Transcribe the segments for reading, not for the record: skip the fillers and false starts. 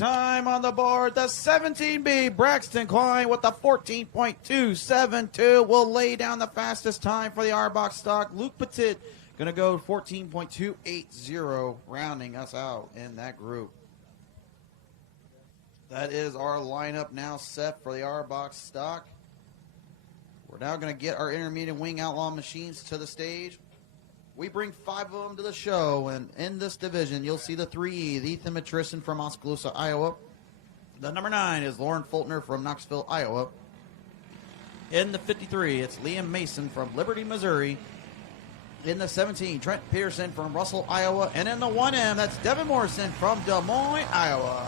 time on the board. The 17B, Braxton Klein with the 14.272 will lay down the fastest time for the R-Box stock. Luke Petit going to go 14.280, rounding us out in that group. That is our lineup now set for the R-Box stock. We're now going to get our intermediate wing outlaw machines to the stage. We bring 5 of them to the show, and in this division, you'll see the 3E, the Ethan Matrison from Oskaloosa, Iowa. The number 9 is Lauren Fultner from Knoxville, Iowa. In the 53, it's Liam Mason from Liberty, Missouri. In the 17, Trent Pearson from Russell, Iowa. And in the 1M, that's Devin Morrison from Des Moines, Iowa.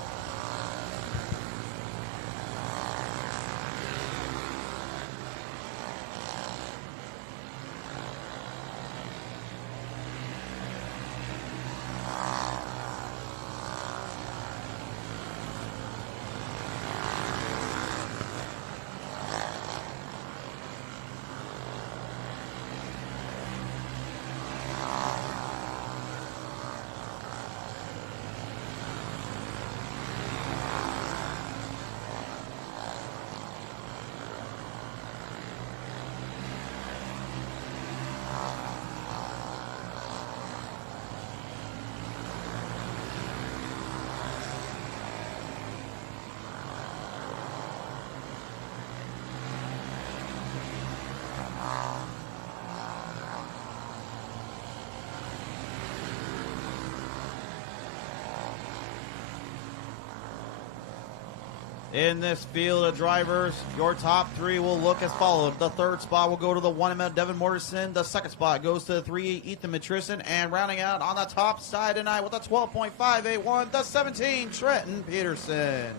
In this field of drivers, your top 3 will look as follows. The 3rd spot will go to the 1M Devin Morrison. The 2nd spot goes to the 3 Ethan Matrison. And rounding out on the top side tonight with a 12.581, the 17 Trenton Peterson.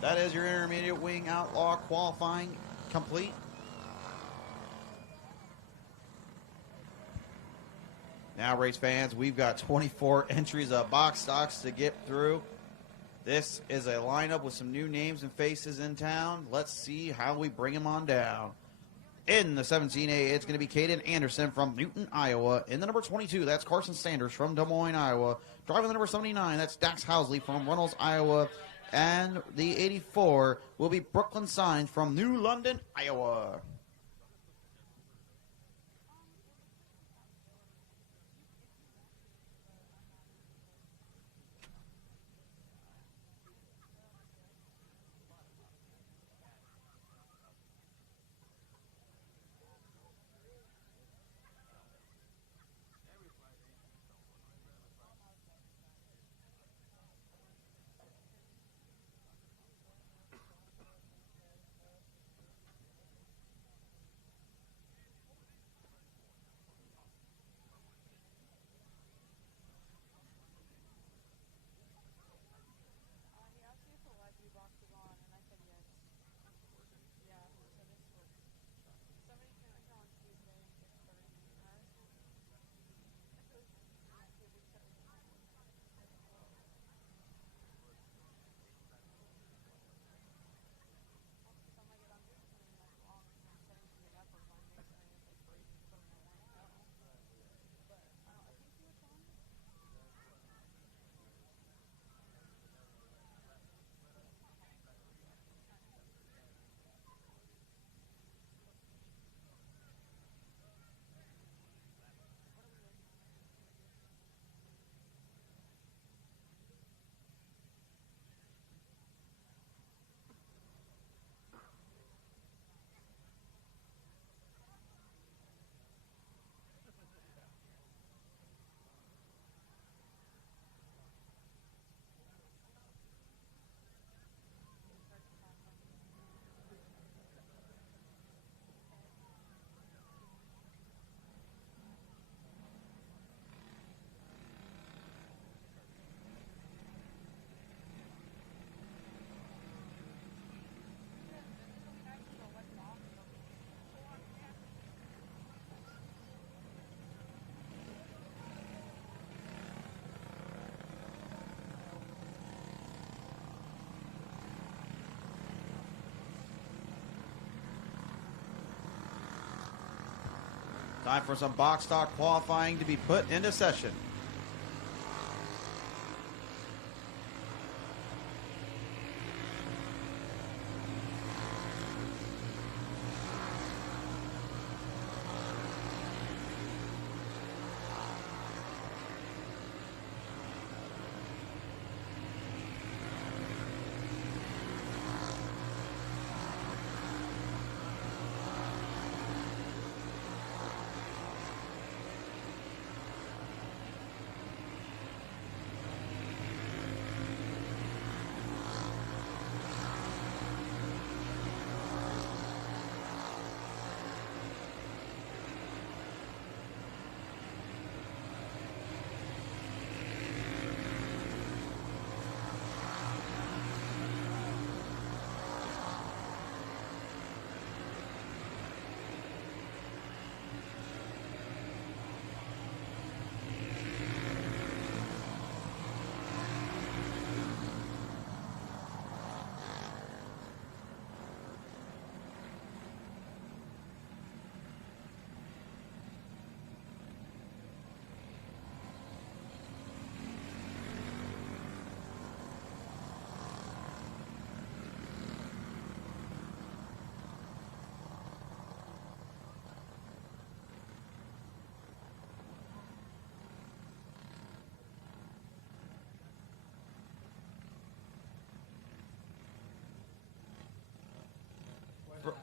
That is your intermediate wing outlaw qualifying complete. Now, race fans, we've got 24 entries of box stocks to get through. This is a lineup with some new names and faces in town. Let's see how we bring them on down. In the 17A, it's going to be Caden Anderson from Newton, Iowa. In the number 22, that's Carson Sanders from Des Moines, Iowa. Driving the number 79, that's Dax Housley from Runnels, Iowa. And the 84 will be Brooklyn Signs from New London, Iowa. Time for some box stock qualifying to be put into session.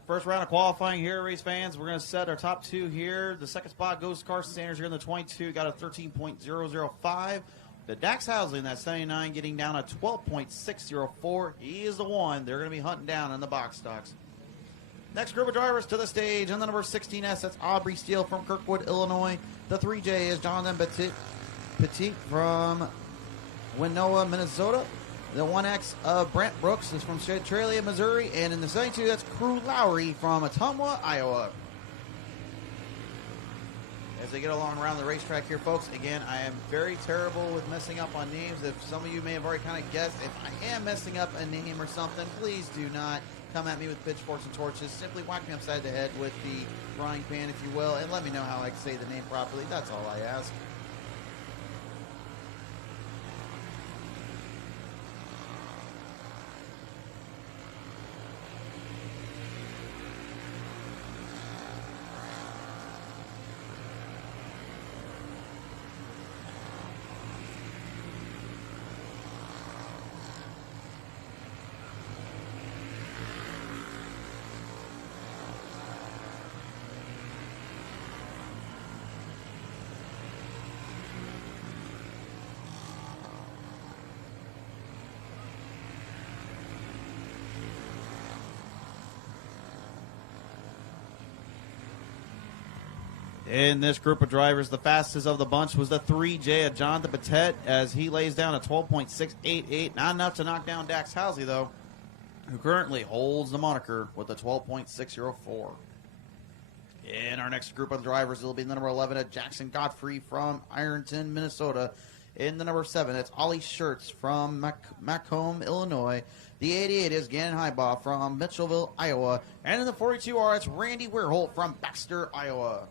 First round of qualifying here, race fans. We're going to set our top 2 here. The second spot goes to Carson Sanders here in the 22. Got a 13.005. The Dax Housley in that 79 getting down a 12.604. He is the one they're going to be hunting down in the box stocks. Next group of drivers to the stage. On the number 16S, that's Aubrey Steele from Kirkwood, Illinois. The 3J is Jonathan Petit from Winona, Minnesota. The 1X of Brent Brooks is from Centralia, Missouri. And in the 72, that's Crew Lowry from Ottumwa, Iowa. As they get along around the racetrack here, folks, again, I am very terrible with messing up on names. If some of you may have already kind of guessed, if I am messing up a name or something, please do not come at me with pitchforks and torches. Simply whack me upside the head with the frying pan, if you will, and let me know how I can say the name properly. That's all I ask. In this group of drivers, the fastest of the bunch was the 3J of Jonathan Petit as he lays down a 12.688. Not enough to knock down Dax Housley, though, who currently holds the moniker with a 12.604. In our next group of drivers, it'll be the number 11 of Jackson Godfrey from Ironton, Minnesota. In the number 7, it's Ollie Schertz from Macomb, Illinois. The 88 is Gannon Heibaugh from Mitchellville, Iowa. And in the 42R, it's Randy Weirholt from Baxter, Iowa.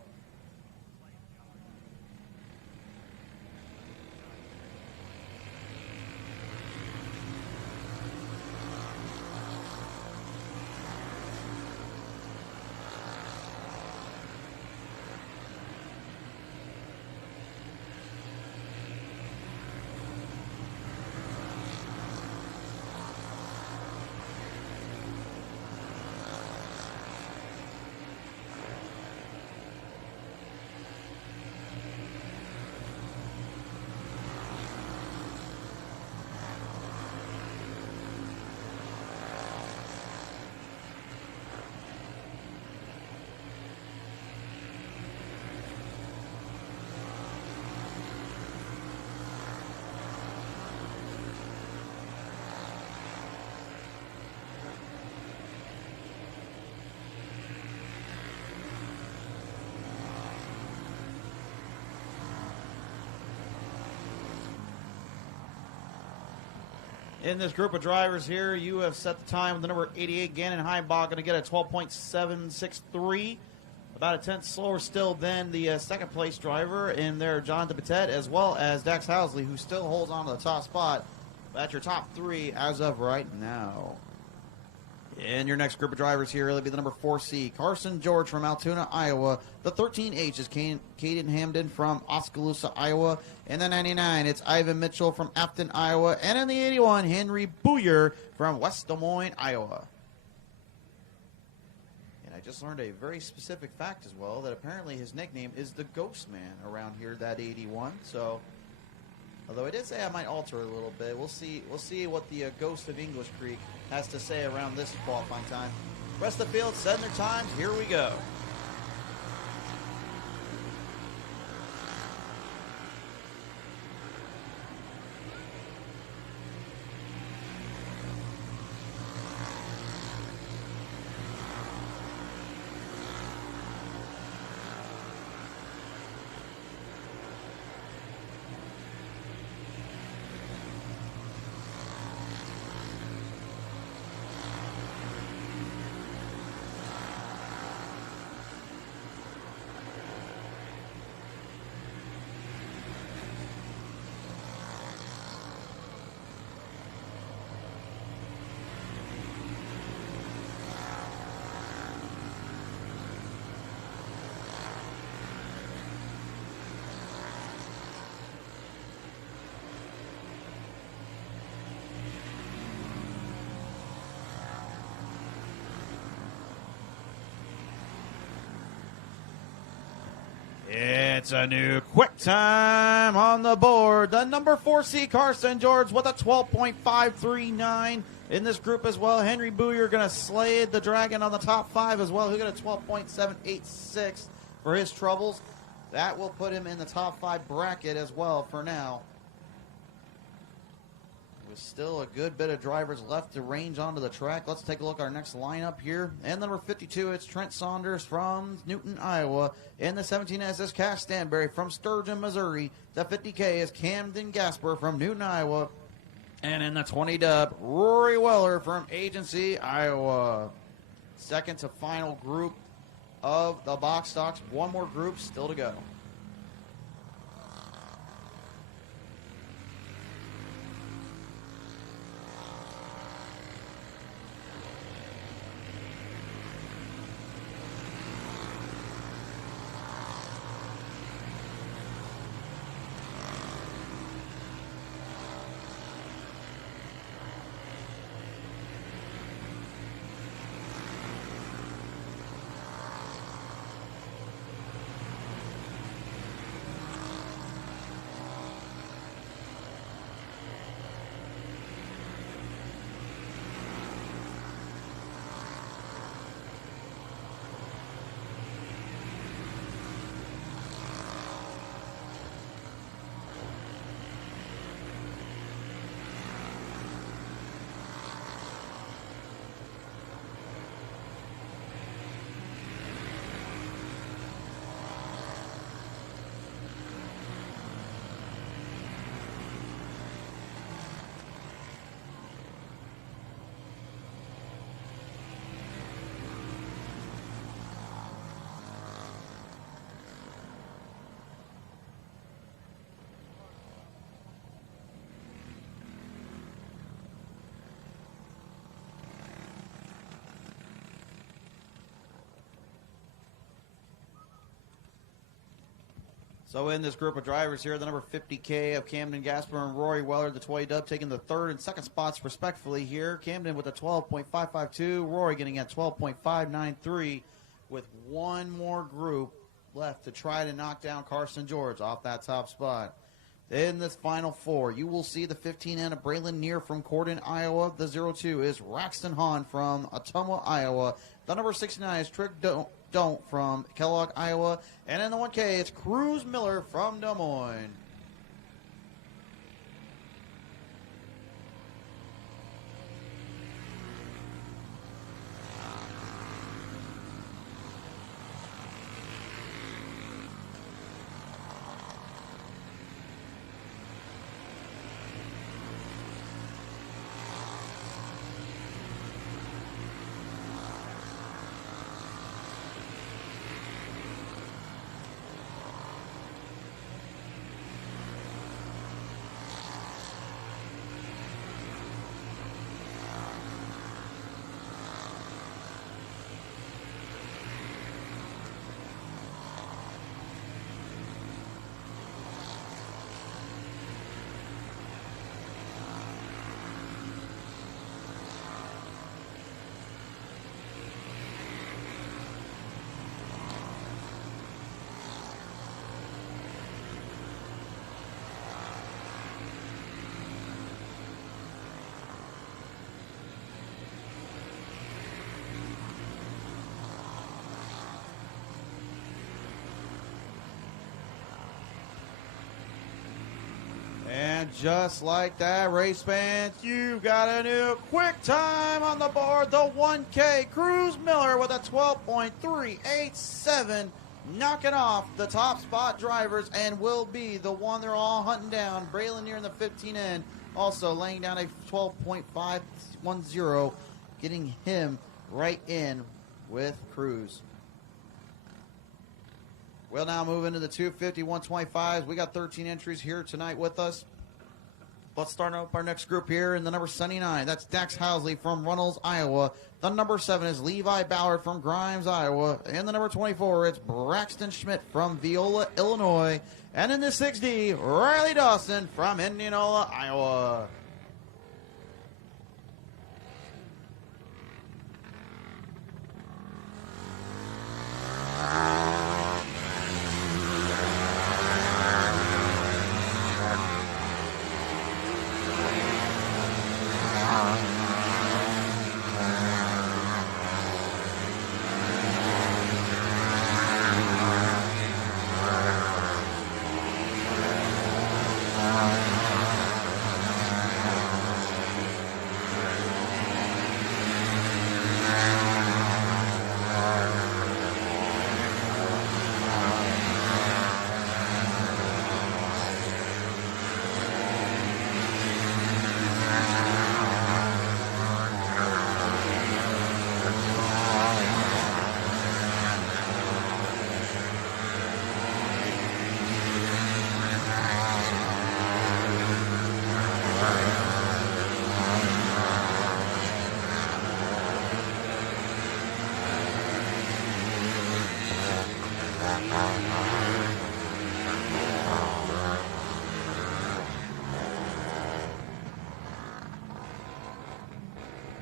In this group of drivers here, you have set the time with the number 88, Gannon Heibaugh, going to get a 12.763. About a tenth slower still than the second place driver in there, Jonathan Petit, as well as Dax Housley, who still holds on to the top spot. That's your top 3 as of right now. In your next group of drivers here, it'll be the number 4C, Carson George from Altoona, Iowa. The 13H is Caden Hamden from Oskaloosa, Iowa. In the 99, it's Ivan Mitchell from Afton, Iowa. And in the 81, Henry Booyer from West Des Moines, Iowa. And I just learned a very specific fact as well, that apparently his nickname is the Ghost Man around here, that 81. So, although I did say I might alter it a little bit. We'll see what the Ghost of English Creek has to say around this qualifying time. Rest of the field setting their times. Here we go. It's a new quick time on the board. The number 4C Carson George with a 12.539 in this group as well. Henry Booyer going to slay the Dragon on the top 5 as well. He'll get a 12.786 for his troubles. That will put him in the top 5 bracket as well for now. With still a good bit of drivers left to range onto the track. Let's take a look at our next lineup here. And number 52, it's Trent Saunders from Newton, Iowa. In the 17S is Cash Stanberry from Sturgeon, Missouri. The 50K is Camden Gasper from Newton, Iowa. And in the 20 dub, Rory Weller from Agency, Iowa. Second to final group of the box stocks. One more group still to go. So in this group of drivers here, the number 50K of Camden Gasper and Rory Weller, the 20 dub, taking the third and second spots respectively here. Camden with a 12.552, Rory getting at 12.593 with one more group left to try to knock down Carson George off that top spot. In this final 4, you will see the 15N of Braylon Neer from Corden, Iowa. The 02 is Raxton Hahn from Ottumwa, Iowa. The number 69 is Trick Don't from Kellogg, Iowa. And in the 1K, it's Cruz Miller from Des Moines. And just like that, race fans, you've got a new quick time on the board. The 1K, Cruz Miller with a 12.387, knocking off the top spot drivers and will be the one they're all hunting down. Braylon Neer in the 15N, also laying down a 12.510, getting him right in with Cruz. We'll now move into the 250, 125s. We got 13 entries here tonight with us. Let's start up our next group here in the number 79. That's Dax Housley from Runnels, Iowa. The number 7 is Levi Ballard from Grimes, Iowa. And the number 24, it's Braxton Schmidt from Viola, Illinois. And in the 6D, Riley Dawson from Indianola, Iowa.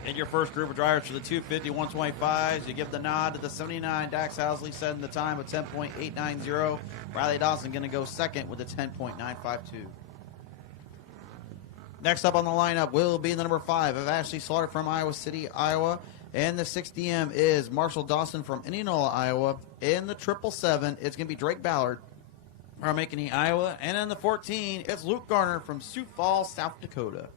In your first group of drivers for the 250, 125s, you give the nod to the 79 Dax Housley, setting the time of 10.890. Riley Dawson going to go second with a 10.952. Next up on the lineup will be the number 5 of Ashley Slaughter from Iowa City, Iowa. And the 6DM is Marshall Dawson from Indianola, Iowa. In the 777, it's going to be Drake Ballard from Ankeny, Iowa. And in the 14, it's Luke Garner from Sioux Falls, South Dakota.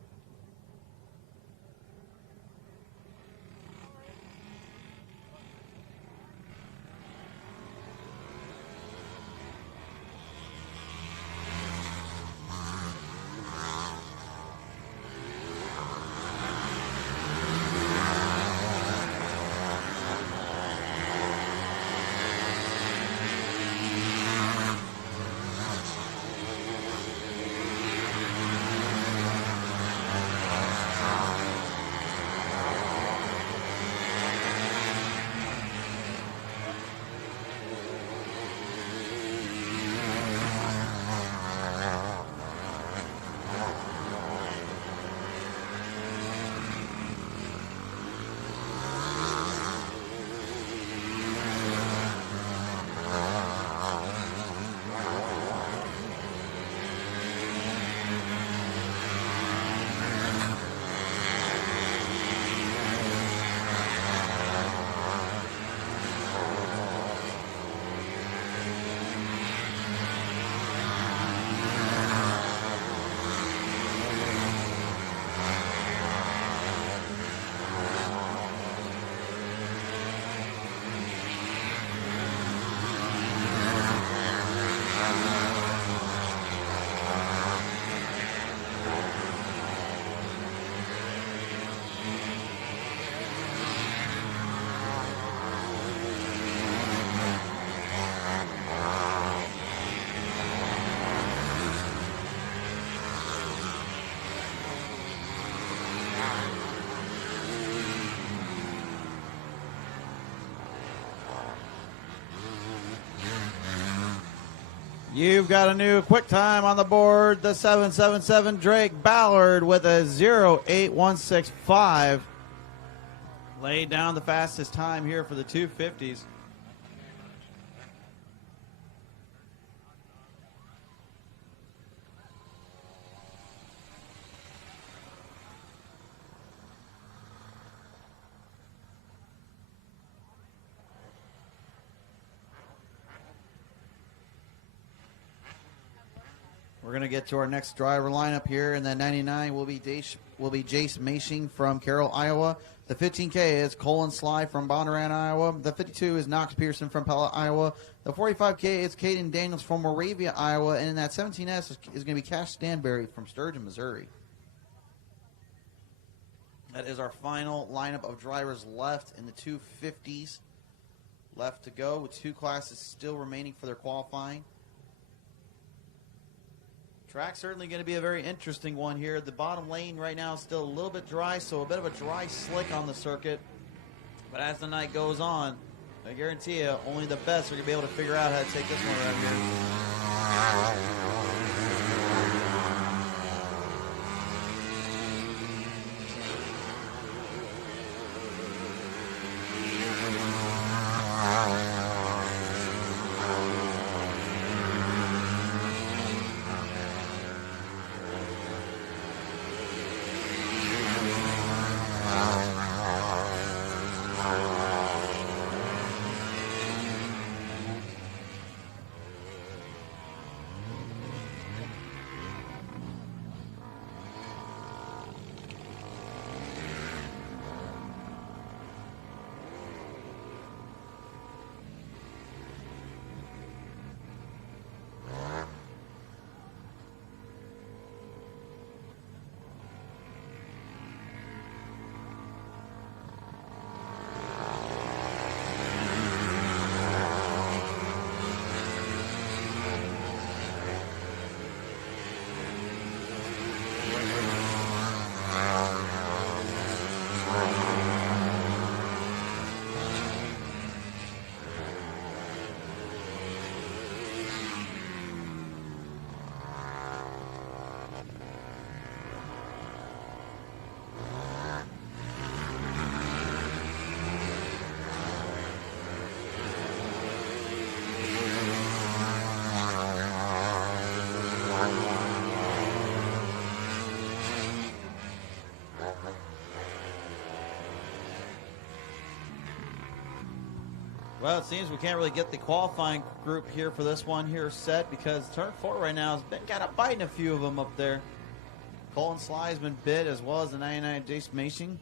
You've got a new quick time on the board. The 777 Drake Ballard with a 0.8165. Laid down the fastest time here for the 250s. We're going to get to our next driver lineup here, and the 99 will be Jace Mashing from Carroll, Iowa. The 15K is Colin Sly from Bondurant, Iowa. The 52 is Knox Pearson from Pella, Iowa. The 45K is Caden Daniels from Moravia, Iowa. And in that 17S is going to be Cash Stanberry from Sturgeon, Missouri. That is our final lineup of drivers left in the 250s. Left to go with 2 classes still remaining for their qualifying. Track's certainly going to be a very interesting one here. The bottom lane right now is still a little bit dry, so a bit of a dry slick on the circuit. But as the night goes on, I guarantee you, only the best are going to be able to figure out how to take this one around here. Well, it seems we can't really get the qualifying group here for this one here set because turn 4 right now has been kind of biting a few of them up there. Colin Sly has been bit as well as the 99 Jace Macing.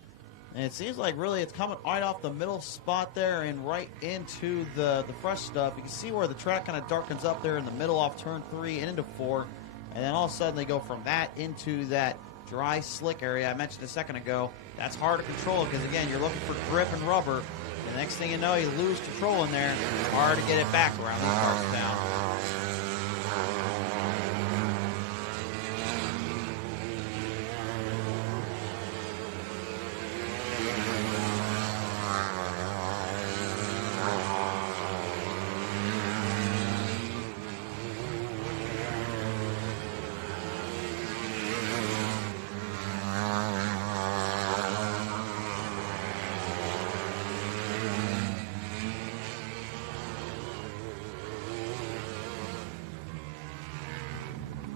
And it seems like really it's coming right off the middle spot there and right into the fresh stuff. You can see where the track kind of darkens up there in the middle off turn 3 and into 4. And then all of a sudden they go from that into that dry, slick area I mentioned a second ago. That's hard to control because, again, you're looking for grip and rubber. The next thing you know, you lose control in there. It's hard to get it back around these parts down.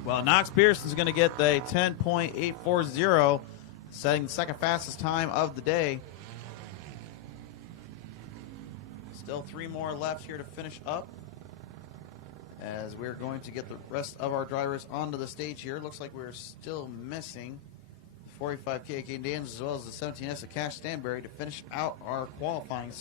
Well, Knox Pearson's going to get the 10.840, setting the second fastest time of the day. Still 3 more left here to finish up, as we're going to get the rest of our drivers onto the stage here. Looks like we're still missing 45 KK Daniels as well as the 17S of Cash Stanberry to finish out our qualifying.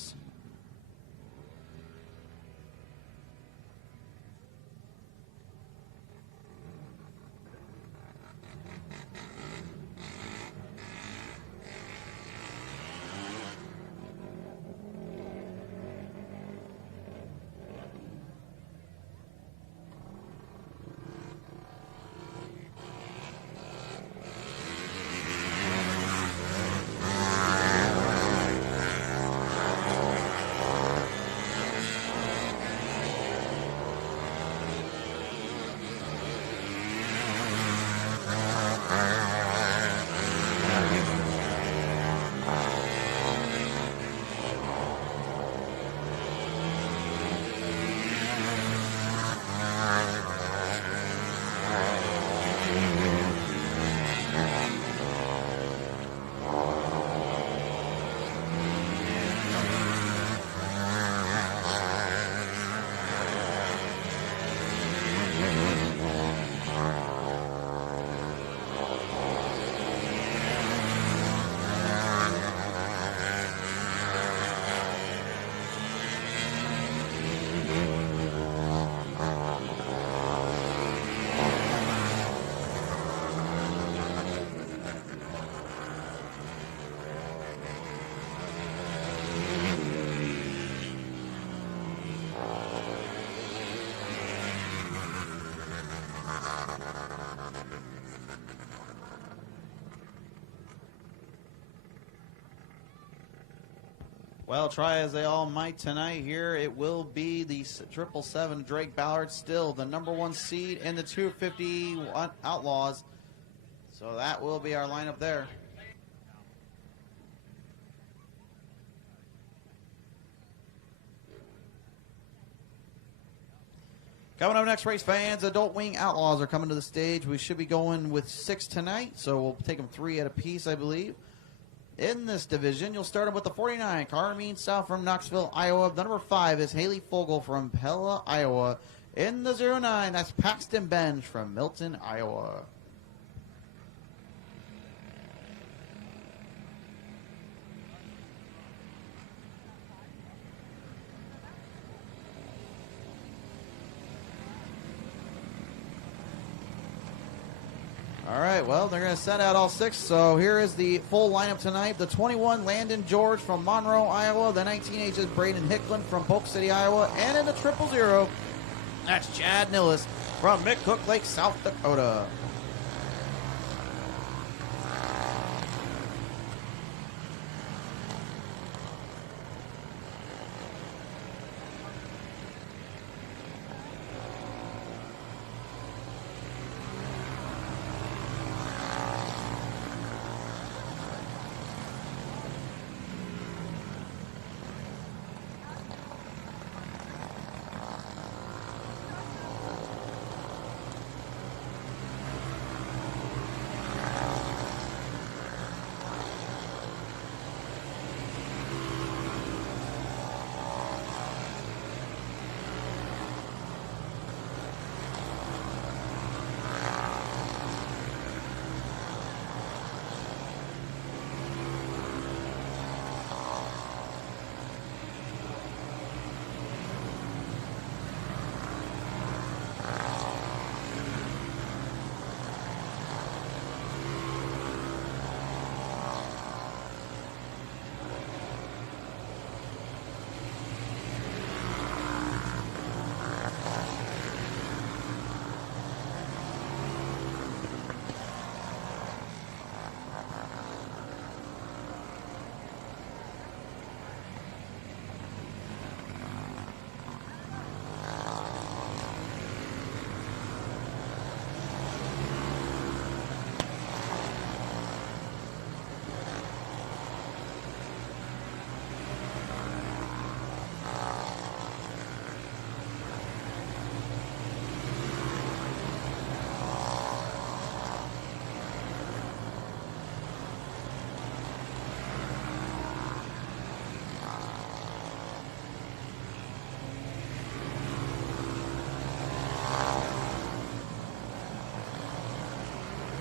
Well, try as they all might tonight here, it will be the 777 Drake Ballard, still the #1 seed in the 250 Outlaws. So that will be our lineup there. Coming up next, race fans, Adult Wing Outlaws are coming to the stage. We should be going with 6 tonight, so we'll take them 3 at a piece, I believe. In this division, you'll start with the 49, Carmine South from Knoxville, Iowa. The number 5 is Haley Fogel from Pella, Iowa. In the 09, that's Paxton Benj from Milton, Iowa. All right, well, they're going to send out all 6, so here is the full lineup tonight. The 21, Landon George from Monroe, Iowa. The 19H is Braden Hicklin from Polk City, Iowa. And in the 000, that's Chad Nillis from McCook Lake, South Dakota.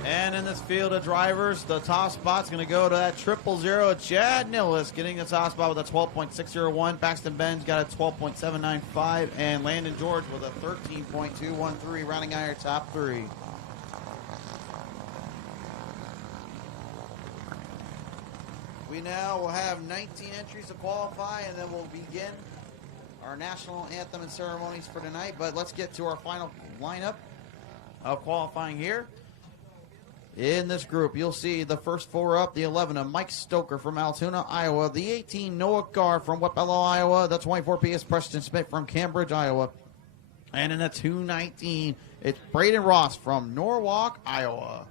And in this field of drivers, the top spot's going to go to that 000 Chad Nillis, getting the top spot with a 12.601. Baxton Ben's got a 12.795, and Landon George with a 13.213, rounding out your top three. We now will have 19 entries to qualify, and then we'll begin our national anthem and ceremonies for tonight. But let's get to our final lineup of qualifying here. In this group, you'll see the first four up, the 11 of Mike Stoker from Altoona, Iowa, the 18 Noah Garr from Wapello, Iowa, the 24 PS Preston Smith from Cambridge, Iowa, and in the 219, it's Braden Ross from Norwalk, Iowa.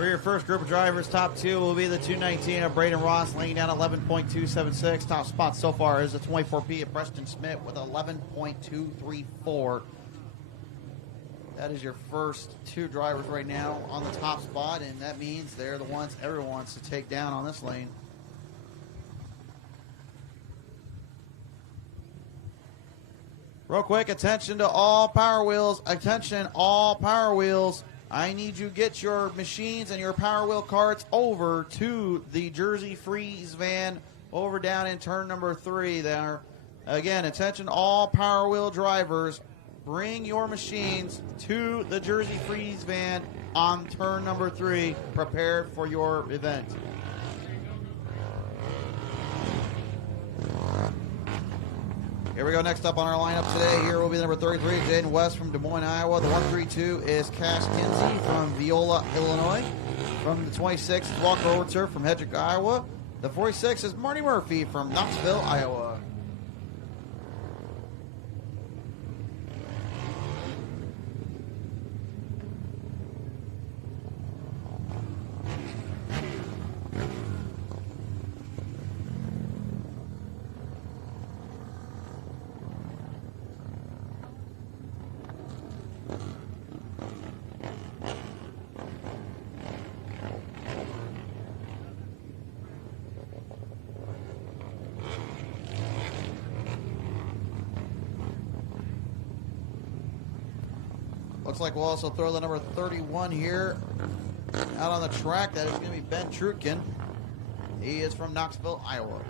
For your first group of drivers, top two will be the 219 of Braden Ross, laying down 11.276. Top spot so far is the 24P of Preston Smith with 11.234. That is your first two drivers right now on the top spot, and that means they're the ones everyone wants to take down on this lane. Real quick, attention to all Power Wheels. Attention, all Power Wheels. I need you to get your machines and your Power Wheel carts over to the Jersey Freeze van over down in turn number 3 there. Again, attention all Power Wheel drivers. Bring your machines to the Jersey Freeze van on turn number 3. Prepare for your event. Here we go. Next up on our lineup today, here will be number 33, Jaden West from Des Moines, Iowa. The 132 is Cash Kinsey from Viola, Illinois. From the 26 is Walker Overture from Hedrick, Iowa. The 46 is Marty Murphy from Knoxville, Iowa. Looks like we'll also throw the number 31 here out on the track. That is going to be Ben Trutkin. He is from Knoxville, Iowa.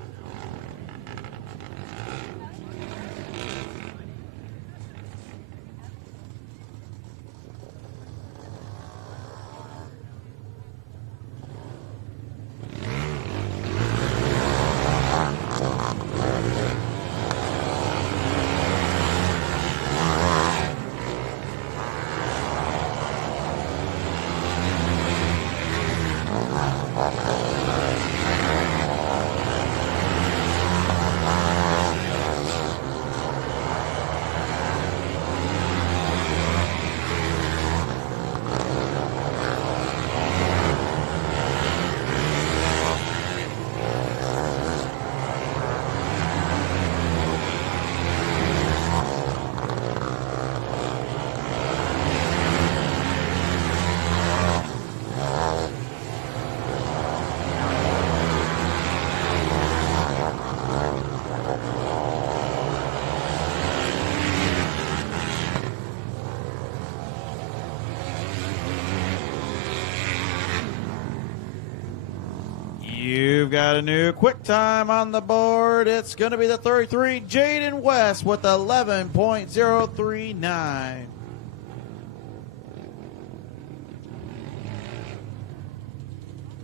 You've got a new quick time on the board. It's going to be the 33 Jaden West with 11.039.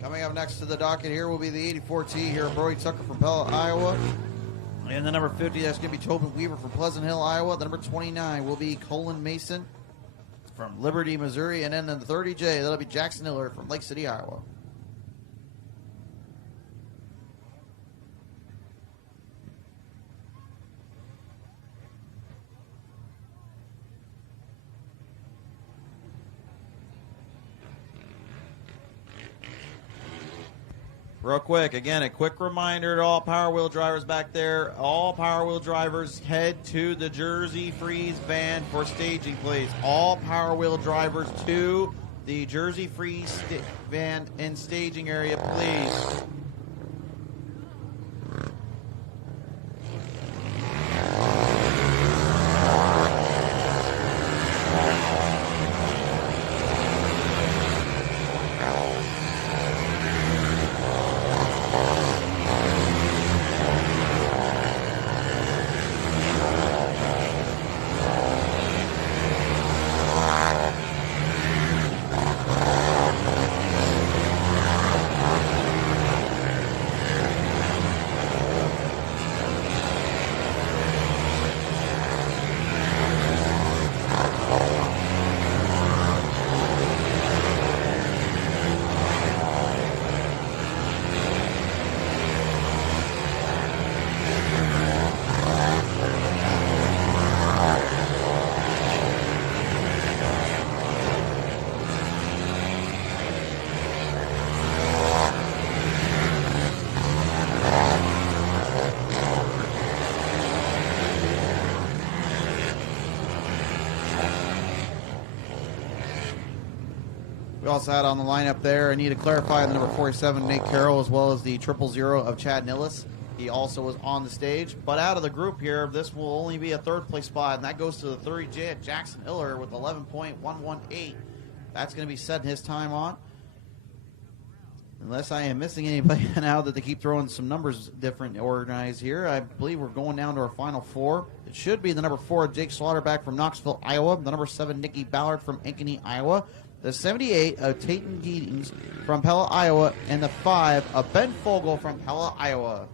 Coming up next to the docket here will be the 84T here, Brody Tucker from Pella, Iowa. And the number 50, that's going to be Tobin Weaver from Pleasant Hill, Iowa. The number 29 will be Colin Mason from Liberty, Missouri. And then the 30J, that'll be Jackson Hiller from Lake City, Iowa. Real quick, again, a quick reminder to all Power Wheel drivers back there. All Power Wheel drivers head to the Jersey Freeze van for staging, please. All Power Wheel drivers to the Jersey Freeze van and staging area, please. We also had on the lineup there, I need to clarify the number 47, Nate Carroll, as well as the 000 of Chad Nillis. He also was on the stage. But out of the group here, this will only be a third place spot, and that goes to the 30J at Jackson Hiller with 11.118. That's going to be setting his time on. Unless I am missing anybody now that they keep throwing some numbers different organized here. I believe we're going down to our final four. It should be the number 4, Jake Slaughterback from Knoxville, Iowa. The number 7, Nikki Ballard from Ankeny, Iowa. The 78 of Tayton Giddings from Pella, Iowa. And the 5 of Ben Fogel from Pella, Iowa.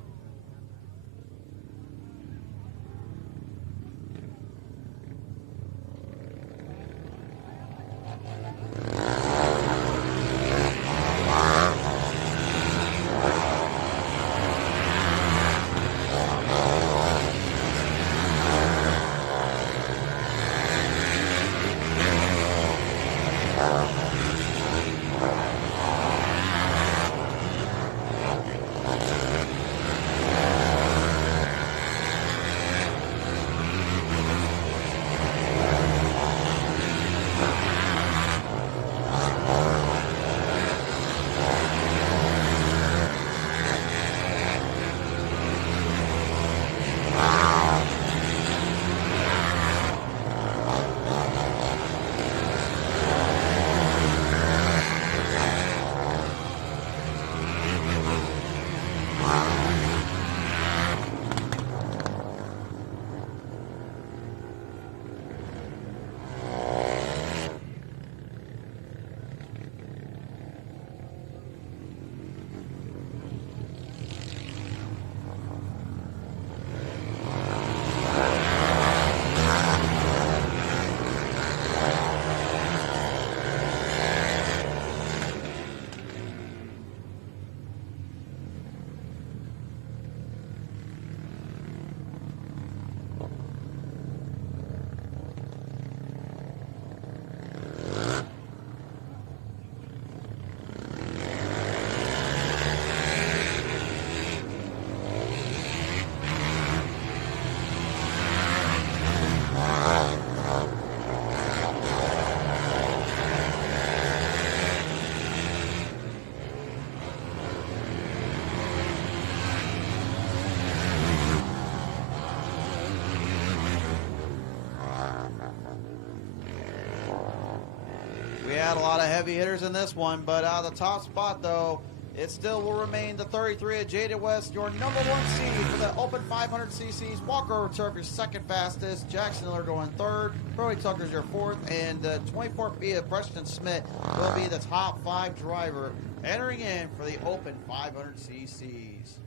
We had a lot of heavy hitters in this one, but out of the top spot, though, It still will remain the 33 at Jaded West, your number one seed for the Open 500 cc's. Walker over turf, your second fastest. Jackson Miller going third. Brody Tucker's your fourth. And the 24B of Preston Smith will be the top 5 driver entering in for the Open 500 cc's.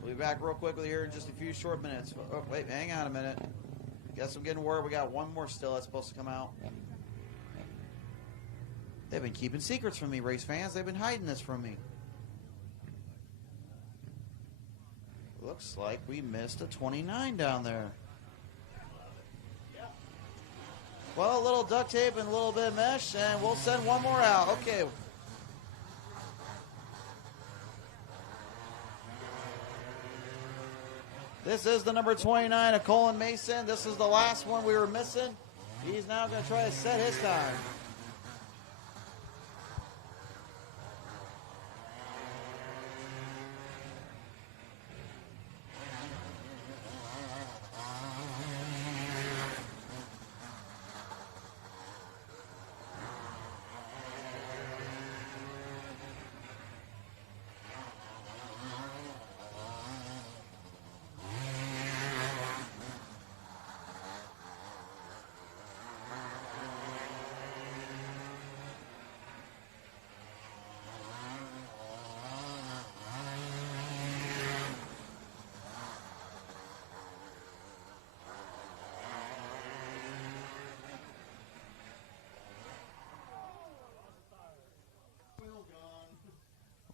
We'll be back real quickly here in just a few short minutes. Oh, wait, hang on a minute. Guess I'm getting word we got one more still that's supposed to come out. They've been keeping secrets from me, race fans. They've been hiding this from me. Looks like we missed a 29 down there. Well, a little duct tape and a little bit of mesh, and we'll send one more out. Okay. This is the number 29 of Colin Mason. This is the last one we were missing. He's now going to try to set his time.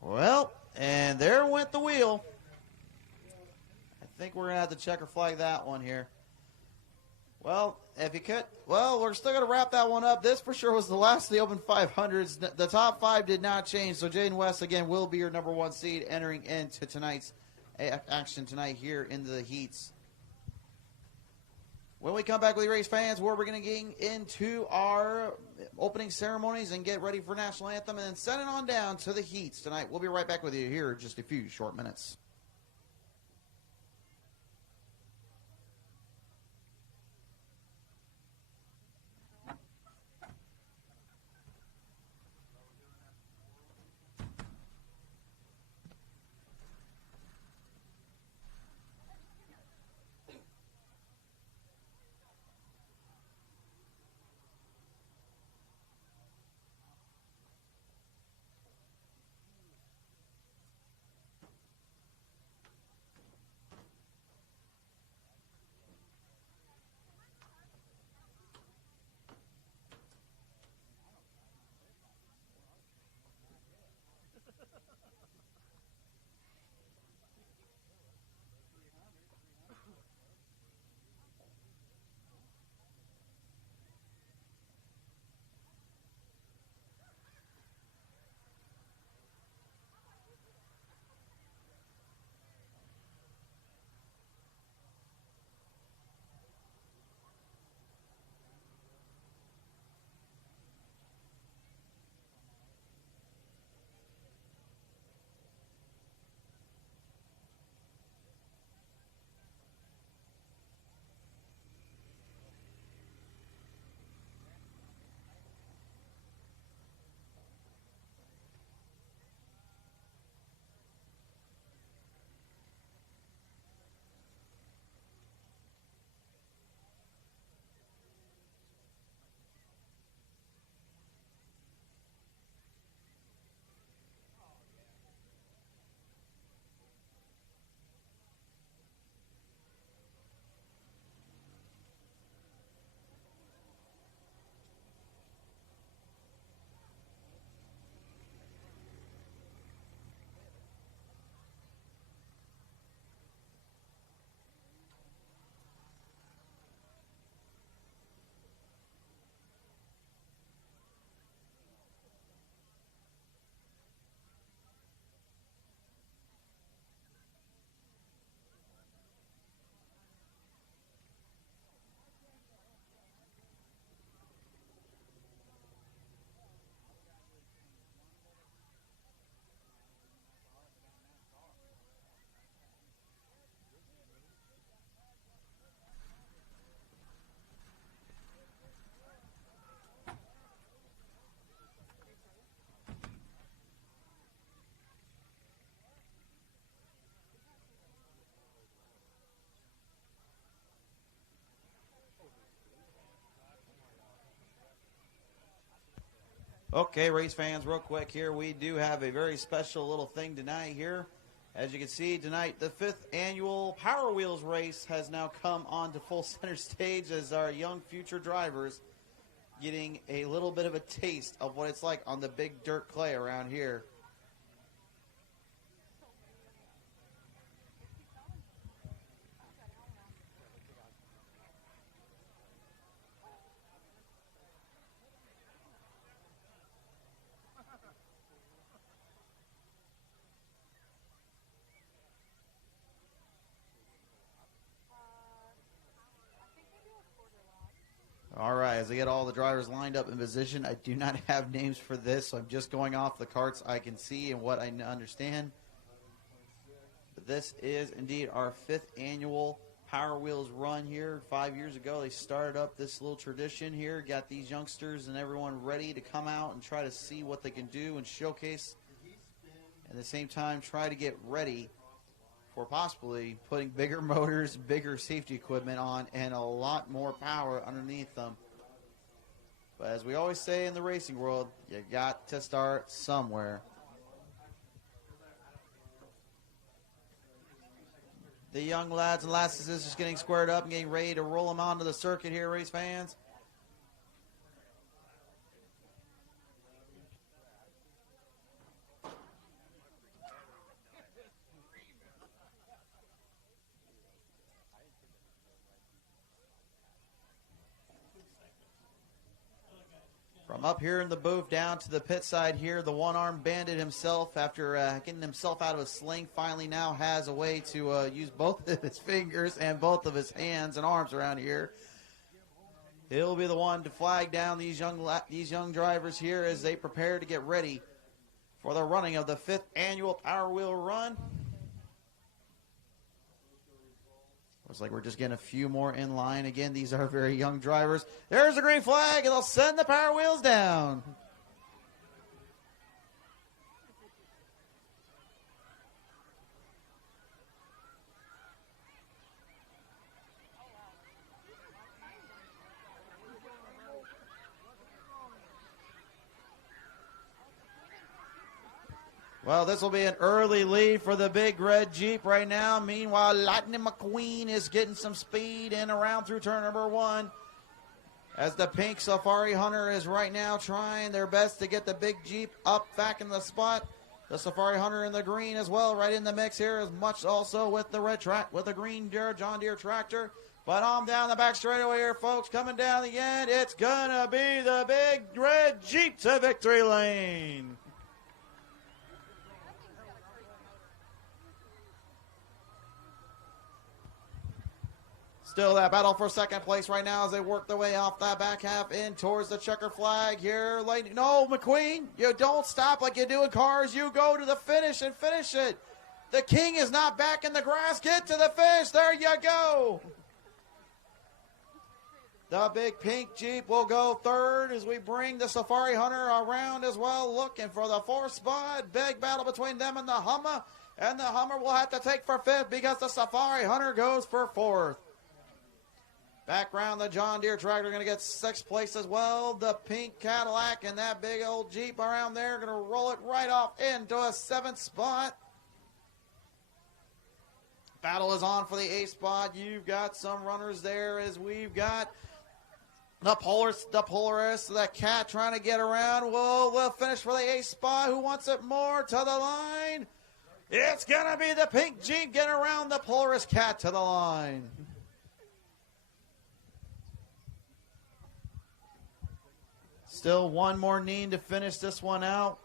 Well, and there went the wheel. I think we're going to have to checker flag that one here. Well, if you could, well, we're still going to wrap that one up. This for sure was the last of the Open 500s. The top 5 did not change, so Jaden West, again, will be your number one seed entering into tonight's action tonight here into the heats. When we come back with you, race fans, we're going to get into our opening ceremonies and get ready for National Anthem and then send it on down to the heats tonight. We'll be right back with you here in just a few short minutes. Okay, race fans, real quick here, we do have a very special little thing tonight here. As you can see tonight, the 5th annual Power Wheels race has now come onto full center stage as our young future drivers getting a little bit of a taste of what it's like on the big dirt clay around here. All right, as I get all the drivers lined up in position, I do not have names for this, so I'm just going off the carts I can see and what I understand. But this is indeed our 5th annual Power Wheels run here. 5 years ago, they started up this little tradition here, got these youngsters and everyone ready to come out and try to see what they can do and showcase. At the same time, try to get ready for possibly putting bigger motors, bigger safety equipment on, and a lot more power underneath them. But as we always say in the racing world, you got to start somewhere. The young lads and lasses is just getting squared up and getting ready to roll them onto the circuit here, race fans. From up here in the booth down to the pit side here, the one-armed bandit himself, after getting himself out of a sling, finally now has a way to use both of his fingers and both of his hands and arms around here. He'll be the one to flag down these young drivers here as they prepare to get ready for the running of the 5th annual Power Wheel Run. Looks like we're just getting a few more in line. Again, these are very young drivers. There's the green flag, and they'll send the Power Wheels down. Well, this will be an early lead for the big red Jeep right now. Meanwhile, Lightning McQueen is getting some speed in around through turn number 1. As the pink Safari Hunter is right now trying their best to get the big Jeep up back in the spot. The Safari Hunter in the green as well, right in the mix here, as much also with the red track, with the green John Deere tractor. But on down the back straightaway here, folks, coming down the end, it's gonna be the big red Jeep to victory lane. Still that battle for second place right now as they work their way off that back half in towards the checker flag here. No, McQueen, you don't stop like you do in cars. You go to the finish and finish it. The king is not back in the grass. Get to the finish. There you go. The big pink Jeep will go third as we bring the Safari Hunter around as well, looking for the 4th spot. Big battle between them and the Hummer. And the Hummer will have to take for 5th because the Safari Hunter goes for 4th. Back round, the John Deere tractor going to get 6th place as well. The pink Cadillac and that big old Jeep around there going to roll it right off into a 7th spot. Battle is on for the 8th spot. You've got some runners there as we've got the Polaris, the Cat trying to get around. We'll finish for the 8th spot. Who wants it more to the line? It's going to be the pink Jeep getting around the Polaris Cat to the line. Still one more need to finish this one out.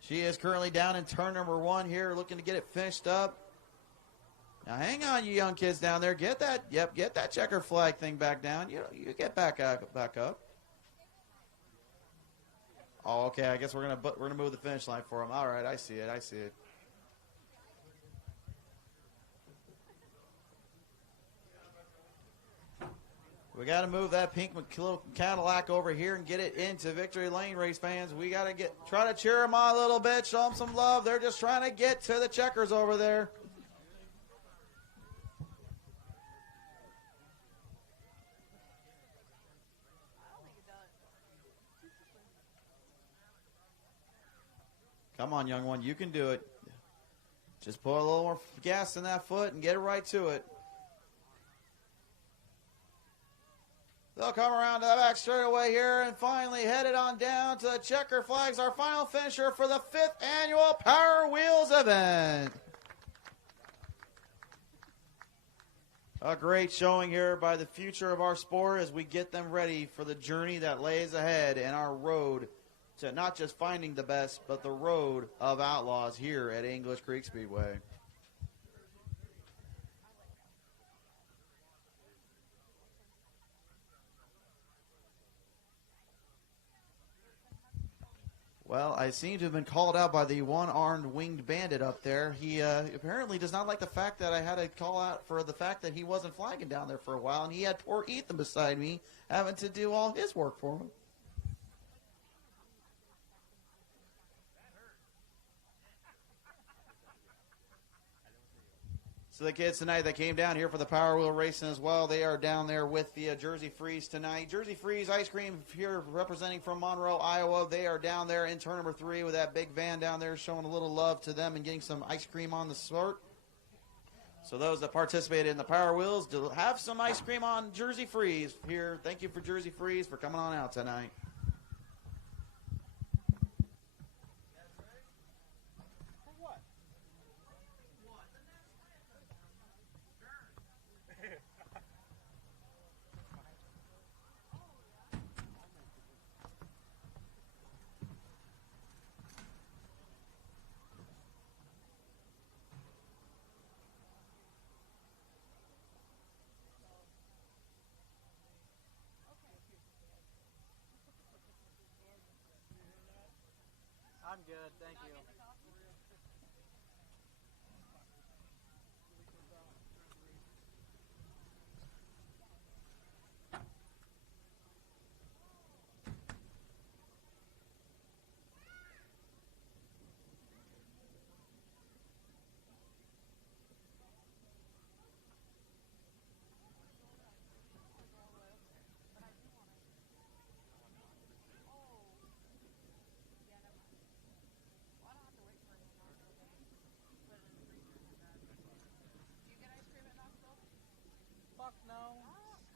She is currently down in turn number 1 here, looking to get it finished up. Now hang on, you young kids down there. Get that checker flag thing back down. You get back up. Oh, okay. I guess we're gonna move the finish line for them. All right, I see it. We got to move that pink Cadillac over here and get it into victory lane, race fans. We got to try to cheer them on a little bit, show them some love. They're just trying to get to the checkers over there. Come on, young one. You can do it. Just put a little more gas in that foot and get it right to it. They'll come around to the back straightaway here and finally headed on down to the checker flags, our final finisher for the 5th annual Power Wheels event. A great showing here by the future of our sport as we get them ready for the journey that lays ahead and our road to not just finding the best, but the road of outlaws here at English Creek Speedway. Well, I seem to have been called out by the one-armed winged bandit up there. He apparently does not like the fact that I had to call out for the fact that he wasn't flagging down there for a while, and he had poor Ethan beside me having to do all his work for him. So the kids tonight that came down here for the Power Wheel racing as well, they are down there with the Jersey Freeze tonight. Jersey Freeze Ice Cream here representing from Monroe, Iowa. They are down there in turn number 3 with that big van down there showing a little love to them and getting some ice cream on the sport. So those that participated in the Power Wheels to have some ice cream on Jersey Freeze here. Thank you for Jersey Freeze for coming on out tonight. I'm good, thank you. Fuck no.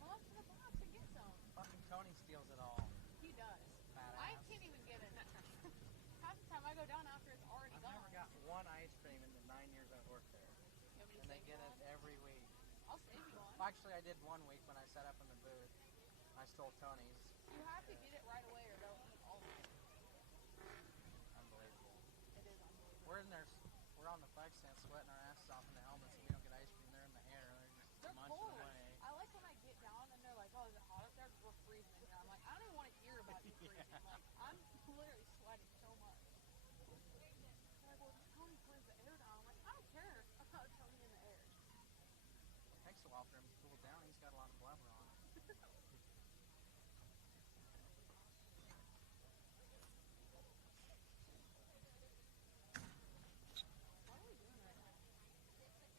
Come up to the box and get some. Fucking Tony steals it all. He does. Badass. I can't even get it. Half the time I go down after it's already I've gone. never got one ice cream in the 9 years I've worked there. You want me to And they save get you it one? every week. I'll save you one. Actually, I did one week when I set up in the booth. I stole Tony's. You have to get it right away or they'll eat all of it. Unbelievable. It is unbelievable. We're on the flag stand sweating our asses off in the helmets and we don't get ice cream. They're in the air. They're just They're munching cold. away. I like when I get down and they're like, oh, is it hot up there? We're freezing in here. I'm like, I don't even want to hear about you freezing. Yeah. Like, I'm literally sweating so much. They're like, well, Tony turns the air down. I'm like, I don't care about Tony in the air. It takes a while for him to cool down. He's got a lot of blubber on. What are we doing right now?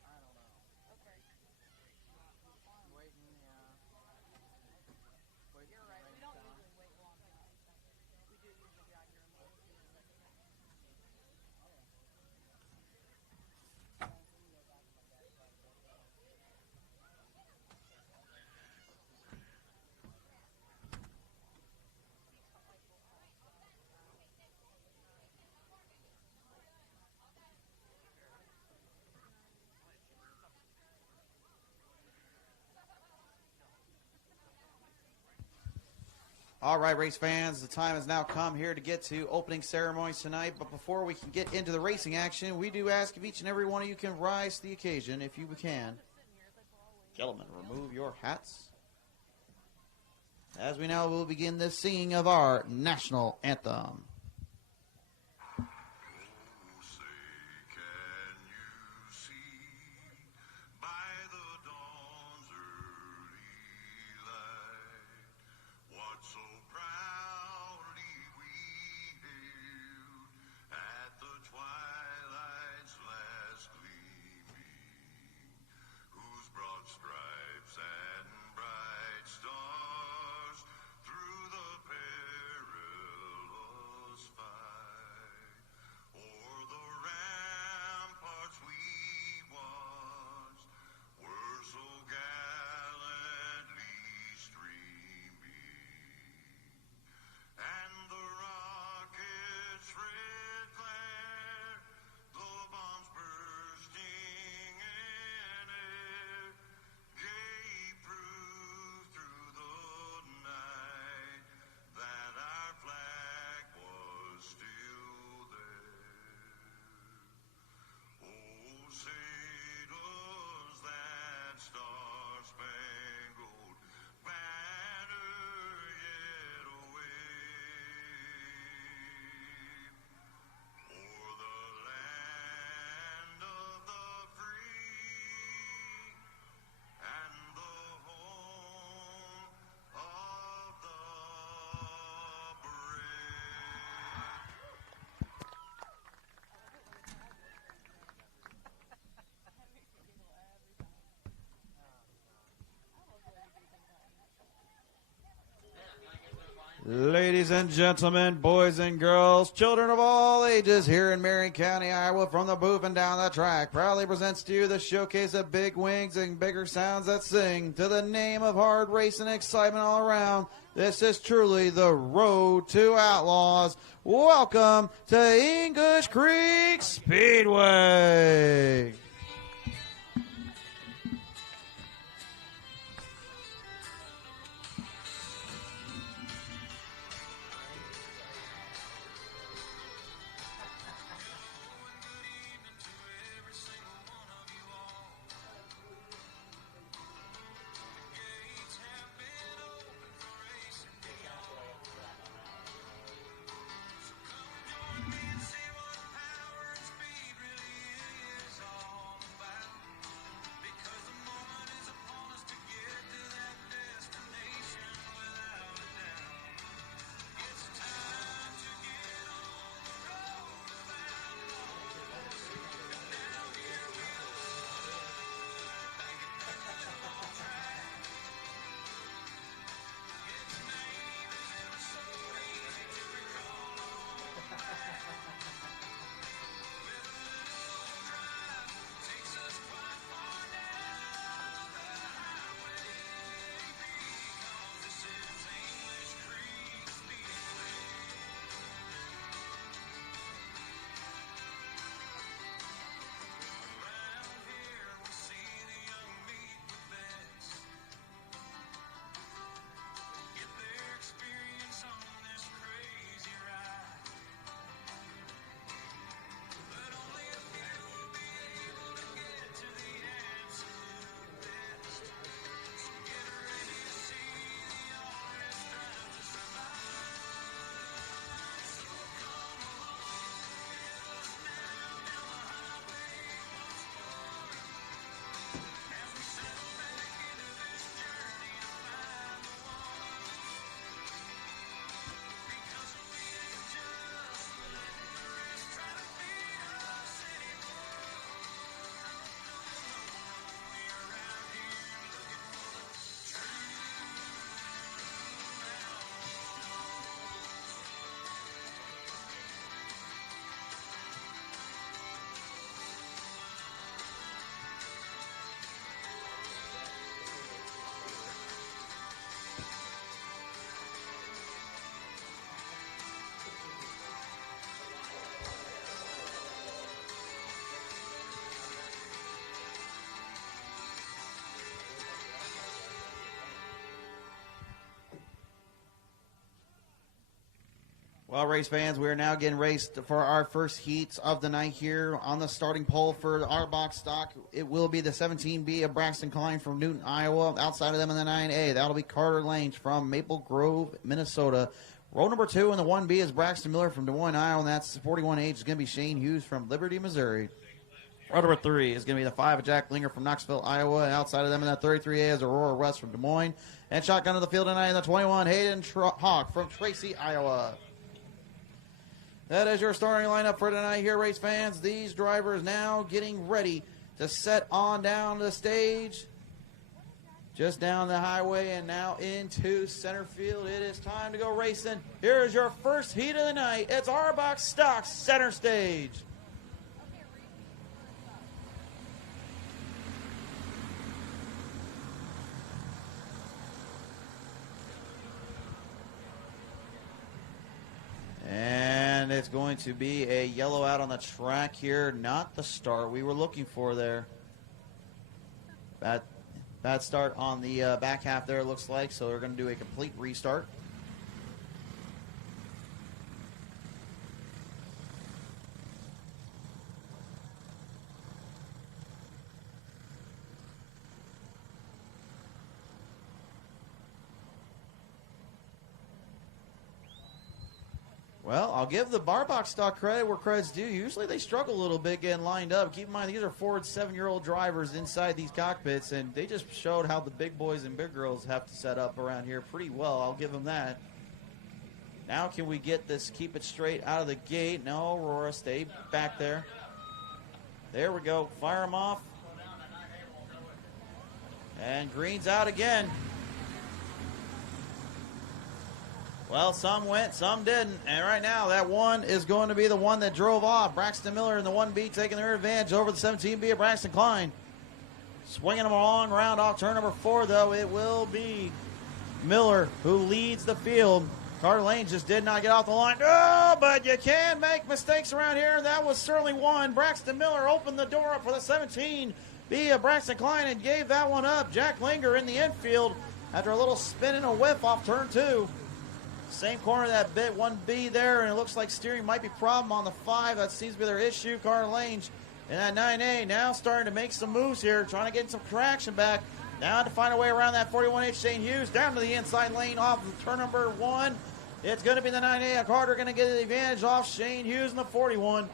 I don't know. Okay. Waiting, yeah. Waiting You're for the right. rain We to don't come. usually wait long enough. We do usually be out here in like 2 seconds. All right, race fans, the time has now come here to get to opening ceremonies tonight. But before we can get into the racing action, we do ask if each and every one of you can rise to the occasion if you can. Gentlemen, remove your hats. As we now will begin the singing of our national anthem. Ladies and gentlemen, boys and girls, children of all ages, here in Marion County, Iowa, from the booth and down the track, proudly presents to you the showcase of big wings and bigger sounds that sing to the name of hard racing excitement all around. This is truly the Road to Outlaws. Welcome to English Creek Speedway. Well, race fans, we are now getting raced for our first heats of the night here on the starting pole for our box stock. It will be the 17B of Braxton Klein from Newton, Iowa. Outside of them in the 9A, that'll be Carter Lange from Maple Grove, Minnesota. Row number 2 in the 1B is Braxton Miller from Des Moines, Iowa, and that's 41H is going to be Shane Hughes from Liberty, Missouri. Row number 3 is going to be the 5 of Jack Linger from Knoxville, Iowa. And outside of them in that 33A is Aurora West from Des Moines. And shotgun of the field tonight in the 21, Hayden Hawk from Tracy, Iowa. That is your starting lineup for tonight here, race fans. These drivers now getting ready to set on down the stage. Just down the highway and now into center field. It is time to go racing. Here is your first heat of the night. It's our box stock center stage. And it's going to be a yellow out on the track here. Not the start we were looking for there. Bad start on the back half there, it looks like. So they're going to do a complete restart. Well, I'll give the bar box stock credit where credit's due. Usually they struggle a little bit getting lined up. Keep in mind, these are 4 and 7-year-old drivers inside these cockpits, and they just showed how the big boys and big girls have to set up around here pretty well. I'll give them that. Now can we get this, keep it straight out of the gate? No, Aurora, stay back there. There we go. Fire them off. And green's out again. Well, some went, some didn't. And right now, that one is going to be the one that drove off. Braxton Miller in the 1B taking their advantage over the 17B of Braxton Klein. Swinging them a long round off turn number 4, though. It will be Miller who leads the field. Carter Lane just did not get off the line. Oh, but you can make mistakes around here. That was certainly one. Braxton Miller opened the door up for the 17B of Braxton Klein and gave that one up. Jack Linger in the infield after a little spin and a whiff off turn 2. Same corner that bit 1B there, and it looks like steering might be a problem on the 5. That seems to be their issue. Carter Lane in that 9A now starting to make some moves here, trying to get some traction back. Now to find a way around that 41H Shane Hughes down to the inside lane off of turn number 1. It's going to be the 9A. Carter going to get the advantage off Shane Hughes in the 41.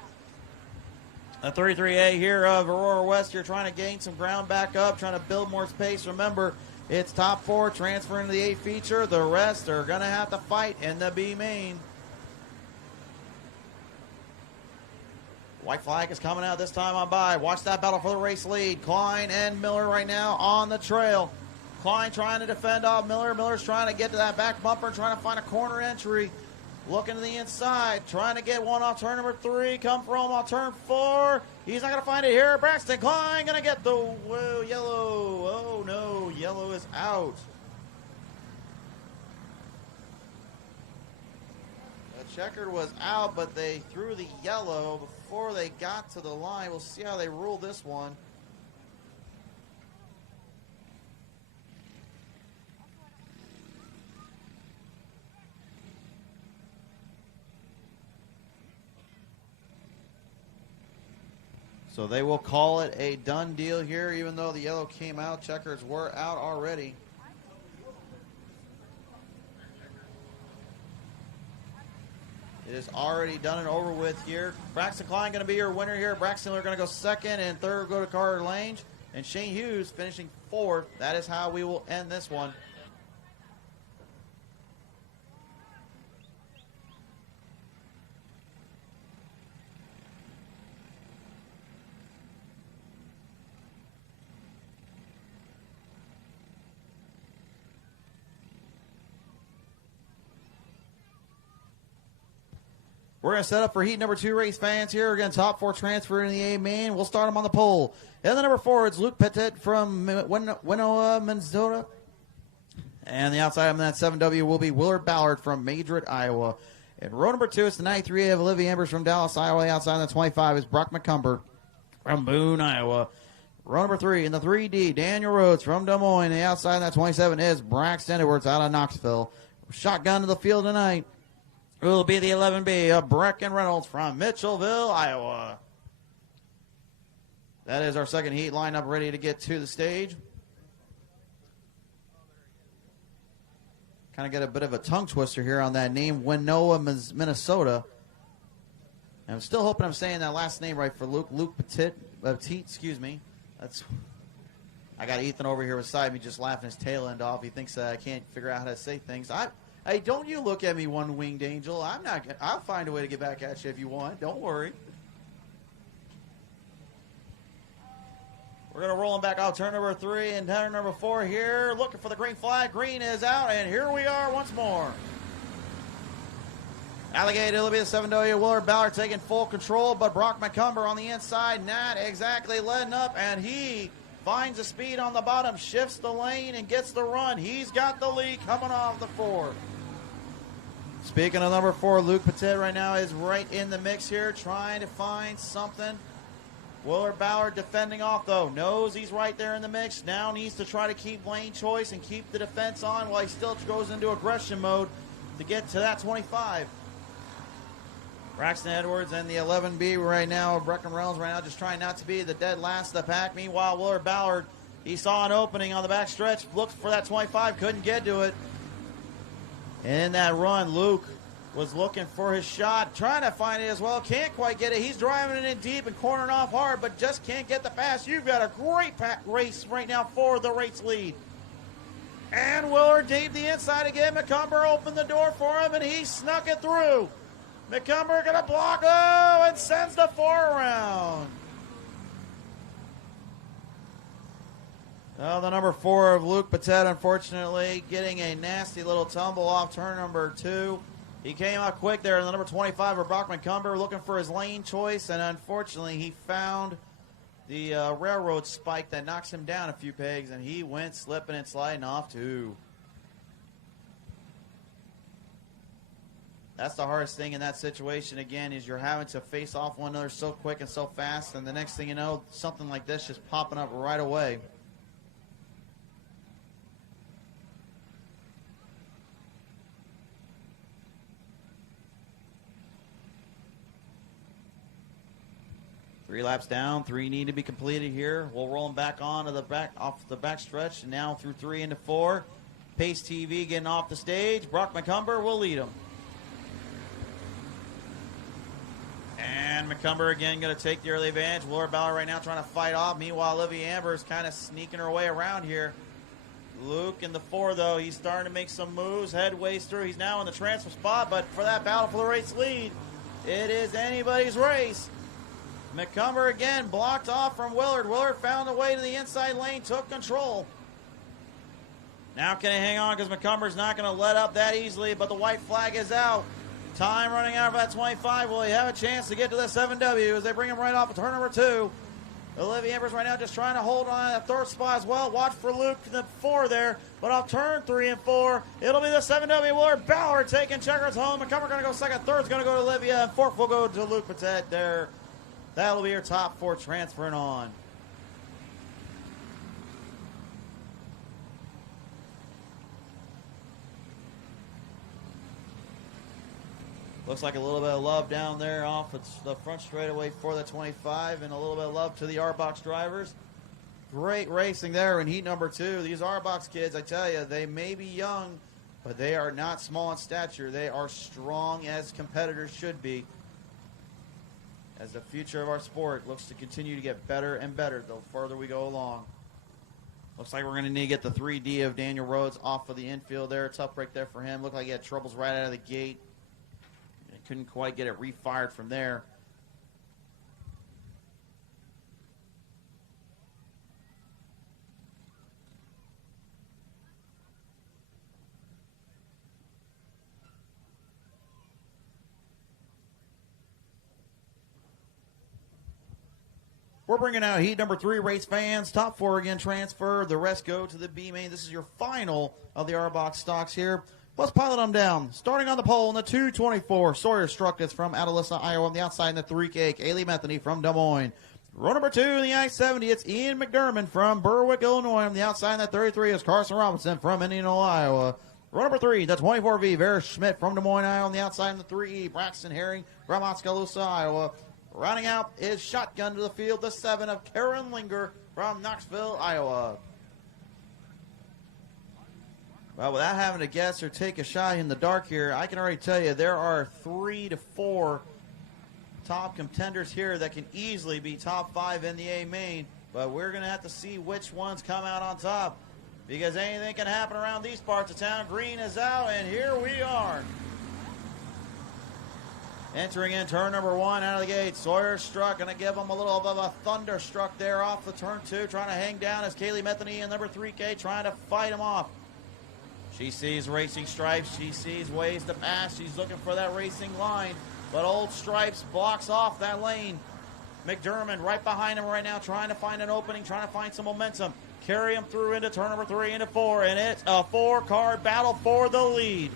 The 33A here of Aurora West here trying to gain some ground back up, trying to build more space. Remember, it's top 4 transferring to the A feature. The rest are going to have to fight in the B main. White flag is coming out this time on by. Watch that battle for the race lead. Klein and Miller right now on the trail. Klein trying to defend off Miller. Miller's trying to get to that back bumper, trying to find a corner entry. Looking to the inside, trying to get one off turn number 3. Come from on turn 4. He's not going to find it here. Braxton Klein going to get the yellow. Oh, no. Yellow is out. The checkered was out, but they threw the yellow before they got to the line. We'll see how they rule this one. So they will call it a done deal here, even though the yellow came out. Checkers were out already. It is already done and over with here. Braxton Klein going to be your winner here. Braxton Miller going to go second, and third will go to Carter Lange. And Shane Hughes finishing 4th. That is how we will end this one. We're going to set up for heat number 2 race fans here. Again, top 4 transfer in the A main. We'll start them on the pole. And the number 4, it's Luke Petit from Winona, Minnesota. And the outside of that 7W will be Willard Ballard from Madrid, Iowa. And row number 2, it's the 93A of Olivia Ambers from Dallas, Iowa. The outside of the 25 is Brock McCumber from Boone, Iowa. Row number 3 in the 3D, Daniel Rhodes from Des Moines. The outside of that 27 is Braxton Edwards out of Knoxville. Shotgun to the field tonight will be the 11B of Brecken Reynolds from Mitchellville, Iowa. That is our second heat lineup ready to get to the stage. Kind of get a bit of a tongue twister here on that name, Winona, Minnesota. And I'm still hoping I'm saying that last name right for Luke Petit, excuse me. I got Ethan over here beside me just laughing his tail end off. He thinks that I can't figure out how to say things. Hey, don't you look at me, one-winged angel. I'll find a way to get back at you if you want. Don't worry. We're going to roll him back out. Turn number 3 and turn number 4 here. Looking for the green flag. Green is out, and here we are once more. Alligator, it'll be the 7W. Willard Ballard taking full control, but Brock McCumber on the inside, not exactly letting up, and he finds the speed on the bottom, shifts the lane, and gets the run. He's got the lead coming off the 4. Speaking of number 4, Luke Petit right now is right in the mix here, trying to find something. Willard Ballard defending off, though. Knows he's right there in the mix. Now needs to try to keep lane choice and keep the defense on while he still goes into aggression mode to get to that 25. Braxton Edwards and the 11B right now. Brecken Reynolds right now just trying not to be the dead last of the pack. Meanwhile, Willard Ballard, he saw an opening on the back stretch, looked for that 25, couldn't get to it. And in that run, Luke was looking for his shot, trying to find it as well. Can't quite get it. He's driving it in deep and cornering off hard, but just can't get the pass. You've got a great race right now for the race lead. And Willard deep the inside again. McCumber opened the door for him, and he snuck it through. McCumber going to block, and sends the 4 around. Well, the number 4 of Luke Patet, unfortunately, getting a nasty little tumble off turn number 2. He came out quick there. The number 25 of Brock McCumber looking for his lane choice, and unfortunately he found the railroad spike that knocks him down a few pegs, and he went slipping and sliding off too. That's the hardest thing in that situation, again, is you're having to face off one another so quick and so fast, and the next thing you know, something like this just popping up right away. Three laps down, 3 need to be completed here. We'll roll them back onto the back, off the back stretch, and now through 3 into 4. Pace TV getting off the stage. Brock McCumber will lead them. And McCumber again going to take the early advantage. Laura Ballard right now trying to fight off. Meanwhile, Olivia Amber is kind of sneaking her way around here. Luke in the 4, though, he's starting to make some moves, headways through. He's now in the transfer spot, but for that battle for the race lead, it is anybody's race. McCumber again blocked off from Willard. Willard found a way to the inside lane, took control. Now can he hang on, because McCumber's not going to let up that easily, but the white flag is out. Time running out for that 25. Will he have a chance to get to the 7W as they bring him right off of turn number 2? Olivia Embers right now just trying to hold on that 3rd spot as well. Watch for Luke in the 4 there, but off turn 3 and 4, it'll be the 7W. Willard Ballard taking checkers home. McCumber going to go 2nd. 3rd's going to go to Olivia, and 4th will go to Luke Patet there. That'll be your top 4 transferring on. Looks like a little bit of love down there off the front straightaway for the 25, and a little bit of love to the R-Box drivers. Great racing there in heat number 2. These R-Box kids, I tell you, they may be young, but they are not small in stature. They are strong as competitors should be. As the future of our sport looks to continue to get better and better the further we go along. Looks like we're going to need to get the 3D of Daniel Rhodes off of the infield there. Tough break there for him. Looked like he had troubles right out of the gate. Couldn't quite get it refired from there. We're bringing out heat number 3 race fans. Top 4 again transfer. The rest go to the B main. This is your final of the R-Box stocks here. Let's pilot them down. Starting on the pole in the 224, Sawyer Struckis from Atalissa, Iowa. On the outside in the 3K, Kaylee Metheny from Des Moines. Row number 2 in the I-70, it's Ian McDermott from Berwick, Illinois. On the outside in that 33 is Carson Robinson from Indianola, Iowa. Row number 3, the 24V, Vera Schmidt from Des Moines, Iowa. On the outside in the 3E, Braxton Herring from Oskaloosa, Iowa. Rounding out is shotgun to the field, the 7 of Karen Linger from Knoxville, Iowa. Well, without having to guess or take a shot in the dark here, I can already tell you there are 3 to 4 top contenders here that can easily be top 5 in the A main. But we're going to have to see which ones come out on top, because anything can happen around these parts of town. Green is out, and here we are. Entering in turn number 1 out of the gate, Sawyer Struck, going to give him a little bit of a thunderstruck there off the turn 2, trying to hang down as Kaylee Metheny in number 3K trying to fight him off. She sees racing stripes. She sees ways to pass. She's looking for that racing line. But Old Stripes blocks off that lane. McDermott right behind him right now, trying to find an opening, trying to find some momentum. Carry him through into turn number 3, into 4. And it's a 4-car battle for the lead.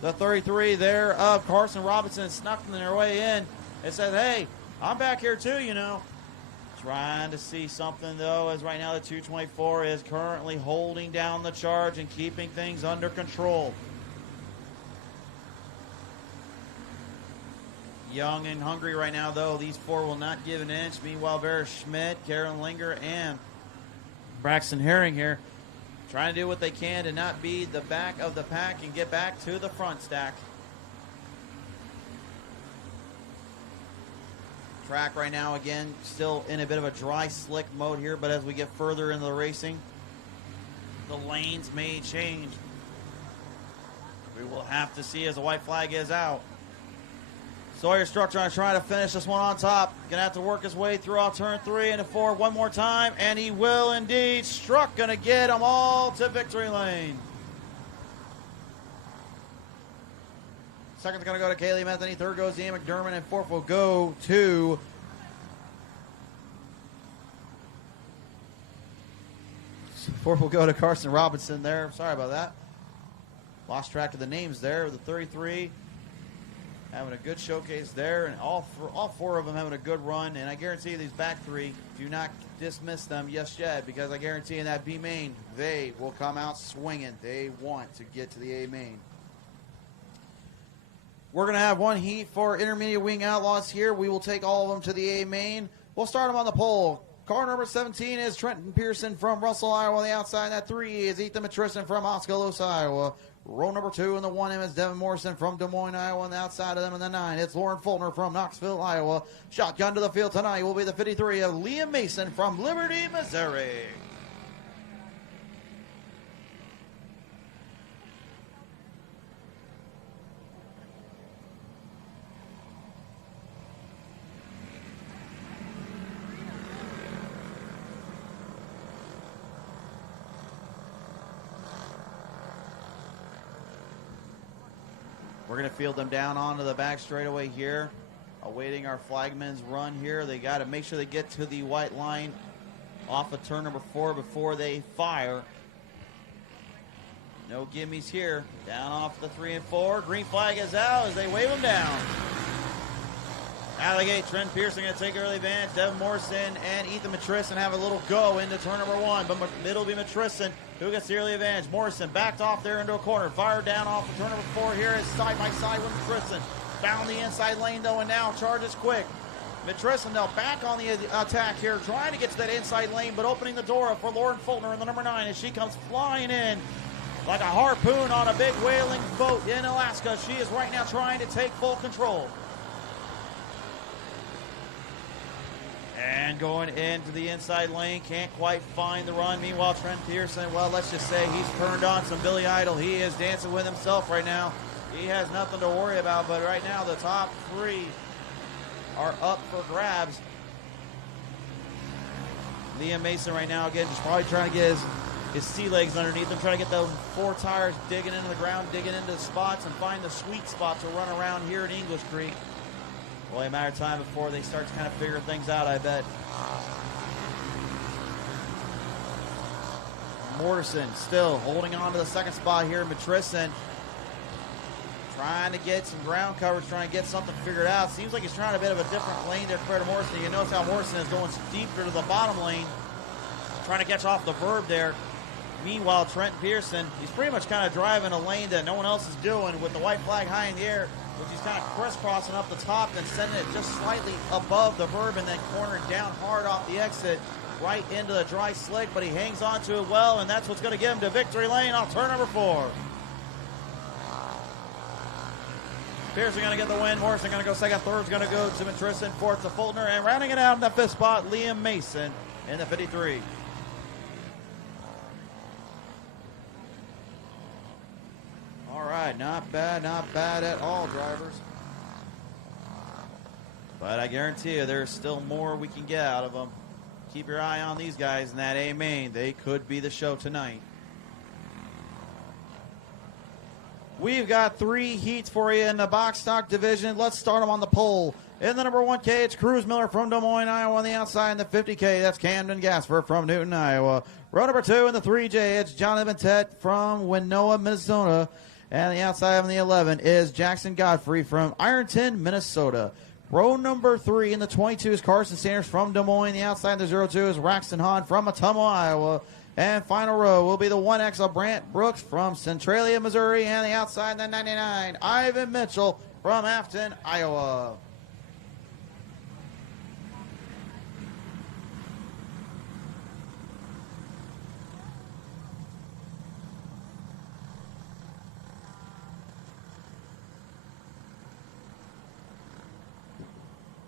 The 33 there of Carson Robinson snuck their way in. It says, hey, I'm back here too, you know. Trying to see something, though, as right now the 224 is currently holding down the charge and keeping things under control. Young and hungry right now, though. These 4 will not give an inch. Meanwhile, Vera Schmidt, Karen Linger, and Braxton Herring here trying to do what they can to not be the back of the pack and get back to the front stack. Track right now, again, still in a bit of a dry, slick mode here, but as we get further into the racing, the lanes may change. We will have to see as the white flag is out. Sawyer Struck trying to finish this one on top. Gonna have to work his way through off turn 3 into 4 one more time, and he will indeed. Struck gonna get them all to victory lane. Second's gonna go to Kaylee Metheny. Third goes Ian McDermott, and fourth will go to Carson Robinson there. Sorry about that. Lost track of the names there. The 33 having a good showcase there, and all four of them having a good run. And I guarantee you these back three, do not dismiss them just yet, because I guarantee in that B main, they will come out swinging. They want to get to the A main. We're going to have one heat for Intermediate Wing Outlaws here. We will take all of them to the A main. We'll start them on the pole. Car number 17 is Trenton Pearson from Russell, Iowa. On the outside, that 3 is Ethan Matrisson from Oskaloosa, Iowa. Row number 2 in the 1M is Devin Morrison from Des Moines, Iowa. On the outside of them in the 9, it's Lauren Fultner from Knoxville, Iowa. Shotgun to the field tonight will be the 53 of Liam Mason from Liberty, Missouri. We're going to field them down onto the back straightaway here, awaiting our flagman's run here. They got to make sure they get to the white line off of turn number 4 before they fire. No gimmies here. Down off the 3 and 4. Green flag is out as they wave them down. Out of the gate, Trent Pearson going to take early advantage. Devin Morrison and Ethan Matrisson have a little go into turn number 1, but it'll be Matrisson who gets the early advantage. Morrison backed off there into a corner. Fired down off of turn number 4 here is side by side with Matrisson. Found the inside lane though, and now charges quick. Matrisson now back on the attack here, trying to get to that inside lane, but opening the door up for Lauren Fultner in the number 9 as she comes flying in like a harpoon on a big whaling boat in Alaska. She is right now trying to take full control. And going into the inside lane, can't quite find the run. Meanwhile, Trent Pearson, well, let's just say he's turned on some Billy Idol. He is dancing with himself right now. He has nothing to worry about, but right now the top 3 are up for grabs. Liam Mason right now, again, just probably trying to get his sea legs underneath him, trying to get those 4 tires digging into the ground, digging into the spots, and find the sweet spot to run around here at English Creek. Only a matter of time before they start to kind of figure things out, I bet. Morrison still holding on to the second spot here. Matrisson trying to get some ground coverage, trying to get something figured out. Seems like he's trying a bit of a different lane there compared to Morrison. You notice how Morrison is going deeper to the bottom lane, trying to catch off the verb there. Meanwhile, Trent Pearson, he's pretty much kind of driving a lane that no one else is doing with the white flag high in the air, which he's kind of crisscrossing up the top and sending it just slightly above the verb and then cornering down hard off the exit right into the dry slick, but he hangs on to it well, and that's what's going to get him to victory lane on turn number 4. Pearson going to get the win. Morrison going to go second. Third's going to go to Matrisson. Fourth to Fultner. And rounding it out in the 5th spot, Liam Mason in the 53. All right, not bad at all, drivers. But I guarantee you there's still more we can get out of them. Keep your eye on these guys in that A main. They could be the show tonight. We've got 3 heats for you in the box stock division. Let's start them on the pole. In the number 1K, it's Cruz Miller from Des Moines, Iowa. On the outside in the 50K, that's Camden Gasper from Newton, Iowa. Row number 2 in the 3J, it's Jonathan Tett from Winona, Minnesota. And the outside of the 11 is Jackson Godfrey from Ironton, Minnesota. Row number 3 in the 22 is Carson Sanders from Des Moines. The outside of the 02 is Raxton Hahn from Ottumwa, Iowa. And final row will be the 1X of Brant Brooks from Centralia, Missouri. And the outside in the 99, Ivan Mitchell from Afton, Iowa.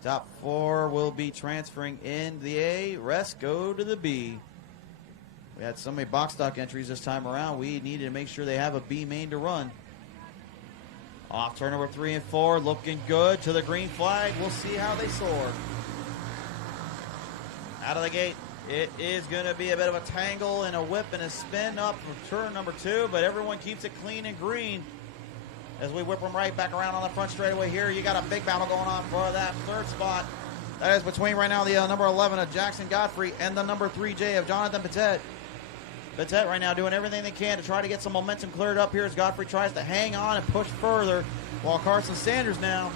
Top 4 will be transferring in the A. Rest go to the B. We had so many box stock entries this time around, we needed to make sure they have a B main to run. Off turn number 3 and 4, looking good to the green flag. We'll see how they soar. Out of the gate, it is going to be a bit of a tangle and a whip and a spin up for turn number 2, but everyone keeps it clean and green as we whip them right back around on the front straightaway here. You got a big battle going on for that third spot. That is between right now the number 11 of Jackson Godfrey and the number 3J of Jonathan Patet. Patet right now doing everything they can to try to get some momentum cleared up here as Godfrey tries to hang on and push further, while Carson Sanders now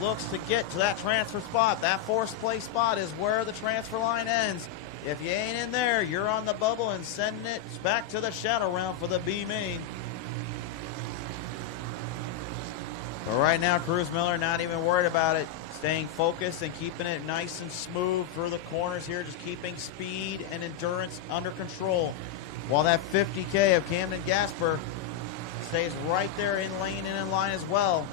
looks to get to that transfer spot. That fourth place spot is where the transfer line ends. If you ain't in there, you're on the bubble and sending it back to the shadow realm for the B main. But right now, Cruz Miller not even worried about it. Staying focused and keeping it nice and smooth through the corners here, just keeping speed and endurance under control. While that 50K of Camden Gasper stays right there in lane and in line as well.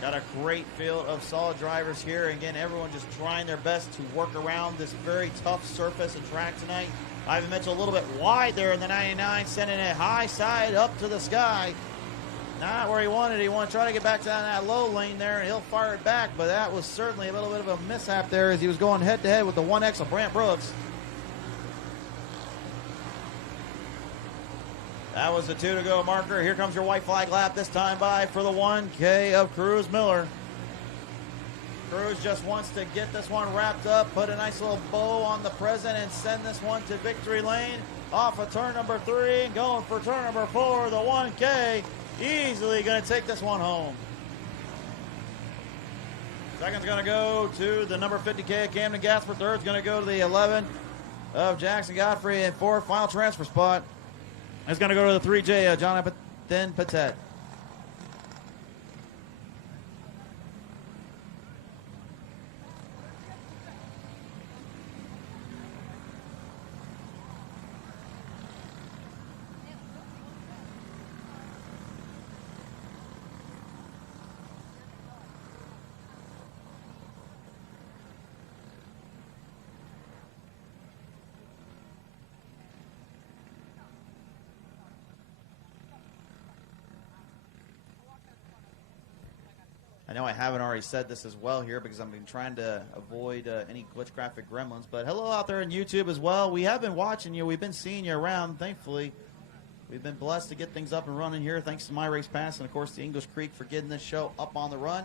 Got a great field of solid drivers here. Again, everyone just trying their best to work around this very tough surface and track tonight. Ivan Mitchell a little bit wide there in the 99, sending it high side up to the sky. Not where he wanted. He wanted to try to get back down that low lane there, and he'll fire it back, but that was certainly a little bit of a mishap there as he was going head-to-head with the 1X of Brant Brooks. That was the 2 to go marker. Here comes your white flag lap this time by for the 1K of Cruz Miller. Cruz just wants to get this one wrapped up, put a nice little bow on the present, and send this one to victory lane. Off of turn number 3 and going for turn number 4, the 1K. Easily going to take this one home. Second's going to go to the number 50K of Camden Gasper. Third's going to go to the 11 of Jackson Godfrey. And fourth, final transfer spot is going to go to the 3J of Jonathan Patet. I know I haven't already said this as well here because I've been trying to avoid any glitch graphic gremlins. But hello out there on YouTube as well. We have been watching you. We've been seeing you around, thankfully. We've been blessed to get things up and running here. Thanks to My Race Pass and, of course, to English Creek for getting this show up on the run.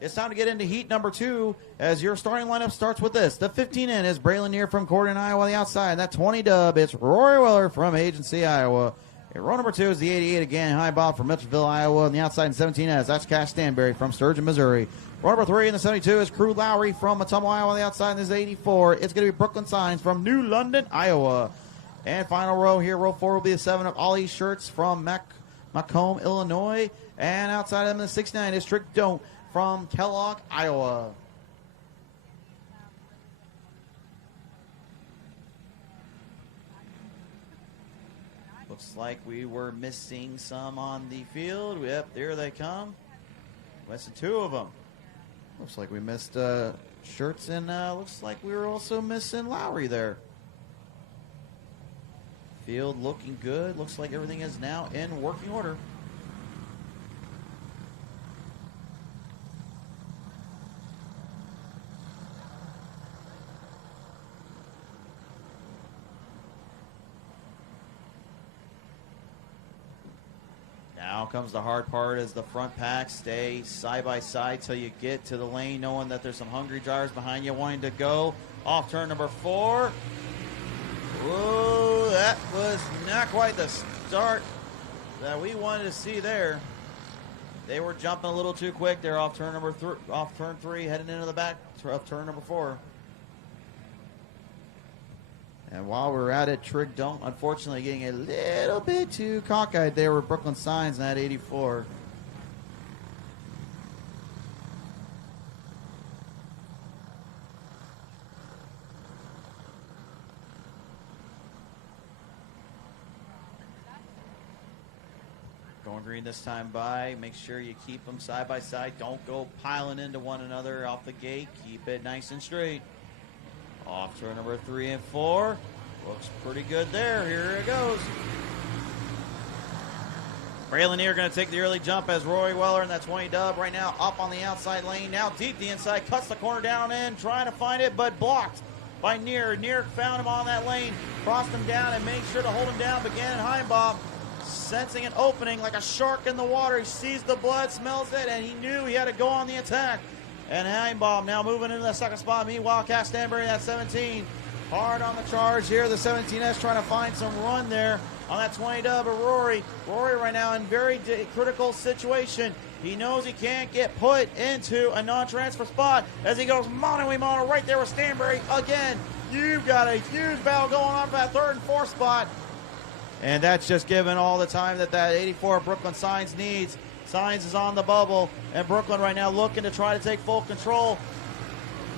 It's time to get into heat number 2 as your starting lineup starts with this. The 15 in is Braylon Neer from Corden, Iowa on the outside. And that 20 dub, it's Rory Weller from Agency, Iowa. Row number 2 is the 88 again, High Bob from Mitchellville, Iowa. On the outside in 17S, that's Cash Stanberry from Sturgeon, Missouri. Row number 3 in the 72 is Crew Lowry from Matumbo, Iowa. On the outside in this 84, it's going to be Brooklyn Signs from New London, Iowa. And final row here, row 4 will be the 7 of Ollie Shirts from Macomb, Illinois. And outside of them in the 69 is Trick Don't from Kellogg, Iowa. Looks like we were missing some on the field. Yep, there they come. Missing 2 of them. Looks like we missed Shirts, and looks like we were also missing Lowry there. Field looking good. Looks like everything is now in working order. Now comes the hard part as the front pack stay side by side till you get to the lane, knowing that there's some hungry drivers behind you wanting to go. Off turn number 4. Whoa, that was not quite the start that we wanted to see there. They were jumping a little too quick there off turn number off turn 3, heading into the back of turn number 4. And while we're at it, Trig Don't, unfortunately, getting a little bit too cockeyed there with Brooklyn Signs in that 84. Going green this time by. Make sure you keep them side by side. Don't go piling into one another off the gate. Keep it nice and straight. Off turn number 3 and 4. Looks pretty good there. Here it goes. Braylon Lanier going to take the early jump as Rory Weller in that 20 dub right now up on the outside lane. Now deep the inside, cuts the corner down in, trying to find it, but blocked by Neer. Neer found him on that lane, crossed him down and made sure to hold him down. Began Heimbaum sensing an opening like a shark in the water. He sees the blood, smells it, and he knew he had to go on the attack. And Heimbaum now moving into the second spot. Meanwhile, Cass Stanbury at 17. Hard on the charge here. The 17S trying to find some run there on that 20 dub of Rory. Rory right now in very critical situation. He knows he can't get put into a non-transfer spot as he goes mono a mono right there with Stanbury again. You've got a huge battle going on for that third and fourth spot. And that's just given all the time that 84 Brooklyn Signs needs. Signs is on the bubble, and Brooklyn right now looking to try to take full control.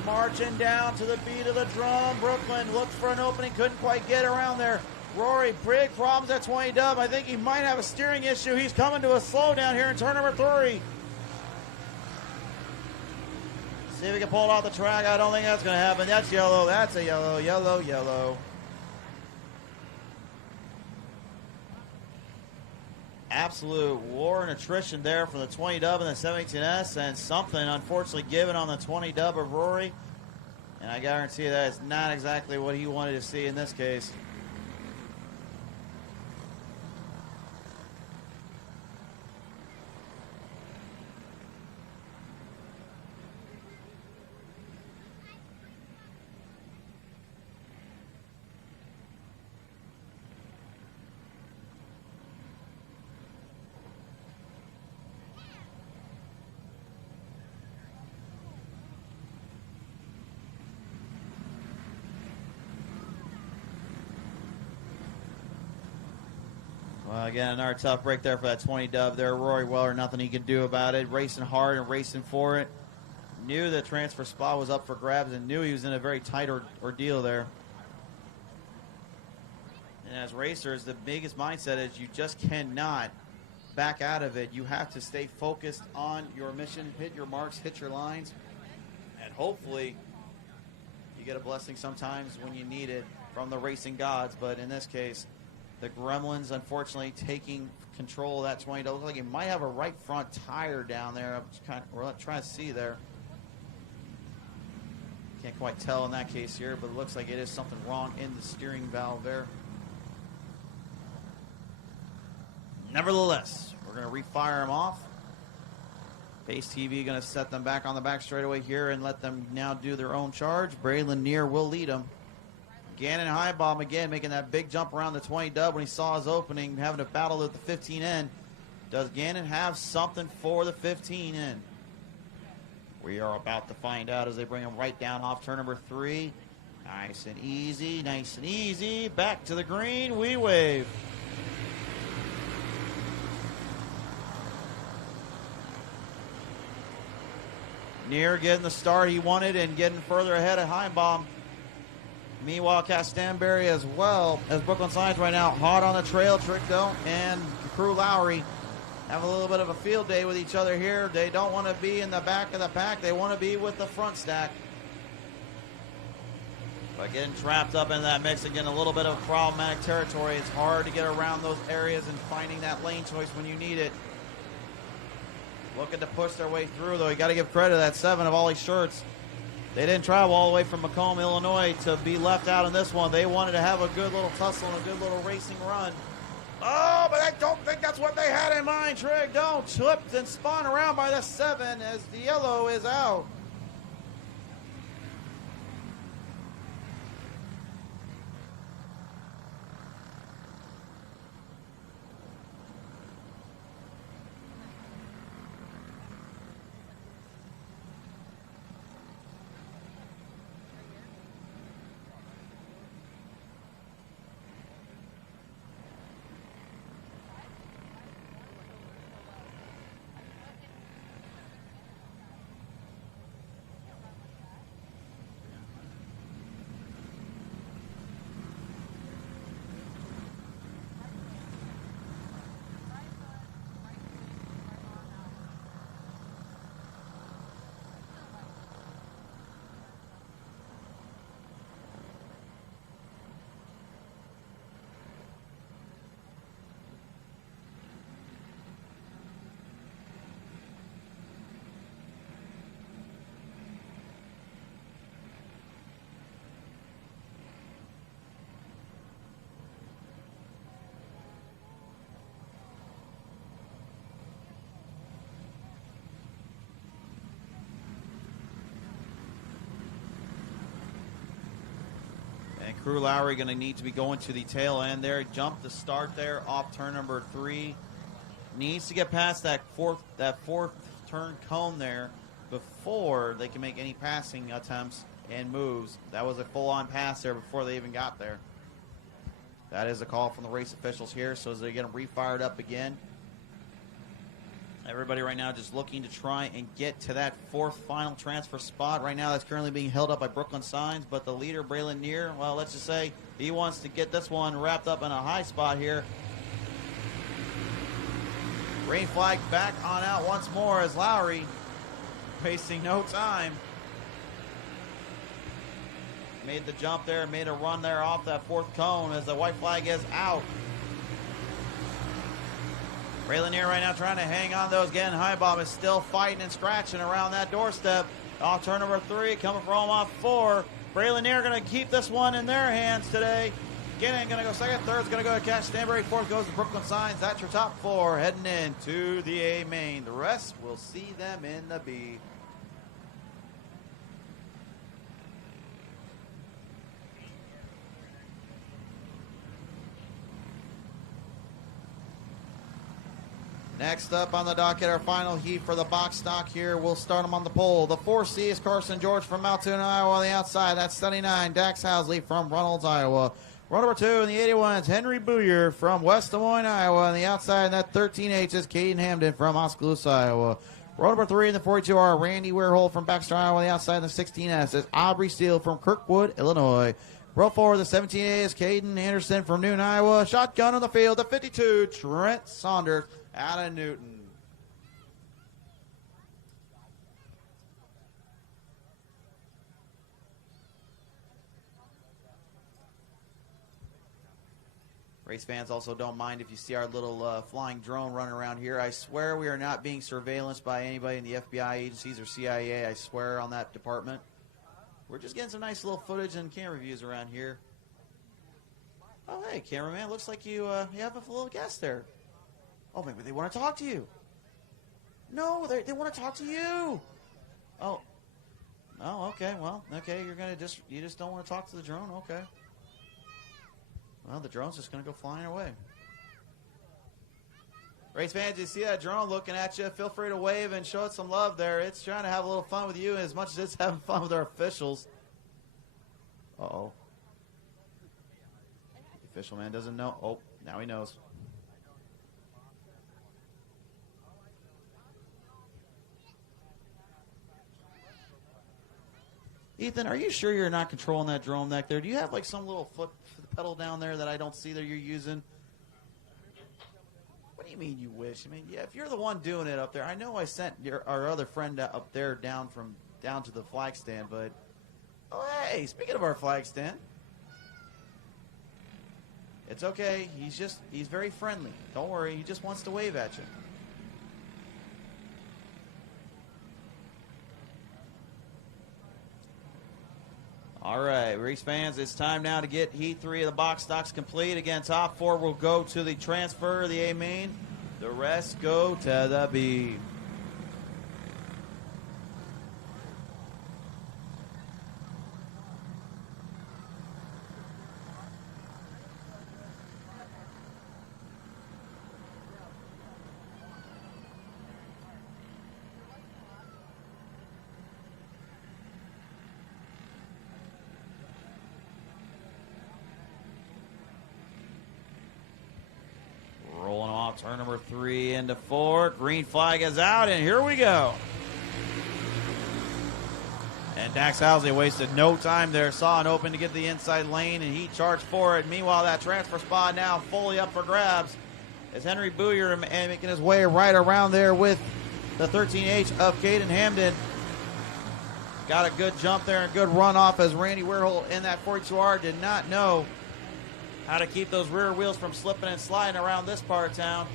Marching down to the beat of the drum. Brooklyn looked for an opening, couldn't quite get around there. Rory, big problems at 20 dub. I think he might have a steering issue. He's coming to a slowdown here in turn number 3. See if we can pull it off the track. I don't think that's going to happen. That's yellow. That's a yellow, yellow, yellow. Absolute war and attrition there for the 20 dub and the 17S, and something unfortunately given on the 20 dub of Rory. And I guarantee you that is not exactly what he wanted to see in this case. Well, again, another tough break there for that 20 dub there. Rory Weller, nothing he can do about it. Racing hard and racing for it. Knew the transfer spot was up for grabs and knew he was in a very tight ordeal there. And as racers, the biggest mindset is you just cannot back out of it. You have to stay focused on your mission, hit your marks, hit your lines, and hopefully you get a blessing sometimes when you need it from the racing gods. But in this case, the Gremlins, unfortunately, taking control of that 20. It looks like he might have a right front tire down there. We're trying to see there. Can't quite tell in that case here, but it looks like it is something wrong in the steering valve there. Nevertheless, we're going to refire him off. Pace TV going to set them back on the back straightaway here and let them now do their own charge. Braylon Lanier will lead them. Gannon Heimbaum again making that big jump around the 20 dub when he saw his opening, having to battle at the 15 end. Does Gannon have something for the 15 end? We are about to find out as they bring him right down off turn number 3. Nice and easy, nice and easy. Back to the green, we wave. Near getting the start he wanted and getting further ahead of Heimbaum. Meanwhile, Cass Stanbury as well as Brooklyn Signs right now hard on the trail. Trickdo and Crew Lowry have a little bit of a field day with each other here. They don't want to be in the back of the pack. They want to be with the front stack. But getting trapped up in that mix, again, a little bit of problematic territory. It's hard to get around those areas and finding that lane choice when you need it. Looking to push their way through, though. You got to give credit to that 7 of Ollie Shirts. They didn't travel all the way from Macomb, Illinois to be left out in this one. They wanted to have a good little tussle and a good little racing run. Oh, but I don't think that's what they had in mind, Trig. Don't slipped and spun around by the 7 as the yellow is out. Crew Lowry going to need to be going to the tail end there. Jump the start there off turn number 3. Needs to get past that fourth turn cone there before they can make any passing attempts and moves. That was a full-on pass there before they even got there. That is a call from the race officials here, so as they get them refired up again. Everybody right now just looking to try and get to that 4th final transfer spot. Right now that's currently being held up by Brooklyn Signs, but the leader, Braylon Neer, well, let's just say he wants to get this one wrapped up in a high spot here. Green flag back on out once more as Lowry wasting no time. Made the jump there, made a run there off that 4th cone as the white flag is out. Braylon here right now trying to hang on those. Again, Highbomb is still fighting and scratching around that doorstep. Off turn number 3, coming from off 4. Braylon here going to keep this one in their hands today. Again, going to go second, third's going to go to Cash Stanbury, 4th goes to Brooklyn Signs. That's your top 4 heading into the A main. The rest, we'll see them in the B. Next up on the docket, our final heat for the box stock here. We'll start them on the pole. The 4C is Carson George from Altoona, Iowa. On the outside, that's 79, Dax Housley from Reynolds, Iowa. Row number 2 in the 81s, Henry Booyer from West Des Moines, Iowa. On the outside, that 13H is Caden Hamden from Oskaloosa, Iowa. Row number 3 in the 42R, Randy Warehol from Baxter, Iowa. On the outside, the 16S is Aubrey Steele from Kirkwood, Illinois. Row 4, the 17A is Caden Anderson from Newton, Iowa. Shotgun on the field, the 52, Trent Saunders out of Newton. Race fans also don't mind if you see our little flying drone running around here. I swear we are not being surveillanced by anybody in the FBI agencies or CIA. I swear on that department. We're just getting some nice little footage and camera views around here. Oh, hey, cameraman. Looks like you have a little guest there. Oh, maybe they want to talk to you. No, they want to talk to you. Oh, okay. Well, okay. You just don't want to talk to the drone. Okay. Well, the drone's just going to go flying away. Race fans, you see that drone looking at you? Feel free to wave and show it some love there. It's trying to have a little fun with you as much as it's having fun with our officials. Uh-oh. The official man doesn't know. Oh, now he knows. Ethan, are you sure you're not controlling that drone back there? Do you have like some little foot pedal down there that I don't see that you're using? What do you mean you wish? I mean, yeah, if you're the one doing it up there, I know I sent our other friend up there down to the flag stand, but oh hey, speaking of our flag stand, it's okay. He's very friendly. Don't worry, he just wants to wave at you. All right, race fans, it's time now to get Heat 3 of the box stocks complete. Again, top 4 will go to the transfer, the A main. The rest go to the B. Rolling off turn number 3 into 4. Green flag is out, and here we go. And Dax Housley wasted no time there. Saw an open to get the inside lane, and he charged for it. Meanwhile, that transfer spot now fully up for grabs as Henry Booyer making his way right around there with the 13H of Caden Hamden. Got a good jump there and good run off as Randy Warehol in that 42R did not know how to keep those rear wheels from slipping and sliding around this part of town.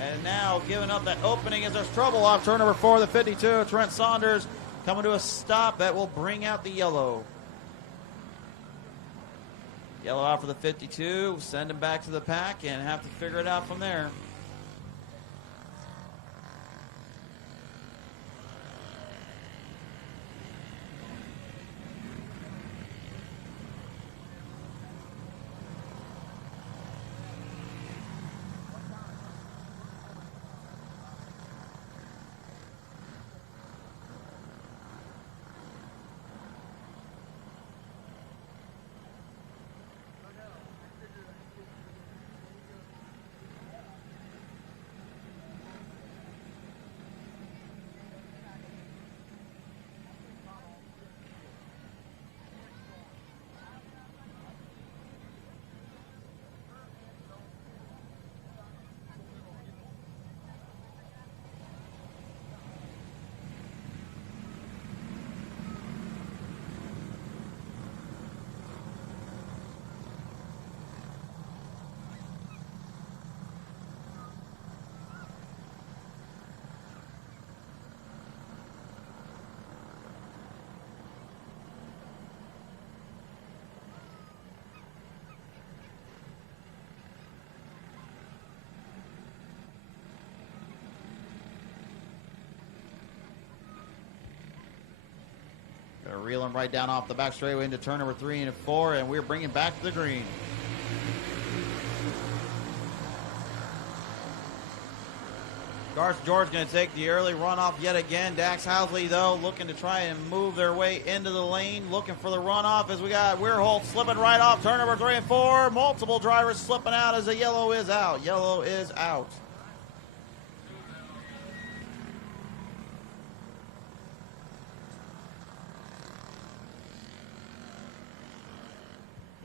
And now giving up that opening as there's trouble off turn number 4, the 52. Trent Saunders coming to a stop that will bring out the yellow. Yellow out for the 52. Send him back to the pack and have to figure it out from there. reeling right down off the back straightaway into turn number 3 and 4, and we're bringing back the green. Carson George going to take the early runoff yet again. Dax Housley, though, looking to try and move their way into the lane, looking for the runoff as we got Weirholt slipping right off turn number 3 and 4. Multiple drivers slipping out as the yellow is out. Yellow is out.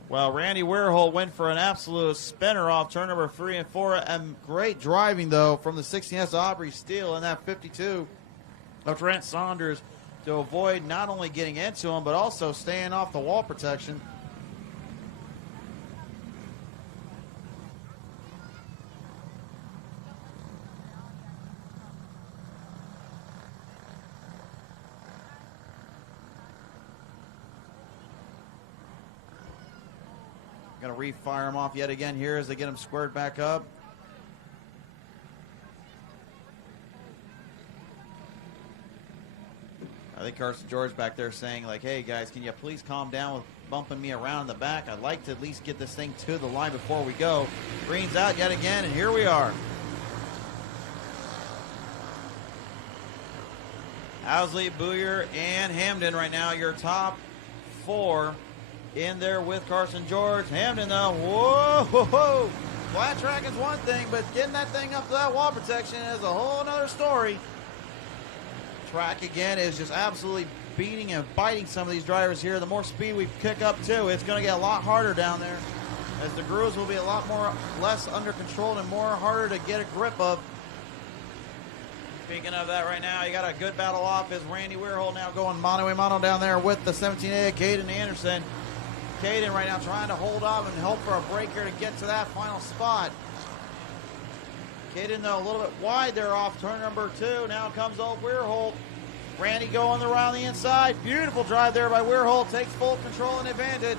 Well, Randy Weirholt went for an absolute spinner off turn number 3 and 4. And great driving, though, from the 16S Aubrey Steele in that 52 of Trent Saunders to avoid not only getting into him, but also staying off the wall protection. Going to refire him off yet again here as they get him squared back up. I think Carson George back there saying, like, hey, guys, can you please calm down with bumping me around in the back? I'd like to at least get this thing to the line before we go. Green's out yet again, and here we are. Housley, Booyer, and Hamden right now, your top 4 in there with Carson George. Hamden, though, whoa. Flat track is one thing, but getting that thing up to that wall protection is a whole other story. Track, again, is just absolutely beating and biting some of these drivers here. The more speed we kick up, too, it's going to get a lot harder down there, as the grooves will be a lot less under control and more harder to get a grip of. Speaking of that right now, you got a good battle off as Randy Weirholt now going mano-a-mano down there with the 17A, Caden Anderson. Caden right now trying to hold off and hope for a break here to get to that final spot. Caden, though, a little bit wide there off turn number 2. Now comes old Weirholt. Randy going around the inside. Beautiful drive there by Weirholt. Takes full control and advantage.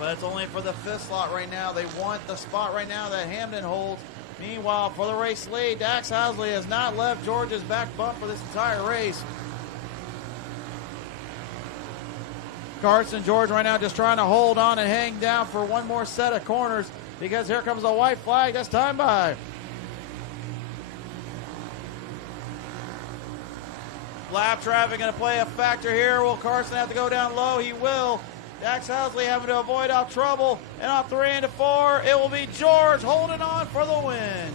But it's only for the 5th slot right now. They want the spot right now that Hamden holds. Meanwhile, for the race lead, Dax Housley has not left George's back bump for this entire race. Carson George right now just trying to hold on and hang down for one more set of corners, because here comes a white flag. That's time by. Lap traffic going to play a factor here. Will Carson have to go down low? He will. Dax Housley having to avoid off trouble. And off 3 and 4, it will be George holding on for the win.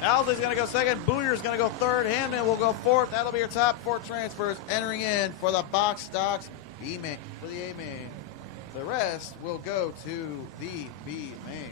Housley's going to go second. Bouyer's going to go third. Hamden will go fourth. That'll be your top 4 transfers entering in for the box stocks B main for the A main. The rest will go to the B main.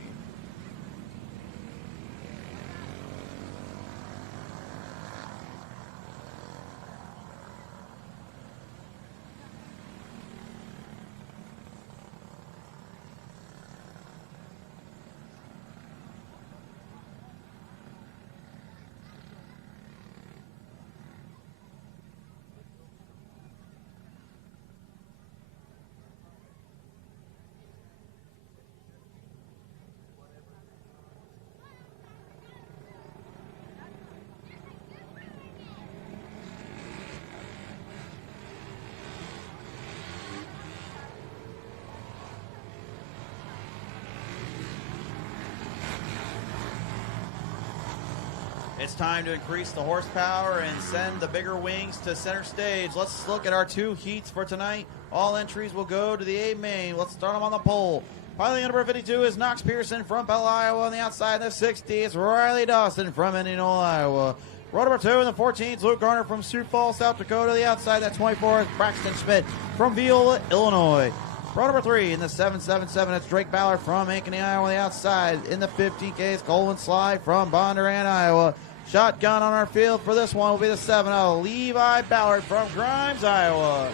It's time to increase the horsepower and send the bigger wings to center stage. Let's look at our 2 heats for tonight. All entries will go to the A main. Let's start them on the pole. Piling number 52 is Knox Pearson from Bell, Iowa. On the outside, the 60 is Riley Dawson from Indianola, Iowa. Row number 2 in the 14th, Luke Garner from Sioux Falls, South Dakota. The outside, that 24 is Braxton Schmidt from Viola, Illinois. Row number 3 in the 777, that's Drake Ballard from Ankeny, Iowa. On the outside, in the 15K is Colin Sly from Bondurant, Iowa. Shotgun on our field for this one will be the 7-0, Levi Ballard from Grimes, Iowa.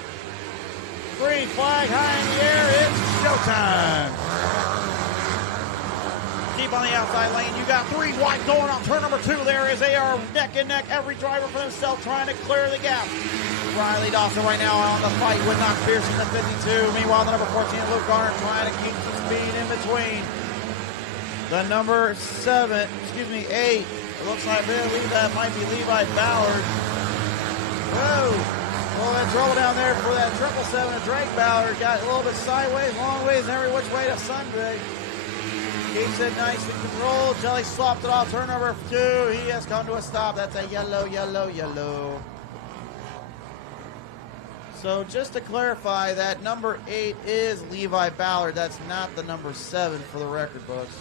Green flag high in the air, it's showtime. Keep on the outside lane, you got 3 wide going on turn number 2 there as they are neck and neck, every driver for themselves trying to clear the gap. Riley Dawson right now on the fight with Knox Pearson, the 52. Meanwhile, the number 14, Luke Garner, trying to keep some speed in between. The number 8. It looks like, I believe that might be Levi Ballard. Whoa! A little bit of trouble down there for that 777 of Drake Ballard. Got a little bit sideways, long ways, and every which way to Sunday. Keeps it nice and controlled. Jelly slopped it off. Turnover 2. He has come to a stop. That's a yellow, yellow, yellow. So just to clarify, that number 8 is Levi Ballard. That's not the number 7 for the record books.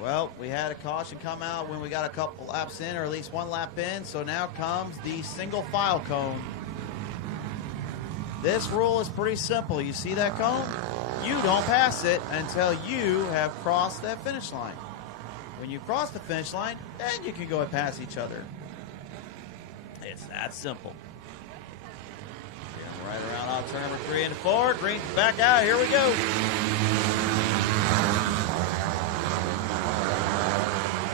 Well, we had a caution come out when we got a couple laps in, or at least one lap in, so now comes the single file cone. This rule is pretty simple. You see that cone? You don't pass it until you have crossed that finish line. When you cross the finish line, then you can go and pass each other. It's that simple. Right around on turn number 3 and 4. Green back out. Here we go.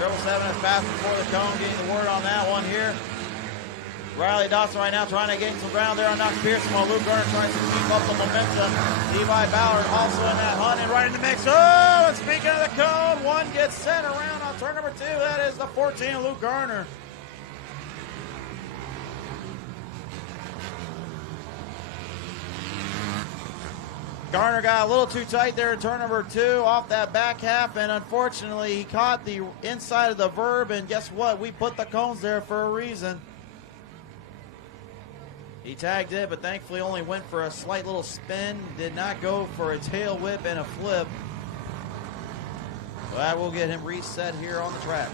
777 is passing before the cone, getting the word on that one here. Riley Dawson right now trying to gain some ground there on Knox Pearson while Luke Garner tries to keep up the momentum. Levi Ballard also in that hunt and right in the mix. Oh, and speaking of the cone, one gets sent around on turn number 2. That is the 14, Luke Garner. Garner got a little too tight there in turn number 2 off that back half, and unfortunately he caught the inside of the verb, and guess what? We put the cones there for a reason. He tagged it, but thankfully only went for a slight little spin, did not go for a tail whip and a flip. But that will get him reset here on the track.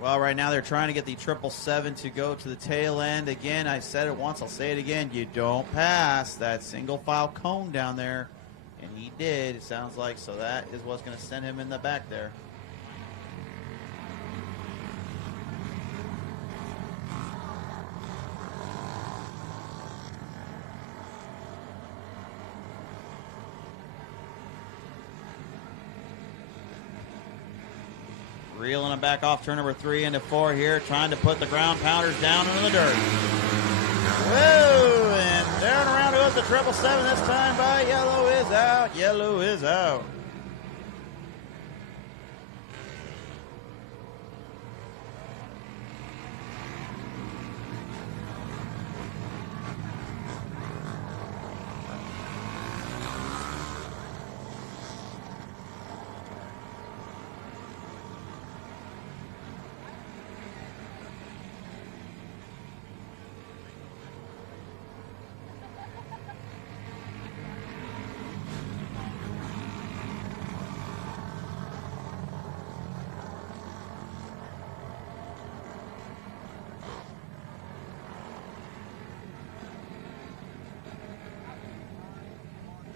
Well, right now they're trying to get the 777 to go to the tail end. Again, I said it once, I'll say it again. You don't pass that single file cone down there. And he did, it sounds like. So that is what's going to send him in the back there. Reeling him back off turn number 3 into 4 here, trying to put the ground pounders down into the dirt. Whoa, and down around goes the 777 this time by Yellow is out. Yellow is out.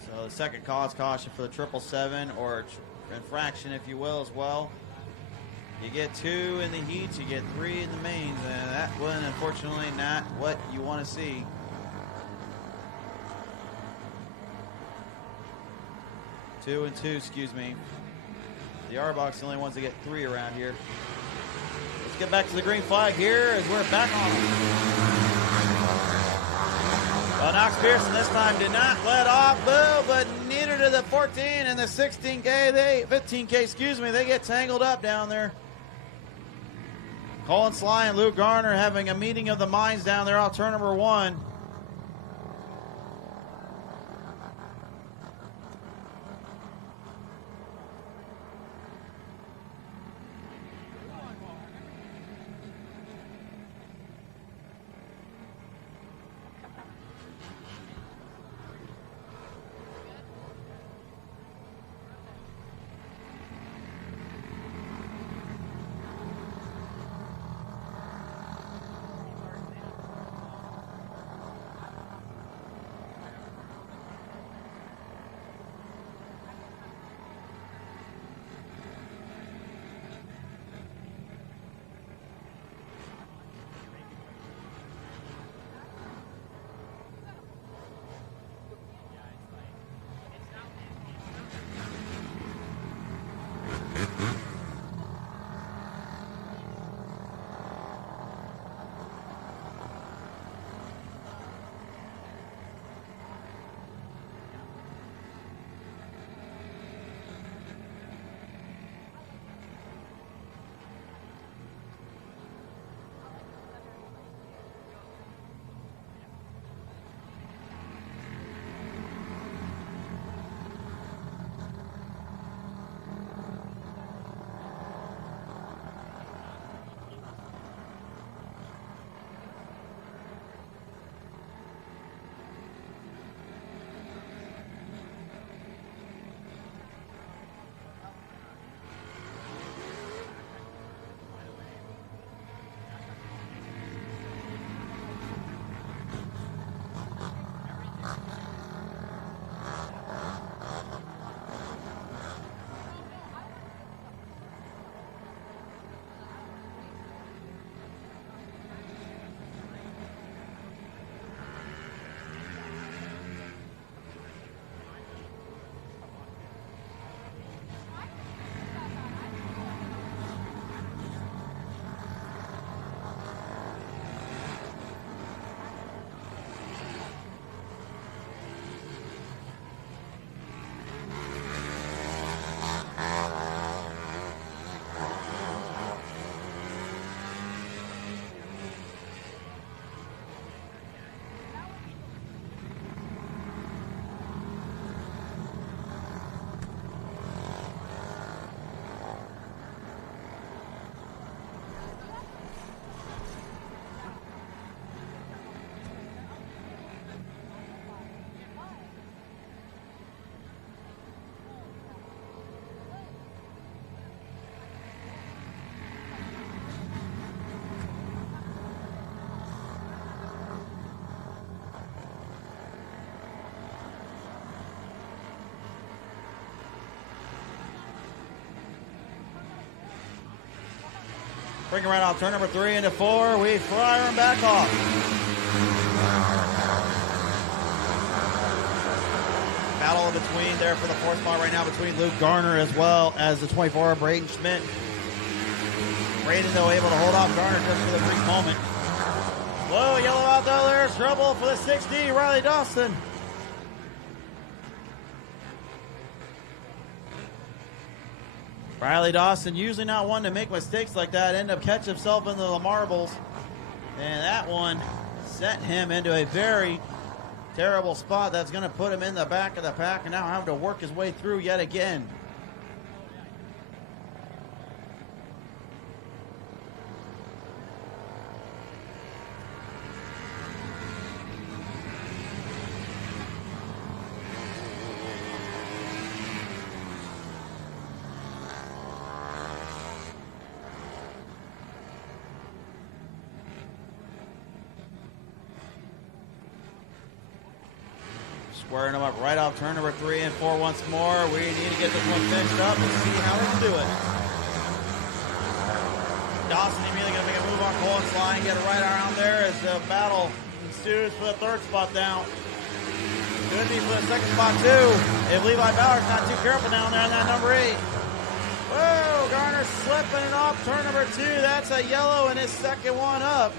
So the second cause caution for the 777, or infraction, if you will, as well. You get 2 in the heats, you get 3 in the mains, and that one, unfortunately, not what you want to see. Two and 2, excuse me. The R-Box are the only ones that get 3 around here. Let's get back to the green flag here as we're back on them. Well, Knox Pearson this time did not let off, but neither did the 14 and the 15K, 15K, excuse me, they get tangled up down there. Colin Sly and Luke Garner having a meeting of the minds down there on turn number 1. Bringing right off turn number 3 into 4. We fire him back off. Battle in between there for the 4th spot right now between Luke Garner as well as the 24 Braden Schmidt. Braden, though, able to hold off Garner just for the brief moment. Whoa, yellow out there. There's trouble for the 6D, Riley Dawson. Riley Dawson, usually not one to make mistakes like that, end up catching himself into the marbles. And that one sent him into a very terrible spot that's going to put him in the back of the pack and now having to work his way through yet again. Squaring them up right off turn number 3 and 4 once more. We need to get this one finished up and see how they can do it. Dawson immediately going to make a move on Colin's line, get it right around there as the battle ensues for the 3rd spot down. Could be for the 2nd spot too, if Levi Bauer's not too careful down there on that number 8. Whoa, Garner slipping it off turn number 2. That's a yellow and his 2nd one up.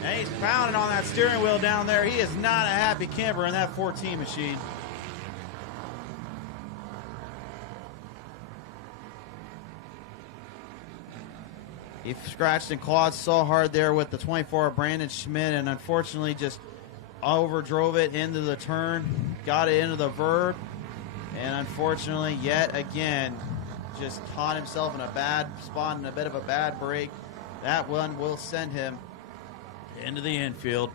And he's pounding on that steering wheel down there. He is not a happy camper in that 14 machine. He scratched and clawed so hard there with the 24 Brandon Schmidt and unfortunately just overdrove it into the turn, got it into the verb, and unfortunately yet again just caught himself in a bad spot and a bit of a bad break. That one will send him into the infield.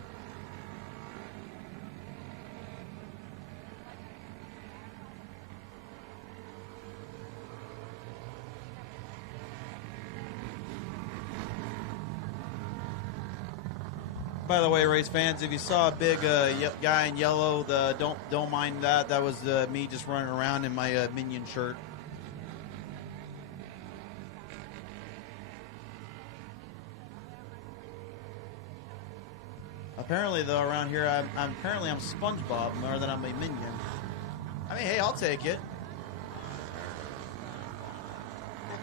By the way, race fans, if you saw a big guy in yellow, don't mind that. That was me just running around in my Minion shirt. Apparently, though, around here, I'm SpongeBob more than I'm a Minion. I mean, hey, I'll take it.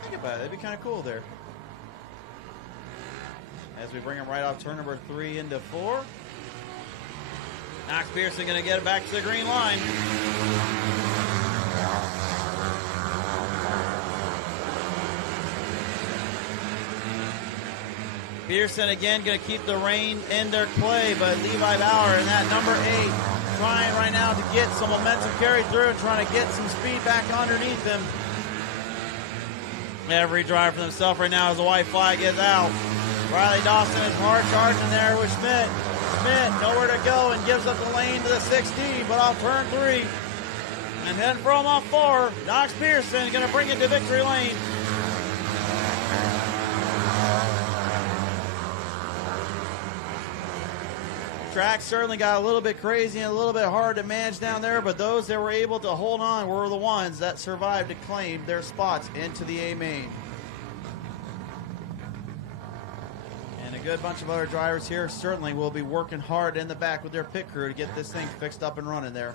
Think about it. That'd be kind of cool there. As we bring him right off turn number 3 into 4. Knox Pearson going to get it back to the green line. Pearson again going to keep the rein in their play, but Levi Bauer in that number 8 trying right now to get some momentum carried through and trying to get some speed back underneath him. Every drive for themselves right now as the white flag is out. Riley Dawson is hard charging there with Schmidt. Schmidt nowhere to go and gives up the lane to the 6D, but off turn 3. And heading from off 4, Knox Pearson going to bring it to victory lane. Track certainly got a little bit crazy and a little bit hard to manage down there, but those that were able to hold on were the ones that survived to claim their spots into the A main. And a good bunch of other drivers here certainly will be working hard in the back with their pit crew to get this thing fixed up and running there.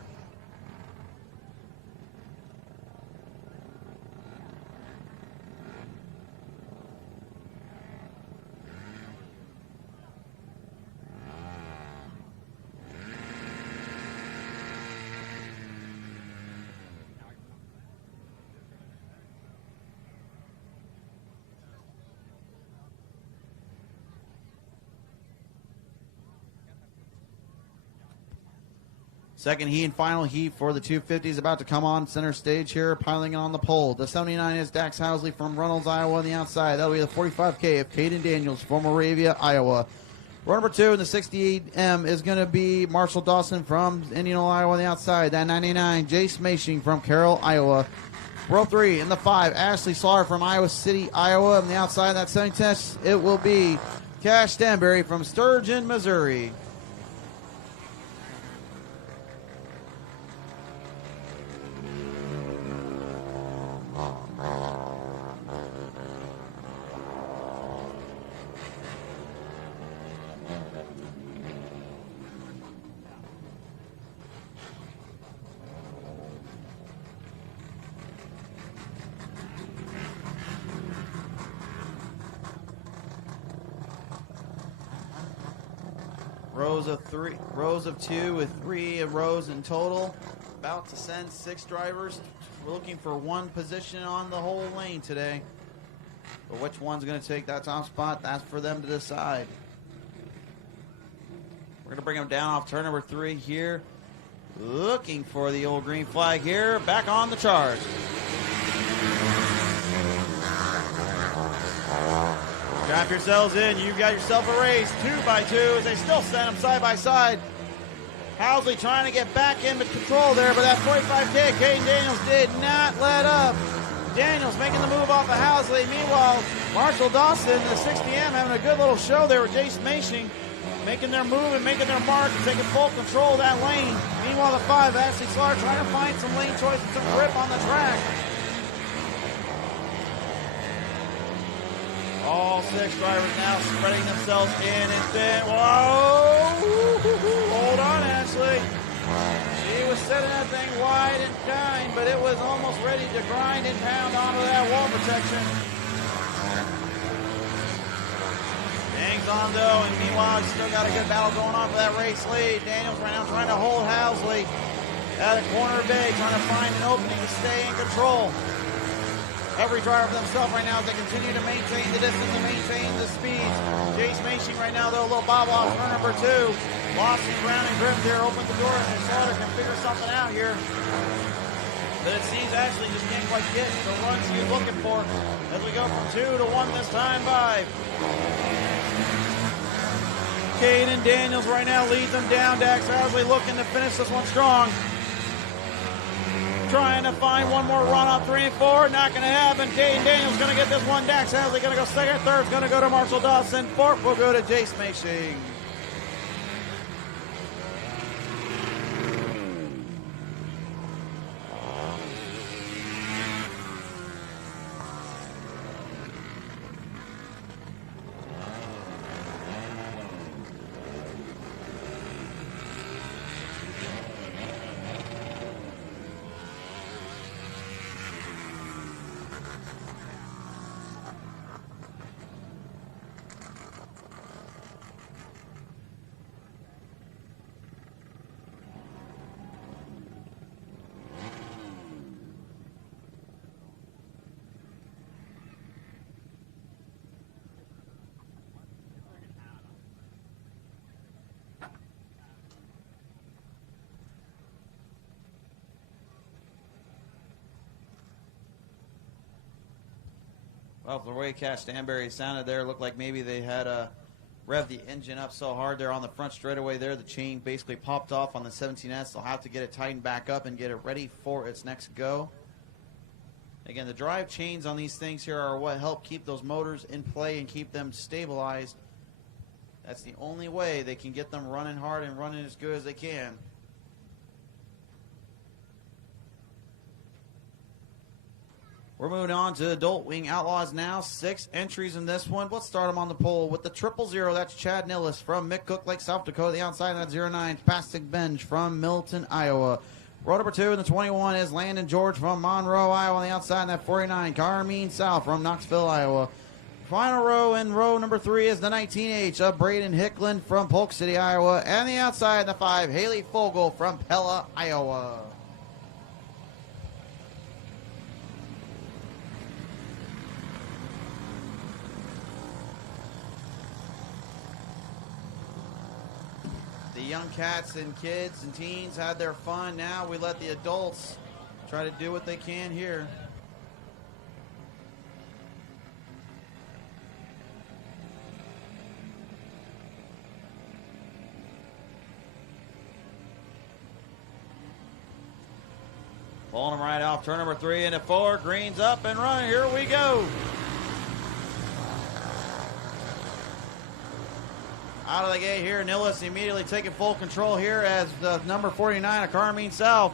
Second heat and final heat for the 250 is about to come on center stage here, piling on the pole. The 79 is Dax Housley from Reynolds, Iowa on the outside. That'll be the 45K of Caden Daniels from Moravia, Iowa. Row number 2 in the 68M is going to be Marshall Dawson from Indianola, Iowa on the outside. That 99, Jace Mashing from Carroll, Iowa. Row 3 in the 5, Ashley Slaughter from Iowa City, Iowa. On the outside, that 70 it will be Cash Stanberry from Sturgeon, Missouri. Rows of two with 3 rows in total. About to send 6 drivers. We're looking for 1 position on the whole lane today. But which one's going to take that top spot, that's for them to decide. We're going to bring them down off turn number 3 here. Looking for the old green flag here. Back on the charge. Strap yourselves in. You've got yourself a race. 2x2 as they still send them side by side. Housley trying to get back into control there, but that 45K, Caden Daniels did not let up. Daniels making the move off of Housley. Meanwhile, Marshall Dawson, the 60M, having a good little show there with Jace Mashing, making their move and making their mark and taking full control of that lane. Meanwhile, the 5, Ashley Slar, trying to find some lane choice and some grip on the track. All 6 drivers now spreading themselves in and thin. Whoa! Hold on, Ashley. She was setting that thing wide and kind, but it was almost ready to grind and pound onto that wall protection. Hangs on though, and meanwhile, he's still got a good battle going on for that race lead. Daniels right now trying to hold Housley at the corner bay, trying to find an opening to stay in control. Every driver for themselves right now as they continue to maintain the distance and maintain the speeds. Jace Mashing right now, though, a little bob off turn number 2. Lost some ground and grip there, opened the door, and Slaughter can figure something out here. But it seems Ashley just can't quite get the runs he was looking for as we go from 2 to 1 this time by. Caden Daniels right now leads them down. Dax Housley looking to finish this one strong. Trying to find one more run up 3 and 4. Not going to happen. Caden Daniels going to get this one. Dax Housley going to go second. Third's going to go to Marshall Dawson. Fourth will go to Jace Mashing. Well, the way Cash Stanberry sounded there, looked like maybe they had revved the engine up so hard there on the front straightaway there. The chain basically popped off on the 17S. They'll have to get it tightened back up and get it ready for its next go. Again, the drive chains on these things here are what help keep those motors in play and keep them stabilized. That's the only way they can get them running hard and running as good as they can. We're moving on to Adult Wing Outlaws now. 6 entries in this one. Let's start them on the pole with the 000. That's Chad Nillis from McCook Lake, South Dakota. The outside of that 09, Pastic Benj from Milton, Iowa. Row number 2 in the 21 is Landon George from Monroe, Iowa. On the outside in that 49, Carmine South from Knoxville, Iowa. Final row in row number 3 is the 19H of Braden Hicklin from Polk City, Iowa. And the outside in the 5, Haley Fogel from Pella, Iowa. The young cats and kids and teens had their fun. Now we let the adults try to do what they can here. Pulling them right off turn number 3 into 4. Green's up and running. Here we go. Out of the gate here, Nillis immediately taking full control here as the number 49 of Carmine South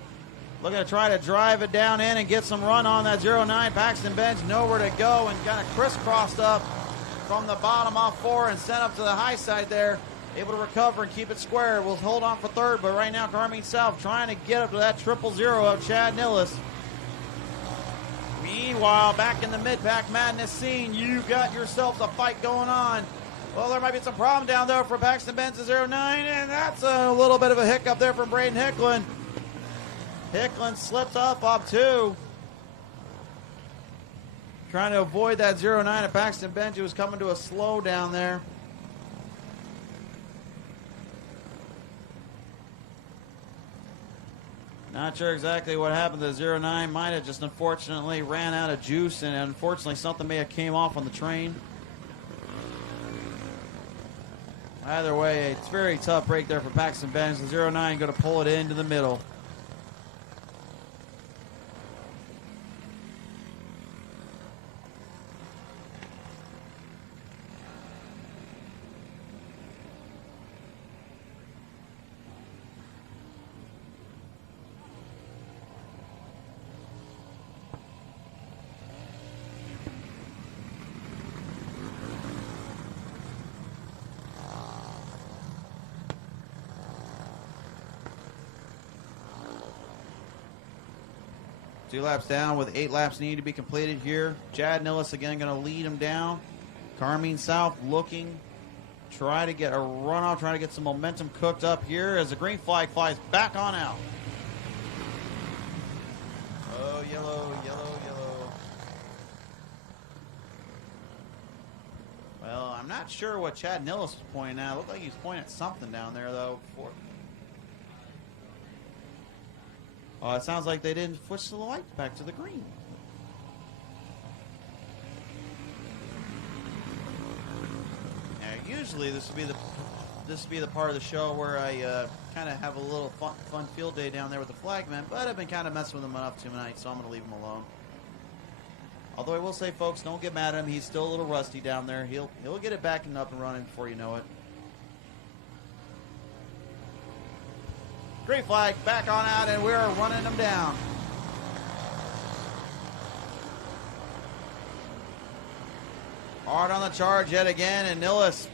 looking to try to drive it down in and get some run on that 09 Paxton Bench. Nowhere to go and kind of crisscrossed up from the bottom off 4 and sent up to the high side there. Able to recover and keep it square. We'll hold on for third, but right now Carmine South trying to get up to that 000 of Chad Nillis. Meanwhile, back in the mid-pack madness scene, you got yourself a fight going on. Well, there might be some problem down there for Paxton Benz 09, and that's a little bit of a hiccup there from Braden Hicklin. Hicklin slipped off 2. Trying to avoid that 09 at Paxton Benz, who was coming to a slow down there. Not sure exactly what happened. The 09 might have just unfortunately ran out of juice, and unfortunately something may have came off on the train. Either way, it's very tough break there for Paxton Benz. The 09 going to pull it into the middle. Two laps down with 8 laps needed to be completed here. Chad Nillis again going to lead him down. Carmine South looking, try to get a runoff, trying to get some momentum cooked up here as the green flag flies back on out. Oh, yellow, yellow, yellow. Well, I'm not sure what Chad Nillis was pointing at. It looked like he was pointing at something down there, though. It sounds like they didn't switch the light back to the green. Now, usually this would be the part of the show where I kind of have a little fun field day down there with the flagmen, but I've been kind of messing with him enough tonight, so I'm going to leave him alone. Although I will say, folks, don't get mad at him. He's still a little rusty down there. He'll get it back and up and running before you know it. Green flag back on out, and we're running them down. Hard on the charge yet again, and Nillis,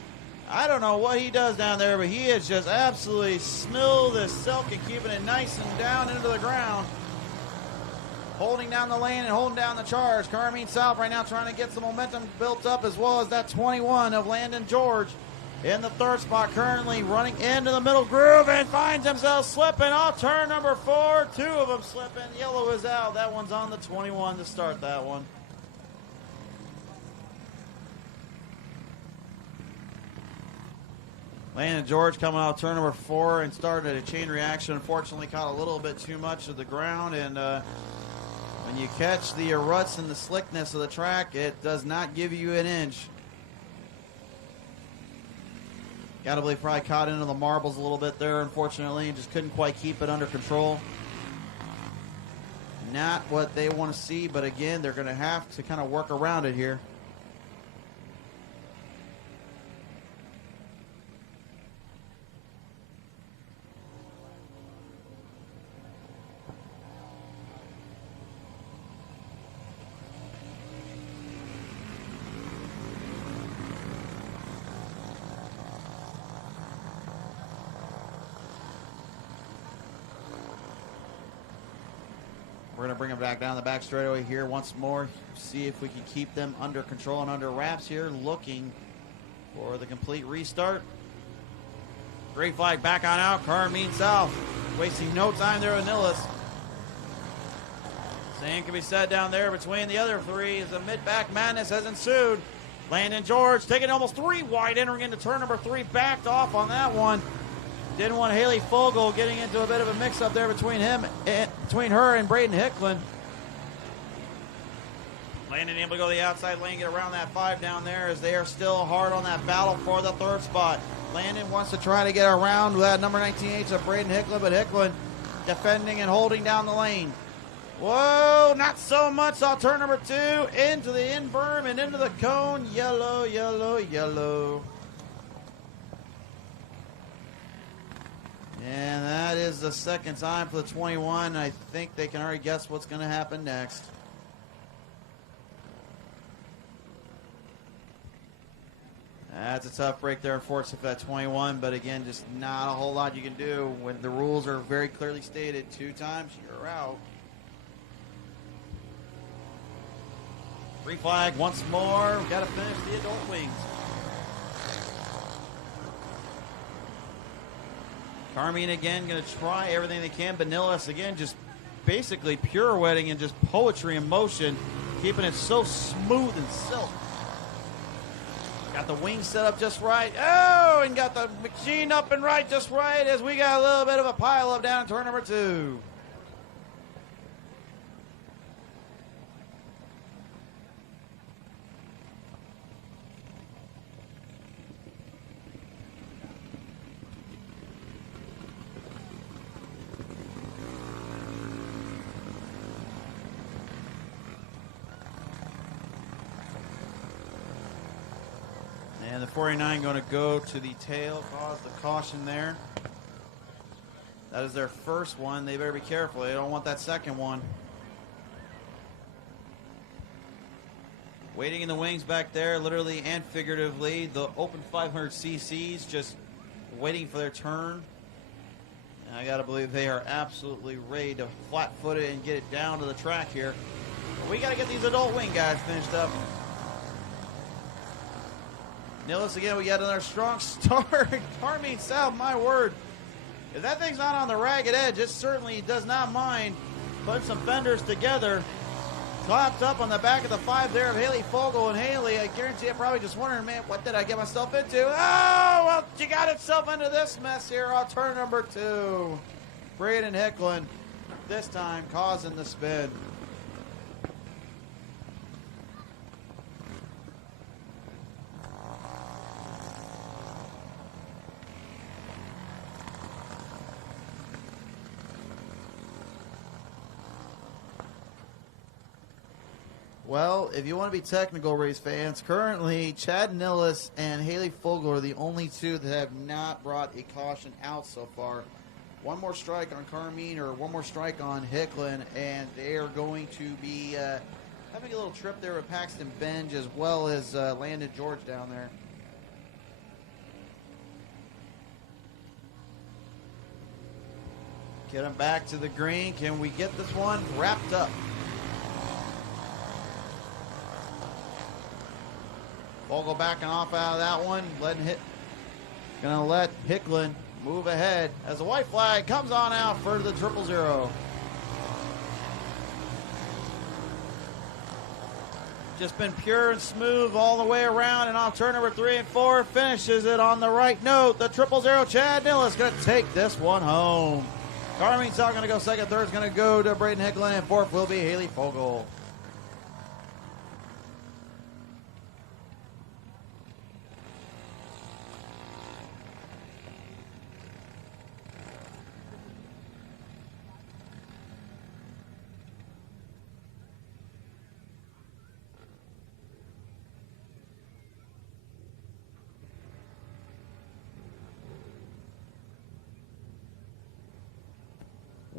I don't know what he does down there, but he is just absolutely smooth as silk and keeping it nice and down into the ground. Holding down the lane and holding down the charge. Carmine South right now trying to get some momentum built up, as well as that 21 of Landon George. In the third spot, currently running into the middle groove and finds himself slipping off turn number 4. 2 of them slipping. Yellow is out. That one's on the 21 to start that one. Landon George coming out turn number 4 and started a chain reaction. Unfortunately, caught a little bit too much of the ground, and when you catch the ruts and the slickness of the track, it does not give you an inch. Gotta believe probably caught into the marbles a little bit there, unfortunately, and just couldn't quite keep it under control. Not what they want to see, but again, they're going to have to kind of work around it here. We're going to bring them back down the back straightaway here once more. See if we can keep them under control and under wraps here. Looking for the complete restart. Green flag back on out. Carmine South wasting no time there with Nillis. Same can be said down there between the other 3 as the mid-back madness has ensued. Landon George taking almost 3 wide, entering into turn number 3. Backed off on that one. Didn't want Haley Fogel getting into a bit of a mix-up there between her and Braden Hicklin. Landon able to go to the outside lane, get around that 5 down there as they are still hard on that battle for the 3rd spot. Landon wants to try to get around with that number 19H of Braden Hicklin, but Hicklin defending and holding down the lane. Whoa, not so much on turn number 2, into the in-berm and into the cone. Yellow, yellow, yellow. And that is the second time for the 21. I think they can already guess what's going to happen next. That's a tough break there, unfortunately, for that 21. But again, just not a whole lot you can do when the rules are very clearly stated. 2 times, you're out. Free flag once more. We've got to finish the adult wings. Carmine again going to try everything they can, but Nilles again just basically pirouetting and just poetry in motion, keeping it so smooth and silk. Got the wings set up just right. Oh, and got the machine up and right just right as we got a little bit of a pile up down in turn number 2. And the 49 going to go to the tail, cause the caution there. That is their first one. They better be careful. They don't want that second one. Waiting in the wings back there, literally and figuratively. The open 500 cc's just waiting for their turn. And I got to believe they are absolutely ready to flat-foot it and get it down to the track here. But we got to get these adult wing guys finished up. Nilles again, we got another strong start. Carmine South, my word. If that thing's not on the ragged edge, it certainly does not mind putting some fenders together. Clapped up on the back of the 5 there of Haley Fogel. And Haley, I guarantee you're probably just wondering, man, what did I get myself into? Oh, well, she got itself into this mess here on turn number 2. Braden Hicklin, this time causing the spin. Well, if you want to be technical, race fans, currently Chad Nilles and Haley Fogel are the only two that have not brought a caution out so far. One more strike on Carmine or one more strike on Hicklin, and they are going to be having a little trip there with Paxton Benj as well as Landon George down there. Get them back to the green. Can we get this one wrapped up? Fogel backing off out of that one. Gonna let Hicklin move ahead as the white flag comes on out for the 000. Just been pure and smooth all the way around, and off turn number 3 and 4 finishes it on the right note. The 000 Chad Nilles gonna take this one home. Carmine South gonna go second, third's gonna go to Braden Hicklin, and fourth will be Haley Fogel.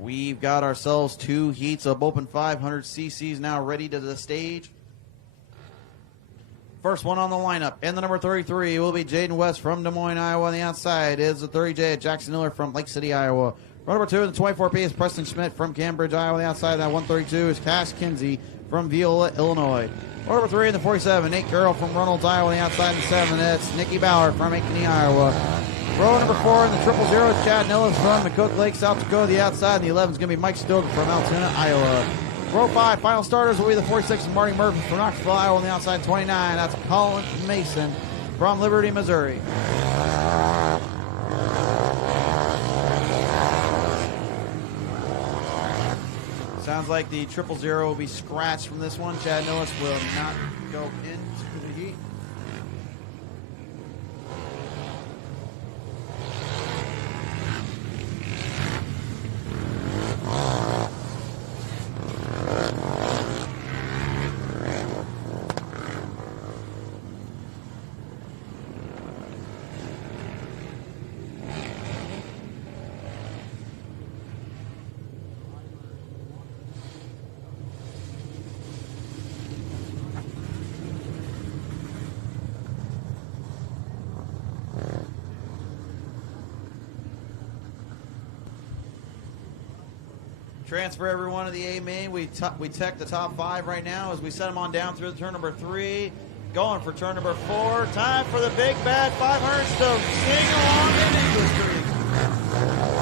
We've got ourselves 2 heats of open 500 cc's now ready to the stage. First one on the lineup, in the number 33 will be Jaden West from Des Moines, Iowa. On the outside is the 30J, Jackson Miller from Lake City, Iowa. Number 2 in the 24P is Preston Schmidt from Cambridge, Iowa. On the outside of that 132 is Cash Kinsey from Viola, Illinois. Number 3 in the 47, Nate Carroll from Reynolds, Iowa. On the outside of the 7, it's Nikki Bauer from Ankeny, Iowa. Row number 4 in the 000 is Chad Nilles from McCook Lake, South Dakota. The outside, and the 11 is going to be Mike Stoker from Altoona, Iowa. Row 5, final starters will be the 46 and Marty Murphy from Knoxville, Iowa. On the outside, 29, that's Colin Mason from Liberty, Missouri. Sounds like the 000 will be scratched from this one. Chad Nilles will not go into the heat. Transfer everyone to the A main. We tech the top 5 right now as we set them on down through the turn number 3. Going for turn number 4. Time for the big bad 500s to sing along into the street.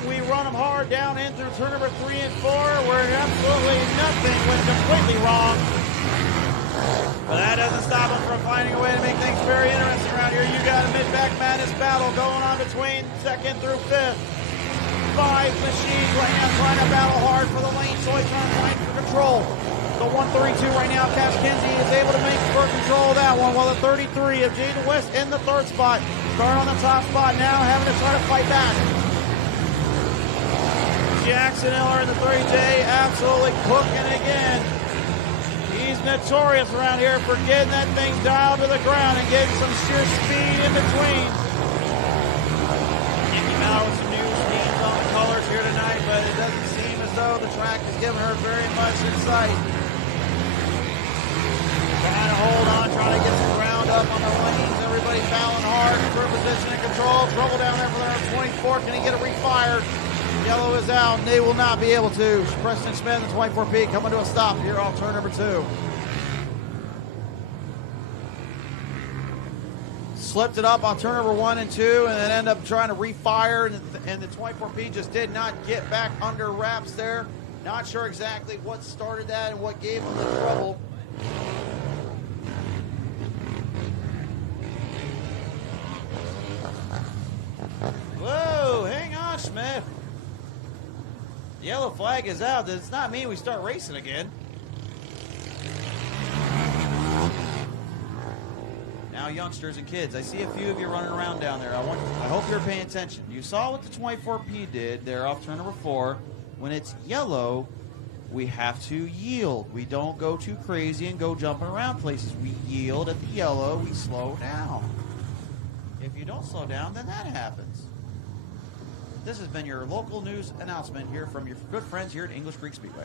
long. We run them hard down in through turn number 3 and 4, where absolutely nothing went completely wrong. But that doesn't stop them from finding a way to make things very interesting around here. You got a mid-back madness battle going on between 2nd through 5th. 5 machines right now trying to battle hard for the lane, so he's trying to fight for control. The 132 right now, Cash Kinsey is able to make for control of that one, while the 33 of Jaden West in the 3rd spot. Start on the top spot now, having to try to fight back. Jackson Eller in the 30J absolutely cooking again. He's notorious around here for getting that thing dialed to the ground and getting some sheer speed in between. Nikki Mauer with some new schemes on the colors here tonight, but it doesn't seem as though the track is giving her very much insight. Trying to hold on, trying to get some ground up on the lanes. Everybody fouling hard, first position and control. Trouble down there for the 24. Can he get it refired? Yellow is out, and they will not be able to. Preston Smith, the 24P, coming to a stop here off turn number 2. Slipped it up on turn number 1 and 2, and then ended up trying to refire, and the 24P just did not get back under wraps there. Not sure exactly what started that and what gave them the trouble. Whoa, hang on, Smith. The yellow flag is out. Does not mean we start racing again. Now, youngsters and kids, I see a few of you running around down there. I hope you're paying attention. You saw what the 24P did there off turn number 4. When it's yellow, we have to yield. We don't go too crazy and go jumping around places. We yield at the yellow. We slow down. If you don't slow down, then that happens. This has been your local news announcement here from your good friends here at English Creek Speedway.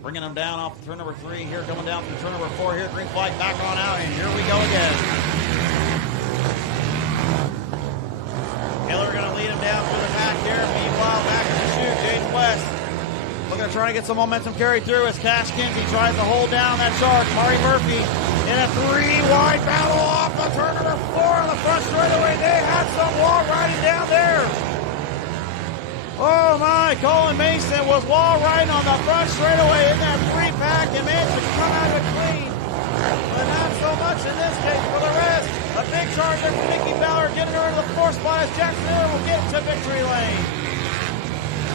Bringing them down off turn number 3 here, coming down from turn number 4 here. Green flag back on out, and here we go again. Taylor going to lead him down through the back here. Meanwhile, back in the chute, Jaden West. Looking to try to get some momentum carried through as Cash Kinsey tries to hold down that charge. Marty Murphy in a 3-wide battle off of turn number 4 on the front straightaway. They had some wall riding down there. Oh my, Colin Mason was wall riding on the front straightaway in that 3-pack and managed to come out of it clean. But not so much in this case for the rest. A big charge there for Nikki Ballard, getting her into the 4th spot as Jackson Miller will get to victory lane.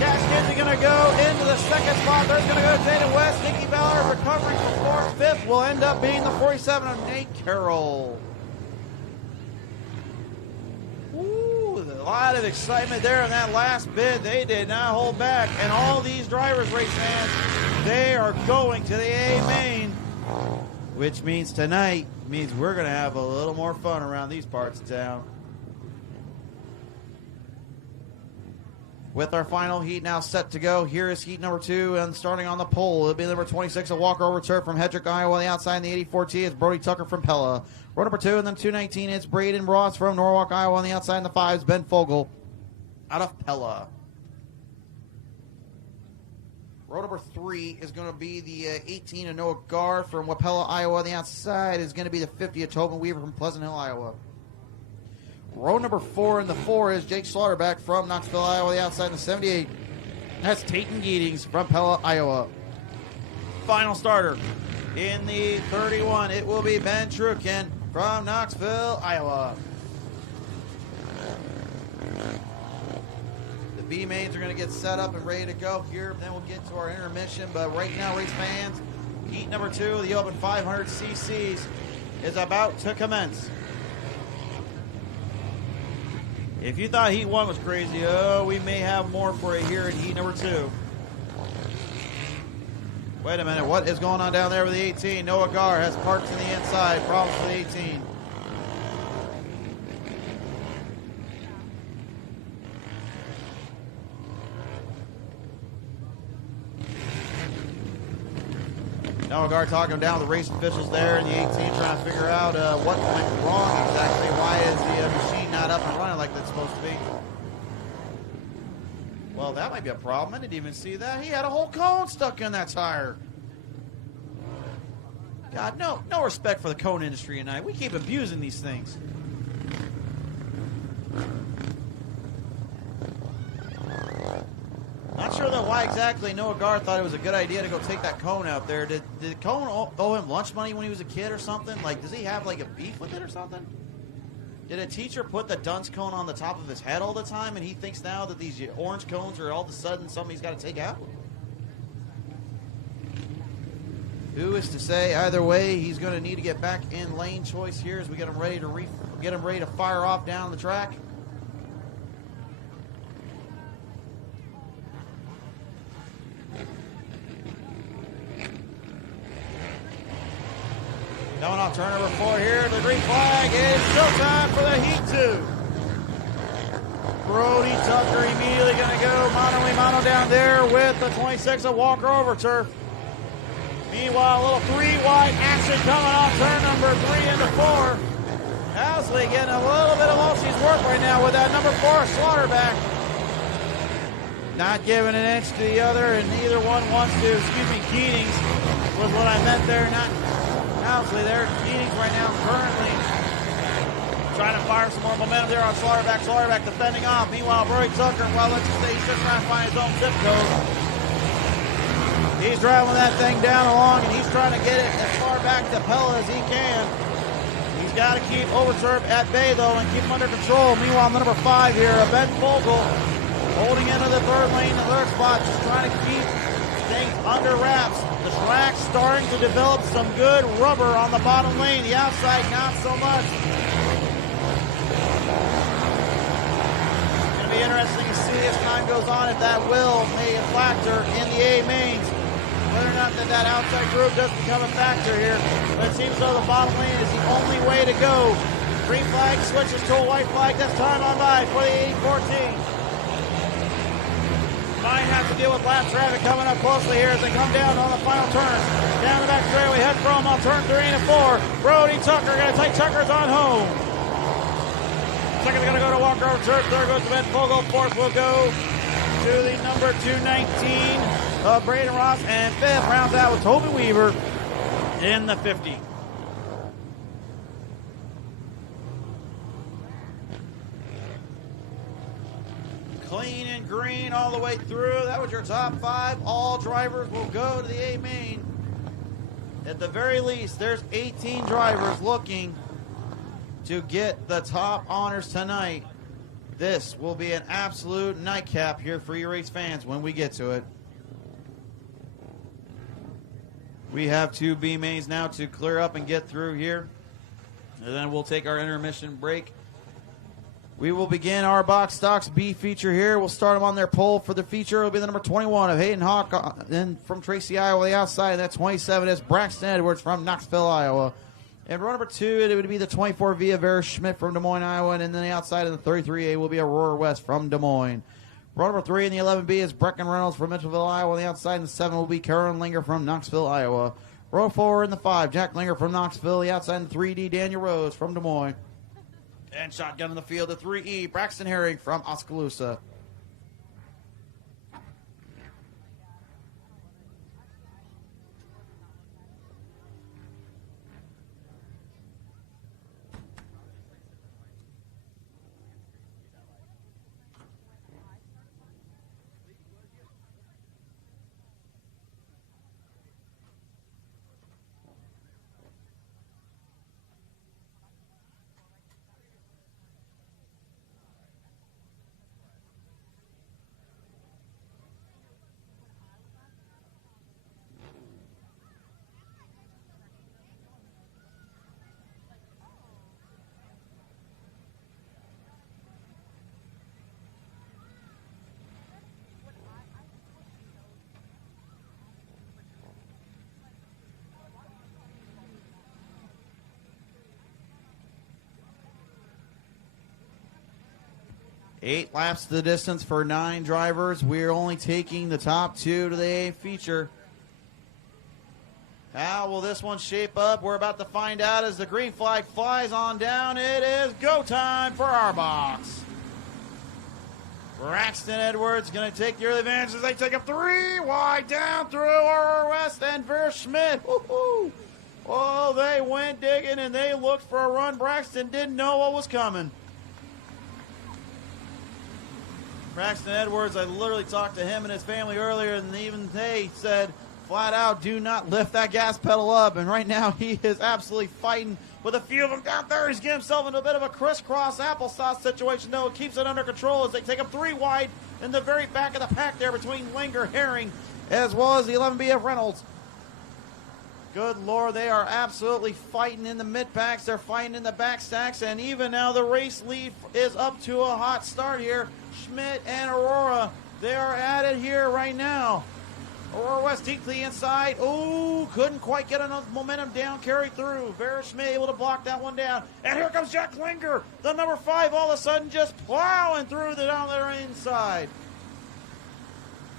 Cash Kinsey going to go into the 2nd spot. There's going to go to Jaden West. Nikki Ballard recovering from 4th. 5th will end up being the 47 of Nate Carroll. Ooh, a lot of excitement there in that last bit. They did not hold back. And all these drivers, race fans, they are going to the A main, which means tonight means we're going to have a little more fun around these parts of town. With our final heat now set to go, here is heat number 2, and starting on the pole, it'll be number 26, a Walker over turf from Hedrick, Iowa. On the outside in the 84T is Brody Tucker from Pella. Row number 2, and then 219, it's Braden Ross from Norwalk, Iowa. On the outside in the 5 is Ben Fogel out of Pella. Row number 3 is going to be the 18 of Noah Gar from Wapella, Iowa. On the outside is going to be the 50 of Tobin Weaver from Pleasant Hill, Iowa. Row number 4 in the 4 is Jake Slaughterback from Knoxville, Iowa. The outside in the 78. That's Tayton Geetings from Pella, Iowa. Final starter in the 31. It will be Ben Trukin from Knoxville, Iowa. The B mains are going to get set up and ready to go here. Then we'll get to our intermission. But right now, race fans, heat number 2, the Open 500 cc's, is about to commence. If you thought heat 1 was crazy, we may have more for you here in heat number 2. Wait a minute, what is going on down there with the 18? Noah Gar has parts in the inside, problems with the 18. Noah Gar talking down with the race officials there in the 18, trying to figure out what went wrong exactly. Why is the machine not up and running like it's supposed to be? Well, that might be a problem. I didn't even see that. He had a whole cone stuck in that tire. God, no respect for the cone industry tonight. We keep abusing these things. Not sure though why exactly Noah Gar thought it was a good idea to go take that cone out there. Did Cone owe him lunch money when he was a kid or something? Like, does he have like a beef with it or something? Did a teacher put the dunce cone on the top of his head all the time, and he thinks now that these orange cones are all of a sudden something he's got to take out? Who is to say? Either way, he's going to need to get back in lane choice here as we get him ready to fire off down the track. Coming off turn number 4 here, the green flag is showtime for the Heat 2. Brody Tucker immediately going to go mano down there with the 26 of Walker over turf. Meanwhile, a little 3-wide action coming off turn number 3 into 4. Housley getting a little bit of Walshy's work right now with that number 4 Slaughterback. Not giving an inch to the other, and neither one wants to. Keatings was what I meant there, not Housley there. Keatings right now currently trying to fire some more momentum there on Slaughterback. Slaughterback defending off. Meanwhile, Brody Tucker, well, let's just say he's just trying to find his own zip code. He's driving that thing down along, and he's trying to get it as far back to Pella as he can. He's got to keep Overturf at bay, though, and keep him under control. Meanwhile, number 5 here, Ben Vogel, holding into the third lane, the third spot, just trying to keep things under wraps. The track's starting to develop some good rubber on the bottom lane. The outside, not so much. It's going to be interesting to see as time goes on if that will may a factor in the A mains. Whether or not that outside groove does become a factor here. But it seems though the bottom lane is the only way to go. Green flag switches to a white flag. That's time on by for the 8-14. Might have to deal with lap traffic coming up closely here as they come down on the final turn. Down the back straightaway, head from on turn 3 and 4. Brody Tucker going to take Tucker's on home. Second's going to go to Walker over turf. Third goes to Ben Vogel. Fourth will go to the number 219 of Braden Ross. And fifth rounds out with Toby Weaver in the 50. Clean and green all the way through. That was your top 5. All drivers will go to the A main. At the very least, there's 18 drivers looking to get the top honors tonight. This will be an absolute nightcap here for E-Race fans when we get to it. We have 2 B mains now to clear up and get through here. And then we'll take our intermission break. We will begin our box stocks B feature here. We'll start them on their pole. For the feature, it'll be the number 21 of Hayden Hawk, then from Tracy, Iowa, the outside. And that 27 is Braxton Edwards from Knoxville, Iowa. And row number 2, it would be the 24 via Vera Schmidt from Des Moines, Iowa. And then the outside of the 33A will be Aurora West from Des Moines. Row number 3 in the 11B is Brecken Reynolds from Mitchellville, Iowa. On the outside in the 7 will be Karen Linger from Knoxville, Iowa. Row 4 in the 5, Jack Linger from Knoxville. The outside in the 3D, Daniel Rose from Des Moines. And shotgun in the field, the 3E, Braxton Herring from Oskaloosa. Eight laps to the distance for 9 drivers. We're only taking the top 2 to the A feature. How will this one shape up? We're about to find out as the green flag flies on down. It is go time for our box. Braxton Edwards going to take the early advantage as they take a 3 wide down through Aurora West and Vera Schmidt. Woo-hoo. Oh, they went digging and they looked for a run. Braxton didn't know what was coming. Braxton Edwards, I literally talked to him and his family earlier, and even they said flat out, do not lift that gas pedal up. And right now he is absolutely fighting with a few of them down there. He's getting himself into a bit of a crisscross applesauce situation, though. It keeps it under control as they take him 3 wide in the very back of the pack there between Linger, Herring, as well as the 11BF Reynolds. Good Lord, they are absolutely fighting in the mid-packs. They're fighting in the back stacks, and even now the race lead is up to a hot start here. Schmidt and Aurora, they are at it here right now. Aurora West deep to the inside. Oh, couldn't quite get enough momentum down, carry through. Vera Schmidt able to block that one down. And here comes Jack Linger, the number 5, all of a sudden just plowing through the down there inside.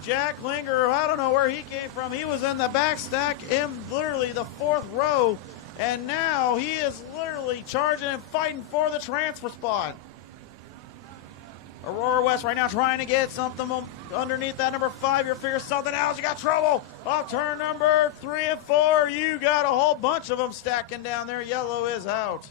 Jack Linger, I don't know where he came from. He was in the back stack in literally the 4th row, and now he is literally charging and fighting for the transfer spot. Aurora West right now trying to get something underneath that number 5. You're figuring something else. You got trouble. Off turn number 3 and 4. You got a whole bunch of them stacking down there. Yellow is out.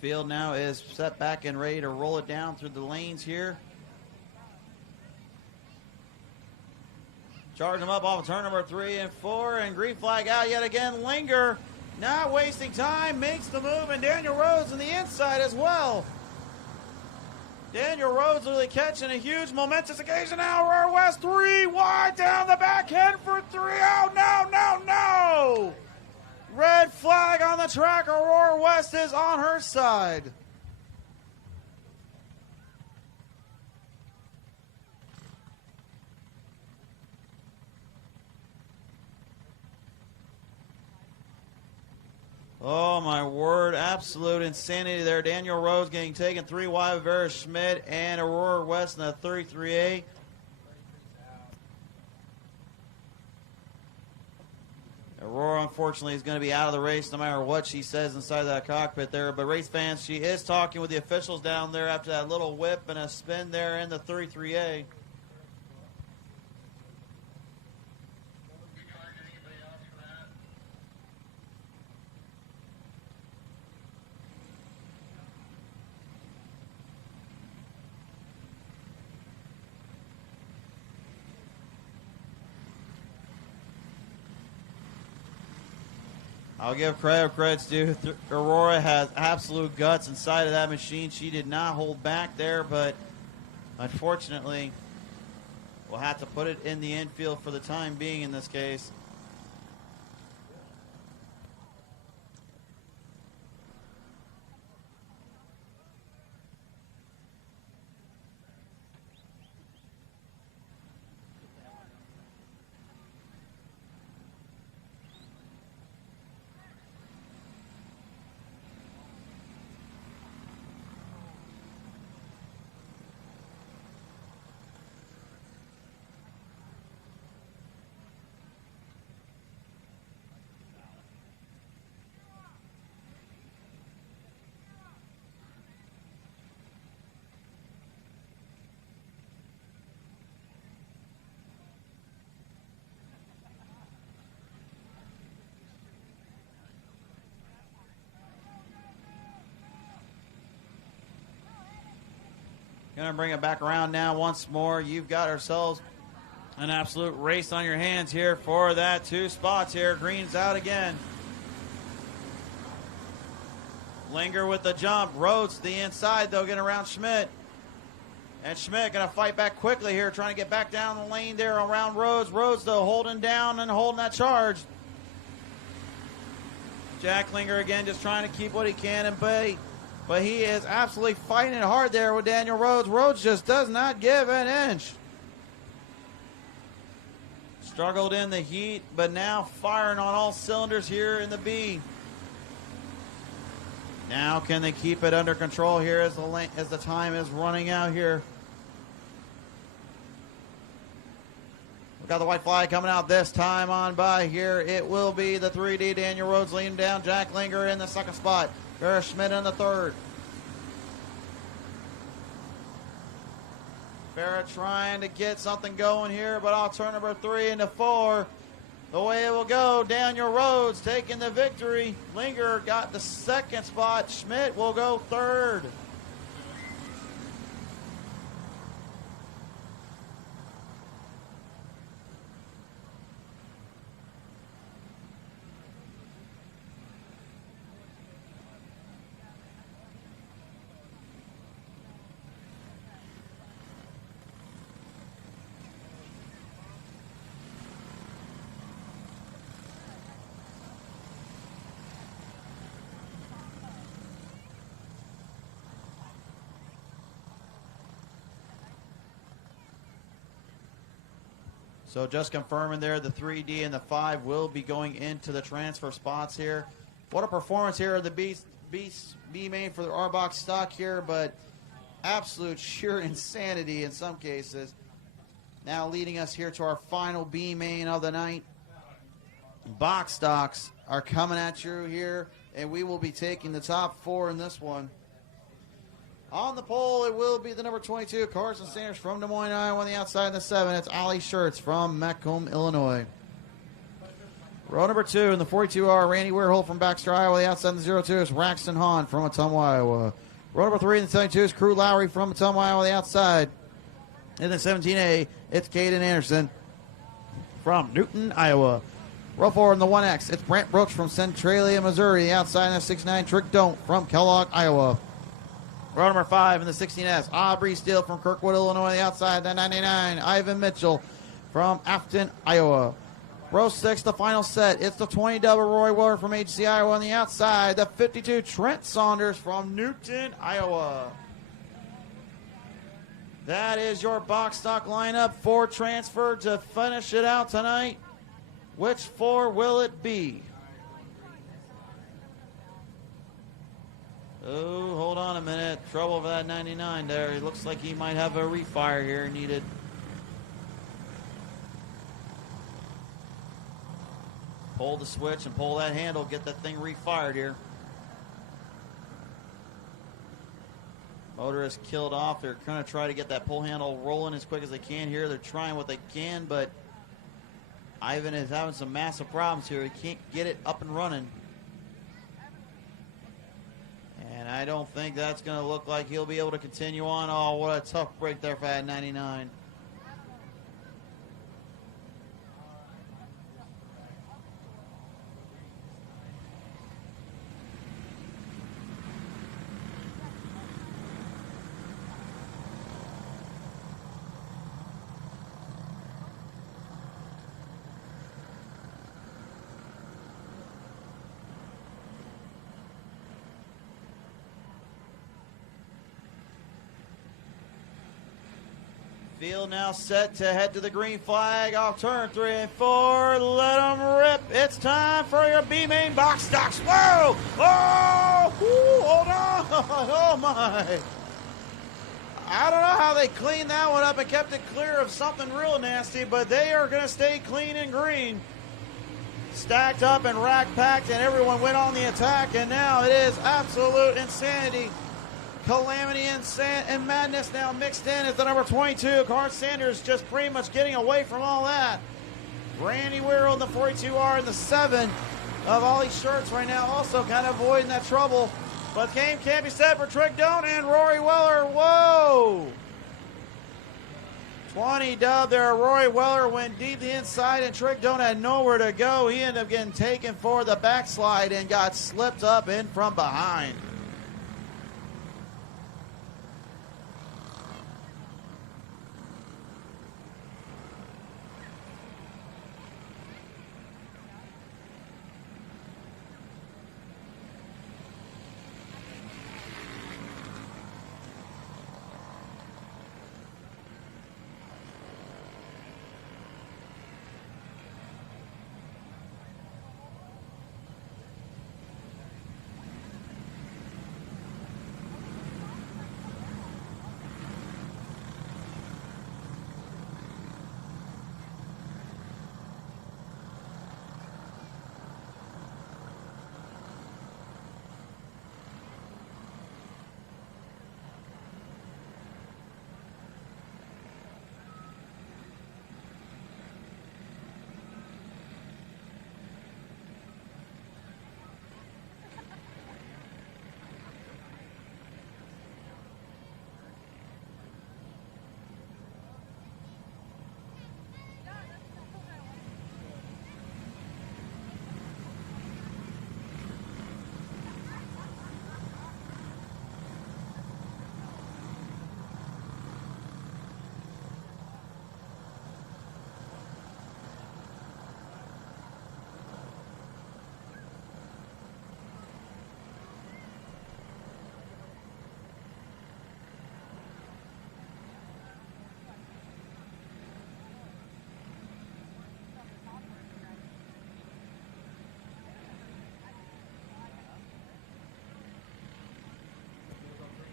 Field now is set back and ready to roll it down through the lanes here. Charge them up off of turn number 3 and 4, and green flag out yet again. Linger, not wasting time, makes the move, and Daniel Rhodes on the inside as well. Daniel Rhodes really catching a huge momentous occasion now. Aurora West 3 wide down the back end for 3. Oh, no. Red flag on the track. Aurora West is on her side. Oh, my word. Absolute insanity there. Daniel Rhodes getting taken 3 wide with Vera Schmidt and Aurora West in the 33A. Aurora, unfortunately, is going to be out of the race no matter what she says inside that cockpit there. But race fans, she is talking with the officials down there after that little whip and a spin there in the 33A. I'll give credit's due. Aurora has absolute guts inside of that machine. She did not hold back there, but unfortunately, we'll have to put it in the infield for the time being in this case. Gonna bring it back around now once more. You've got ourselves an absolute race on your hands here for that 2 spots here. Green's out again. Linger with the jump. Rhodes to the inside though, getting around Schmidt. And Schmidt gonna fight back quickly here, trying to get back down the lane there around Rhodes. Rhodes though holding down and holding that charge. Jack Linger again just trying to keep what he can in bay. But he is absolutely fighting it hard there with Daniel Rhodes. Rhodes just does not give an inch. Struggled in the heat, but now firing on all cylinders here in the B. Now can they keep it under control here as the time is running out here? We've got the white flag coming out this time on by here. It will be the 3D. Daniel Rhodes leading down. Jack Linger in the second spot. Vera Schmidt in the third. Vera trying to get something going here, but I'll turn number 3 into 4. The way it will go, Daniel Rhodes taking the victory. Linger got the second spot. Schmidt will go third. So just confirming there, the 3D and the 5 will be going into the transfer spots here. What a performance here of the B main for the R-Box stock here, but absolute sheer insanity in some cases. Now leading us here to our final B main of the night. Box stocks are coming at you here, and we will be taking the top 4 in this one. On the pole, it will be the number 22, Carson Sanders from Des Moines, Iowa. On the outside in the 7, it's Ollie Schertz from Macomb, Illinois. Row number 2 in the 42R, Randy Weirhold from Baxter, Iowa. The outside in the 02 is Raxton Hahn from Ottumwa, Iowa. Row number 3 in the 72 is Crew Lowry from Ottumwa, Iowa. The outside in the 17A, it's Caden Anderson from Newton, Iowa. Row 4 in the 1X, it's Brent Brooks from Centralia, Missouri. The outside in the 69, Trick Don't from Kellogg, Iowa. Row number 5 in the 16S, Aubrey Steele from Kirkwood, Illinois. The outside, the 99, Ivan Mitchell from Afton, Iowa. Row 6, the final set. It's the 20 double Roy Ward from HC, Iowa. On the outside, the 52, Trent Saunders from Newton, Iowa. That is your box stock lineup for transfer to finish it out tonight. Which 4 will it be? Oh, hold on a minute. Trouble for that 99 there. It looks like he might have a refire here needed. Pull the switch and pull that handle. Get that thing refired here. Motor is killed off. They're going to try to get that pull handle rolling as quick as they can here. They're trying what they can, but Ivan is having some massive problems here. He can't get it up and running. And I don't think that's going to look like he'll be able to continue on. Oh, what a tough break there for that 99. Field now set to head to the green flag off turn 3 and 4. Let them rip. It's time for your B main box stocks. Whoa! Oh! Ooh, hold on! Oh my! I don't know how they cleaned that one up and kept it clear of something real nasty, but they are going to stay clean and green. Stacked up and rack packed, and everyone went on the attack, and now it is absolute insanity. Calamity and madness now mixed in as the number 22. Carl Sanders just pretty much getting away from all that. Randy Weir in the 42R and the 7 of Ollie Shirts right now, also kind of avoiding that trouble. But the game can't be set for Trick Doan and Rory Weller. Whoa! 20 dub there. Rory Weller went deep the inside, and Trick Doan had nowhere to go. He ended up getting taken for the backslide and got slipped up in from behind.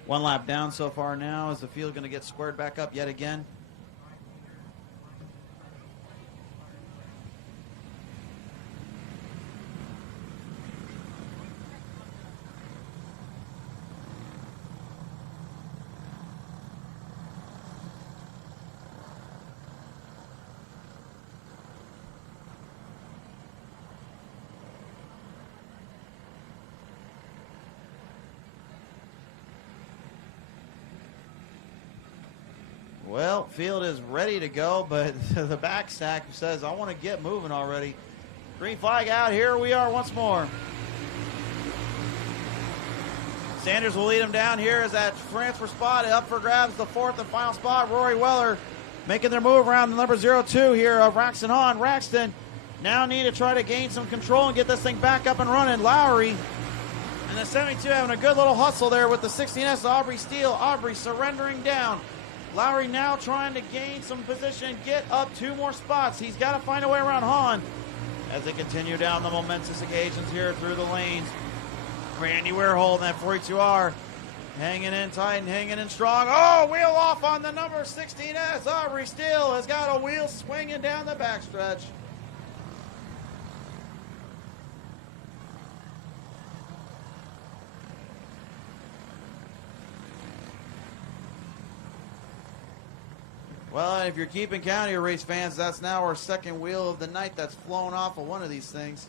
One lap down so far now. Is the field going to get squared back up yet again? Well, field is ready to go, but the back stack says, I want to get moving already. Green flag out. Here we are once more. Sanders will lead him down here as that transfer spot up for grabs, the fourth and final spot. Rory Weller making their move around the number 02 here of Raxton Hahn. Raxton now need to try to gain some control and get this thing back up and running. Lowry and the 72 having a good little hustle there with the 16S Aubrey Steele. Aubrey surrendering down. Lowry now trying to gain some position, get up 2 more spots. He's got to find a way around Hahn as they continue down the momentous occasions here through the lanes. Randy Weir holding that 42R, hanging in tight and hanging in strong. Oh, wheel off on the number 16S. Aubrey Steele has got a wheel swinging down the backstretch. Well, if you're keeping count here, race fans, that's now our second wheel of the night that's flown off of one of these things.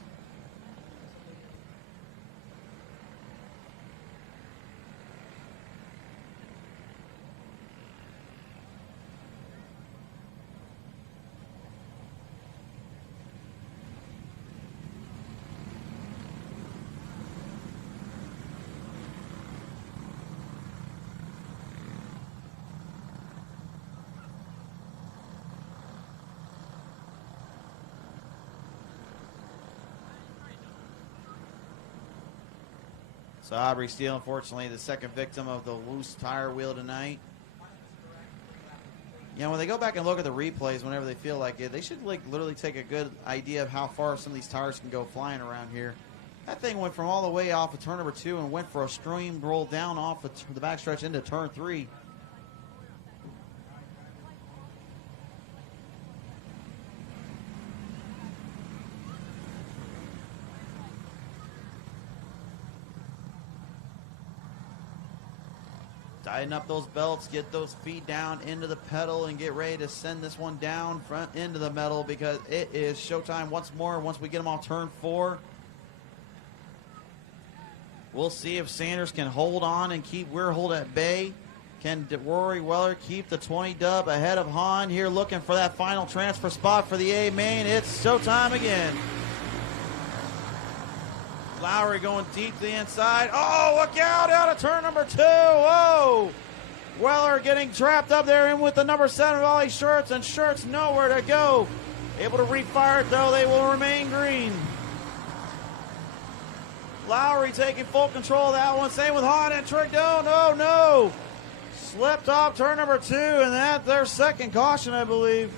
So Aubrey Steele, unfortunately, the second victim of the loose tire wheel tonight. You know, when they go back and look at the replays whenever they feel like it, they should like literally take a good idea of how far some of these tires can go flying around here. That thing went from all the way off of turn number 2 and went for a stream roll down off of the backstretch into turn 3. Tighten up those belts, get those feet down into the pedal, and get ready to send this one down front into the metal because it is showtime once more. Once we get them off turn 4, we'll see if Sanders can hold on and keep Weirhold at bay. Can Rory Weller keep the 20 dub ahead of Hahn here, looking for that final transfer spot for the A main? It's showtime again. Lowry going deep to the inside. Oh, look out of turn number 2. Whoa! Weller getting trapped up there in with the number 7 Volley Shirts, and Shirts nowhere to go. Able to refire it, though. They will remain green. Lowry taking full control of that one. Same with Hahn and Trigno. No. Slipped off turn number 2, and that's their second caution, I believe.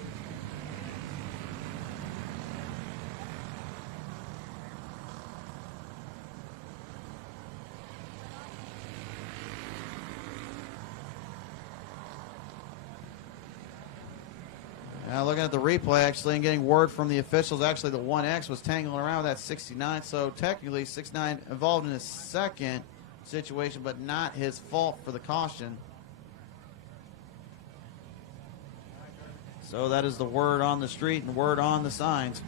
Now looking at the replay actually and getting word from the officials, actually the 1X was tangling around with that 69, so technically 69 involved in his second situation, but not his fault for the caution. So that is the word on the street and word on the signs.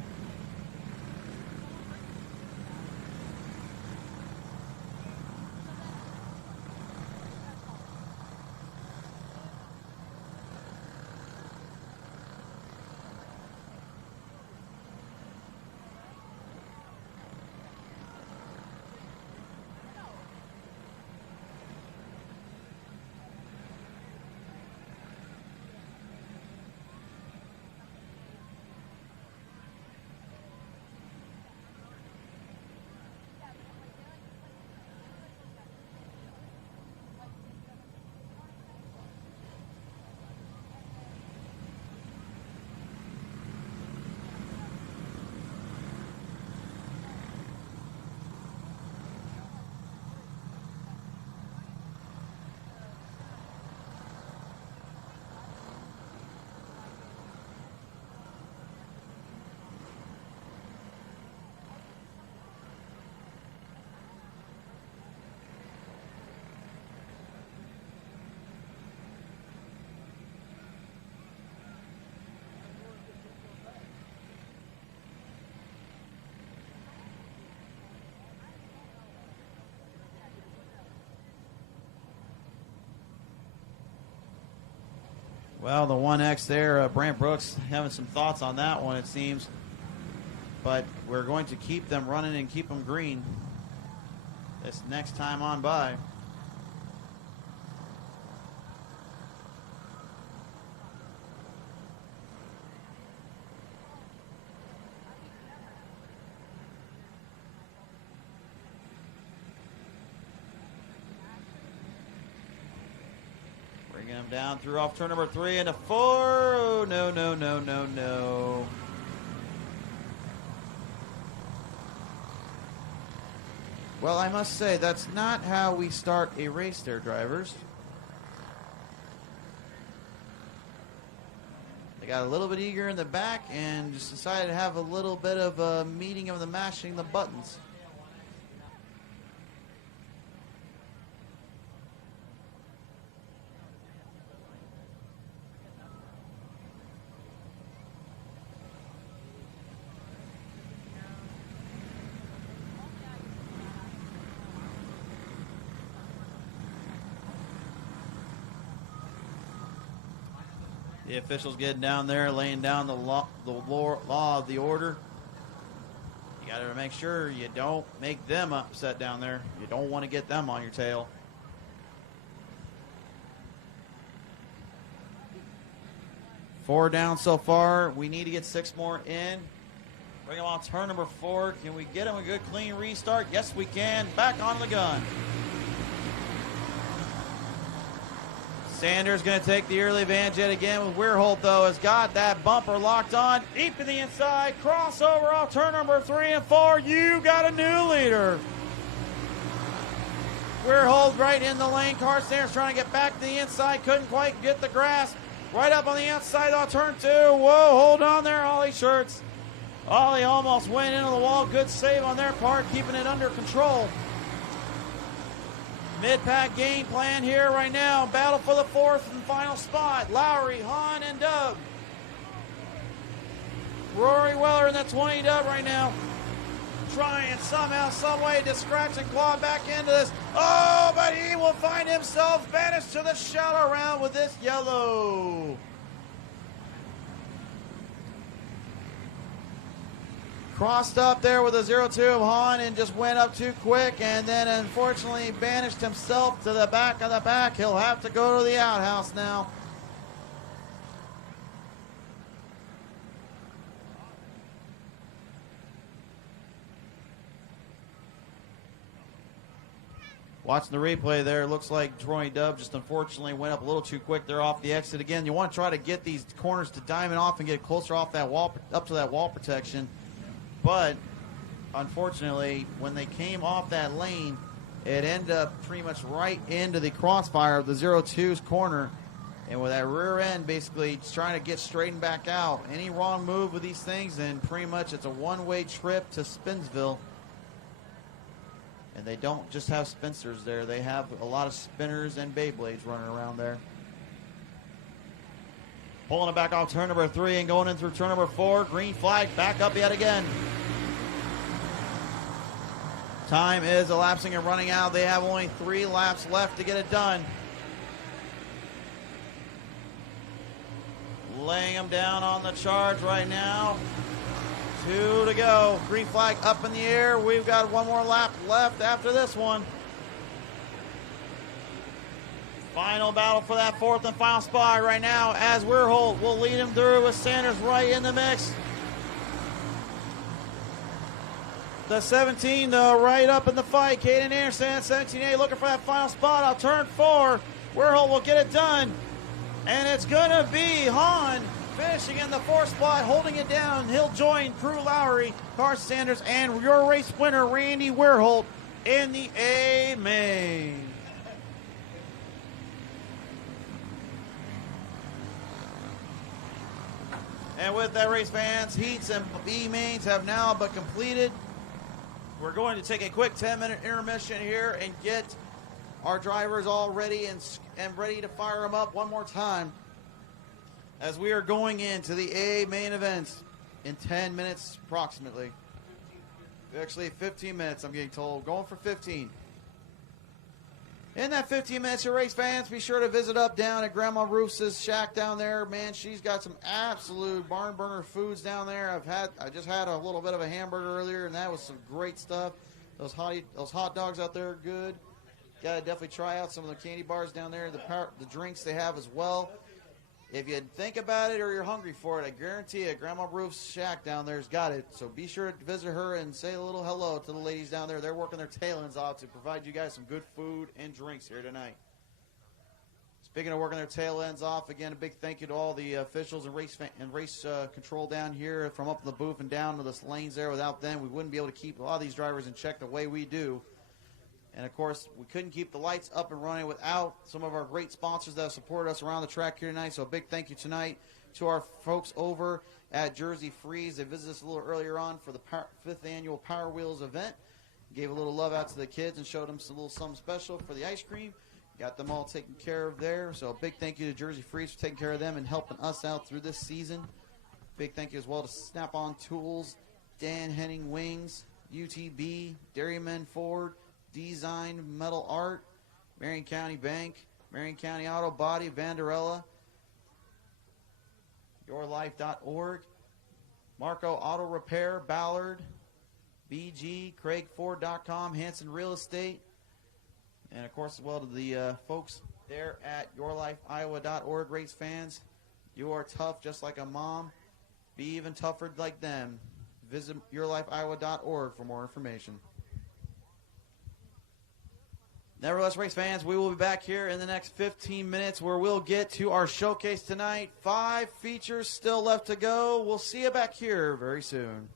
Well, the 1X there, Brant Brooks having some thoughts on that one, it seems. But we're going to keep them running and keep them green this next time on by. Bringing them down through off turn number 3 into 4. Oh, no. Well, I must say, that's not how we start a race there, drivers. They got a little bit eager in the back and just decided to have a little bit of a meeting of the mashing the buttons. The officials getting down there, laying down the law of the order. You got to make sure you don't make them upset down there. You don't want to get them on your tail. Four down so far. We need to get 6 more in. Bring them on turn number 4. Can we get them a good clean restart? Yes, we can. Back on the gun. Sanders going to take the early advantage yet again with Weirholt, though, has got that bumper locked on. Deep to the inside. Crossover off turn number 3 and 4. You got a new leader. Weirholt right in the lane. Car Sanders trying to get back to the inside. Couldn't quite get the grasp. Right up on the outside on turn 2. Whoa, hold on there, Ollie Schurz. Ollie almost went into the wall. Good save on their part, keeping it under control. Mid-pack game plan here right now. Battle for the 4th and final spot. Lowry, Hahn, and Dub. Rory Weller in that 20 Dub right now. Trying somehow, some way to scratch and claw back into this. Oh, but he will find himself banished to the shadow round with this yellow. Crossed up there with a 0-2 of Hahn and just went up too quick, and then unfortunately banished himself to the back of the back. He'll have to go to the outhouse now. Watching the replay there, it looks like Troy Dub just unfortunately went up a little too quick there off the exit. Again, you want to try to get these corners to diamond off and get closer off that wall, up to that wall protection. But unfortunately, when they came off that lane, it ended up pretty much right into the crossfire of the 0-2's corner. And with that rear end basically just trying to get straightened back out. Any wrong move with these things, and pretty much it's a one-way trip to Spinsville. And they don't just have Spencers there. They have a lot of spinners and Beyblades running around there. Pulling it back off turn number 3 and going in through turn number 4. Green flag back up yet again. Time is elapsing and running out. They have only 3 laps left to get it done. Laying them down on the charge right now. 2 to go. Green flag up in the air. We've got one more lap left after this one. Final battle for that 4th and final spot right now, as Weirholt will lead him through with Sanders right in the mix. The 17, though, right up in the fight. Caden Anderson, 17A, looking for that final spot on turn 4. Weirholt will get it done. And it's going to be Hahn finishing in the 4th spot, holding it down. He'll join Crew Lowry, Carson Sanders, and your race winner, Randy Weirholt, in the A main. And with that, race fans, heats and B mains have now been completed. We're going to take a quick 10-minute intermission here and get our drivers all ready and ready to fire them up one more time, as we are going into the A main event in 10 minutes approximately. Actually, 15 minutes, I'm getting told. Going for 15. In that 15 minutes, your race fans, be sure to visit up down at Grandma Roof's shack down there. Man, she's got some absolute barn burner foods down there. I just had a little bit of a hamburger earlier, and that was some great stuff. Those hot dogs out there are good. Got to definitely try out some of the candy bars down there. The drinks they have as well. If you think about it or you're hungry for it, I guarantee you, Grandma Roof's shack down there's got it. So be sure to visit her and say a little hello to the ladies down there. They're working their tail ends off to provide you guys some good food and drinks here tonight. Speaking of working their tail ends off, again, a big thank you to all the officials and race control down here from up in the booth and down to the lanes there. Without them, we wouldn't be able to keep a lot of these drivers in check the way we do. And, of course, we couldn't keep the lights up and running without some of our great sponsors that support us around the track here tonight. So a big thank you tonight to our folks over at Jersey Freeze. They visited us a little earlier on for the 5th annual Power Wheels event. Gave a little love out to the kids and showed them a little something special for the ice cream. Got them all taken care of there. So a big thank you to Jersey Freeze for taking care of them and helping us out through this season. Big thank you as well to Snap-on Tools, Dan Henning Wings, UTB, Dairyman Ford, Design Metal Art, Marion County Bank, Marion County Auto Body, Vanderella, YourLife.org, Marco Auto Repair, Ballard, BG, CraigFord.com, Hanson Real Estate, and of course as well to the folks there at YourLifeIowa.org. Race fans, you are tough just like a mom. Be even tougher like them. Visit YourLifeIowa.org for more information. Nevertheless, race fans, we will be back here in the next 15 minutes where we'll get to our showcase tonight. 5 features still left to go. We'll see you back here very soon.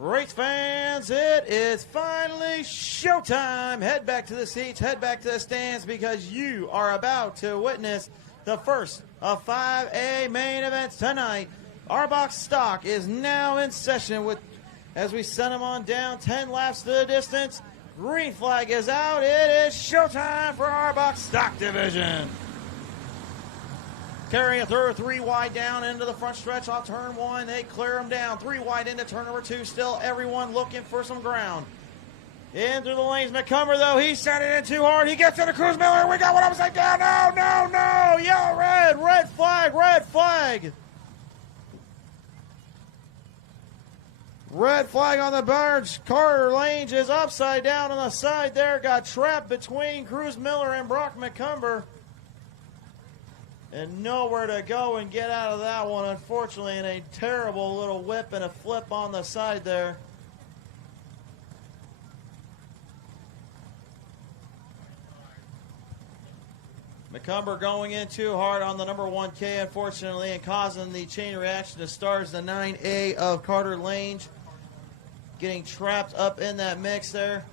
Race fans, it is finally showtime. Head back to the seats, head back to the stands, because you are about to witness the first of 5A main events tonight. Our box stock is now in session as we send them on down 10 laps to the distance. Green flag is out. It is showtime for our box stock division. Carrying through 3 wide down into the front stretch off turn 1. They clear them down. 3 wide into turn number 2. Still everyone looking for some ground. In through the lanes. McCumber, though, he's sending it in too hard. He gets into Cruz Miller. We got one upside down. No. Yellow, red. Red flag. Red flag on the barge. Carter Lange is upside down on the side there. Got trapped between Cruz Miller and Brock McCumber. And nowhere to go and get out of that one, unfortunately, in a terrible little whip and a flip on the side there. McCumber going in too hard on the number 1K, unfortunately, and causing the chain reaction to stars the 9A of Carter Lange. Getting trapped up in that mix there.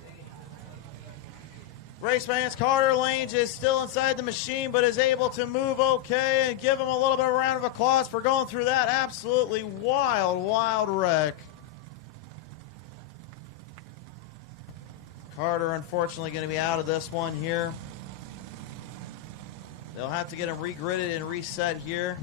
Race fans, Carter Lange is still inside the machine, but is able to move okay, and give him a little bit of a round of applause for going through that absolutely wild wreck. Carter, unfortunately, going to be out of this one here. They'll have to get him regridded and reset here.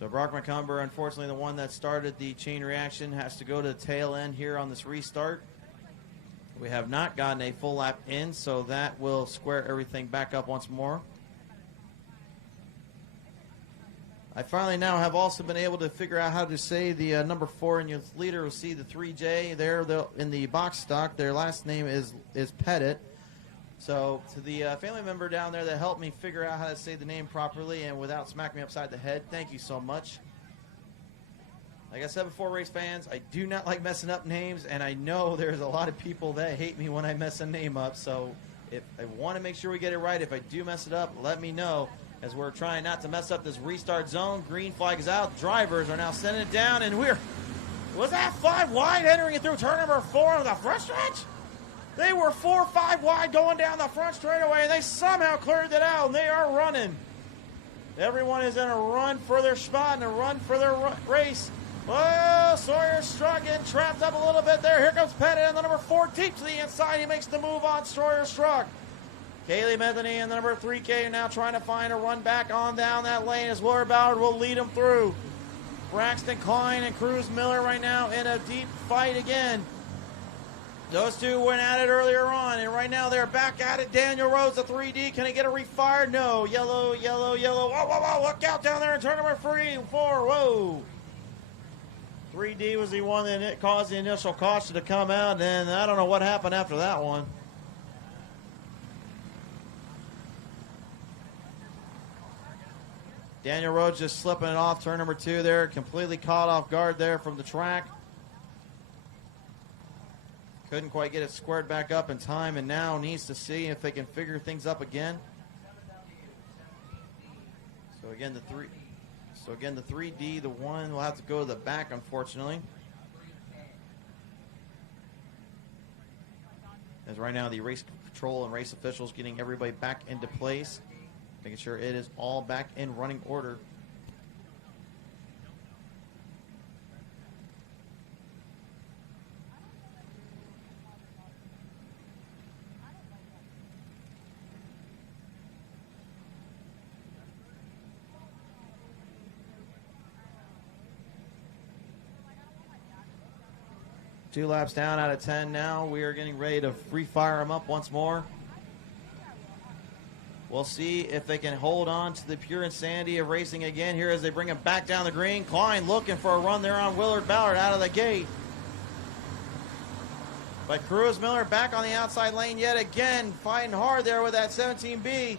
So Brock McCumber, unfortunately the one that started the chain reaction, has to go to the tail end here on this restart. We have not gotten a full lap in, so that will square everything back up once more. I finally now have also been able to figure out how to say the number 4 in your leader. Will see the 3J there in the box stock. Their last name is Pettit. So to the family member down there that helped me figure out how to say the name properly and without smacking me upside the head, thank you so much. Like I said before, race fans, I do not like messing up names, and I know there's a lot of people that hate me when I mess a name up. So if I want to make sure we get it right, if I do mess it up, let me know, as we're trying not to mess up this restart zone. Green flag is out. Drivers are now sending it down, and was that 5 wide entering it through turn number 4 on the front stretch? They were 4 or 5 wide going down the front straightaway, and they somehow cleared it out, and they are running. Everyone is in a run for their spot and a run for their race. Oh, Sawyer Struck getting trapped up a little bit there. Here comes Pettit on the number 4, deep to the inside. He makes the move on Sawyer Struck. Kaylee Metheny and the number 3K now trying to find a run back on down that lane as Laura Ballard will lead him through. Braxton Klein and Cruz Miller right now in a deep fight again. Those two went at it earlier on, and right now they're back at it. Daniel Rose, the 3D. Can he get a refire? No. Yellow. Whoa. Look out down there in turn number 3 and 4. Whoa. 3D was the one that caused the initial caution to come out, and I don't know what happened after that one. Daniel Rhodes just slipping it off turn number 2 there, completely caught off guard there from the track. Couldn't quite get it squared back up in time, and now needs to see if they can figure things up again. So again, the 3D, the 1 will have to go to the back, unfortunately. As right now, the race control and race officials getting everybody back into place, making sure it is all back in running order. Two laps down out of 10 now. We are getting ready to free fire them up once more. We'll see if they can hold on to the pure insanity of racing again here as they bring him back down the green. Klein looking for a run there on Willard Ballard out of the gate. But Cruz Miller back on the outside lane yet again, fighting hard there with that 17B.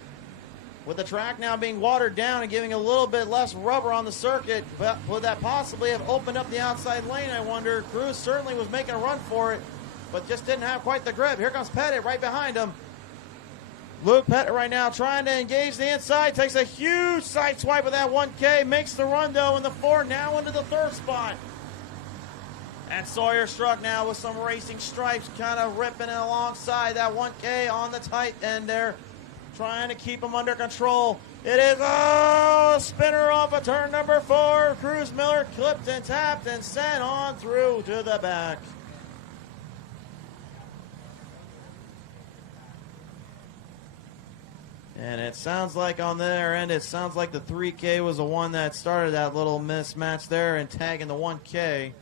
With the track now being watered down and giving a little bit less rubber on the circuit, but would that possibly have opened up the outside lane, I wonder? Cruz certainly was making a run for it, but just didn't have quite the grip. Here comes Pettit right behind him. Luke Pettit right now trying to engage the inside, takes a huge side swipe of that 1K, makes the run though in the 4, now into the 3rd spot. And Sawyer struck now with some racing stripes, kind of ripping it alongside that 1K on the tight end there. Trying to keep him under control. It is a spinner off of turn number 4. Cruz Miller clipped and tapped and sent on through to the back. And it sounds like on their end, it sounds like the 3K was the one that started that little mismatch there and tagging the 1K.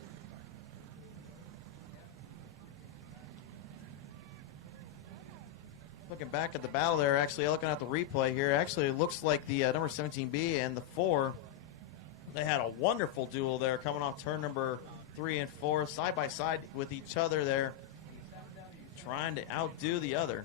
Looking back at the battle there, actually looking at the replay here, actually it looks like the number 17B and the 4, they had a wonderful duel there coming off turn number 3 and 4, side by side with each other there, trying to outdo the other.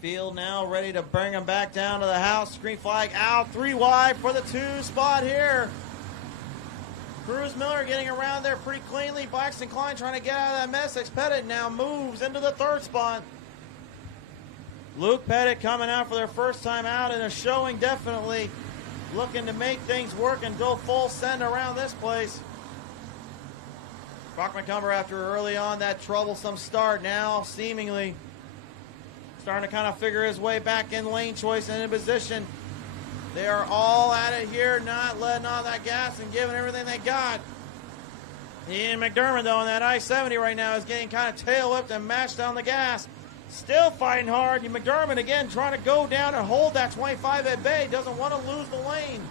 Field now ready to bring him back down to the house. Green flag out, 3 wide for the 2 spot here. Cruz Miller getting around there pretty cleanly. Braxton Klein trying to get out of that mess. Pettit now moves into the 3rd spot. Luke Pettit coming out for their first time out in a showing, definitely looking to make things work and go full send around this place. Brock McCumber, after early on that troublesome start, now seemingly starting to kind of figure his way back in lane choice and in position. They are all at it here, not letting on that gas and giving everything they got. Ian McDermott, though, on that I-70 right now is getting kind of tail whipped and mashed on the gas. Still fighting hard. McDermott, again, trying to go down and hold that 25 at bay. Doesn't want to lose the lane.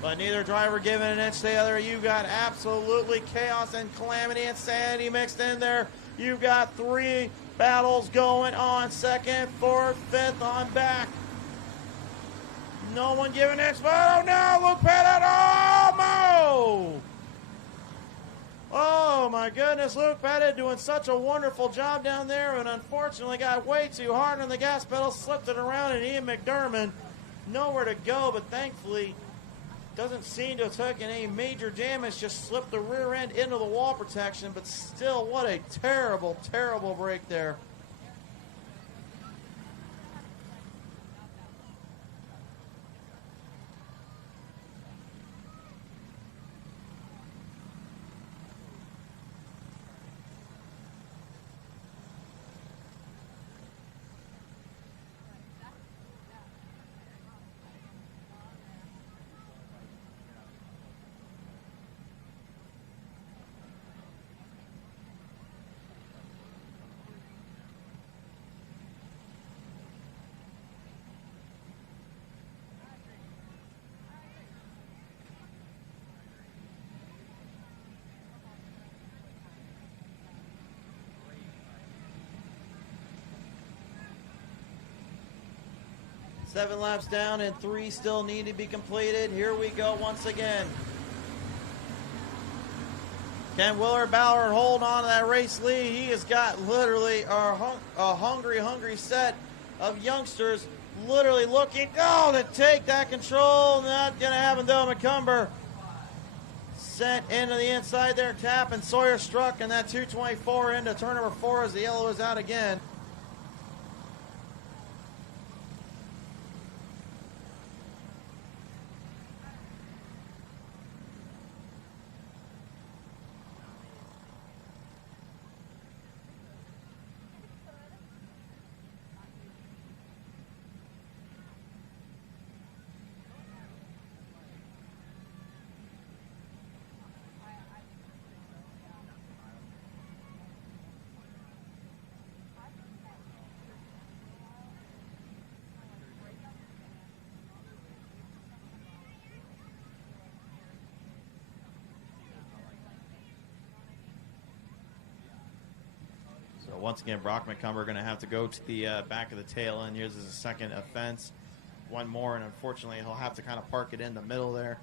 But neither driver giving an inch to the other. You've got absolutely chaos and calamity and insanity mixed in there. You've got 3 battles going on, 2nd, 4th, 5th on back. No one giving an inch. Oh, no, Luke Pettit. Oh, no! Oh, my goodness, Luke Pettit doing such a wonderful job down there and unfortunately got way too hard on the gas pedal, slipped it around, and Ian McDermott nowhere to go, but thankfully doesn't seem to have taken any major damage, just slipped the rear end into the wall protection, but still, what a terrible, terrible break there. 7 laps down and 3 still need to be completed. Here we go once again. Can Willard Ballard hold on to that race lead? He has got literally a hungry set of youngsters literally looking to take that control. Not going to happen though. McCumber sent into the inside there, tap, and Sawyer struck in that 224 into turn number 4 as the yellow is out again. Once again, Brock McCumber going to have to go to the back of the tail end. Here's his second offense. One more, and unfortunately, he'll have to kind of park it in the middle there.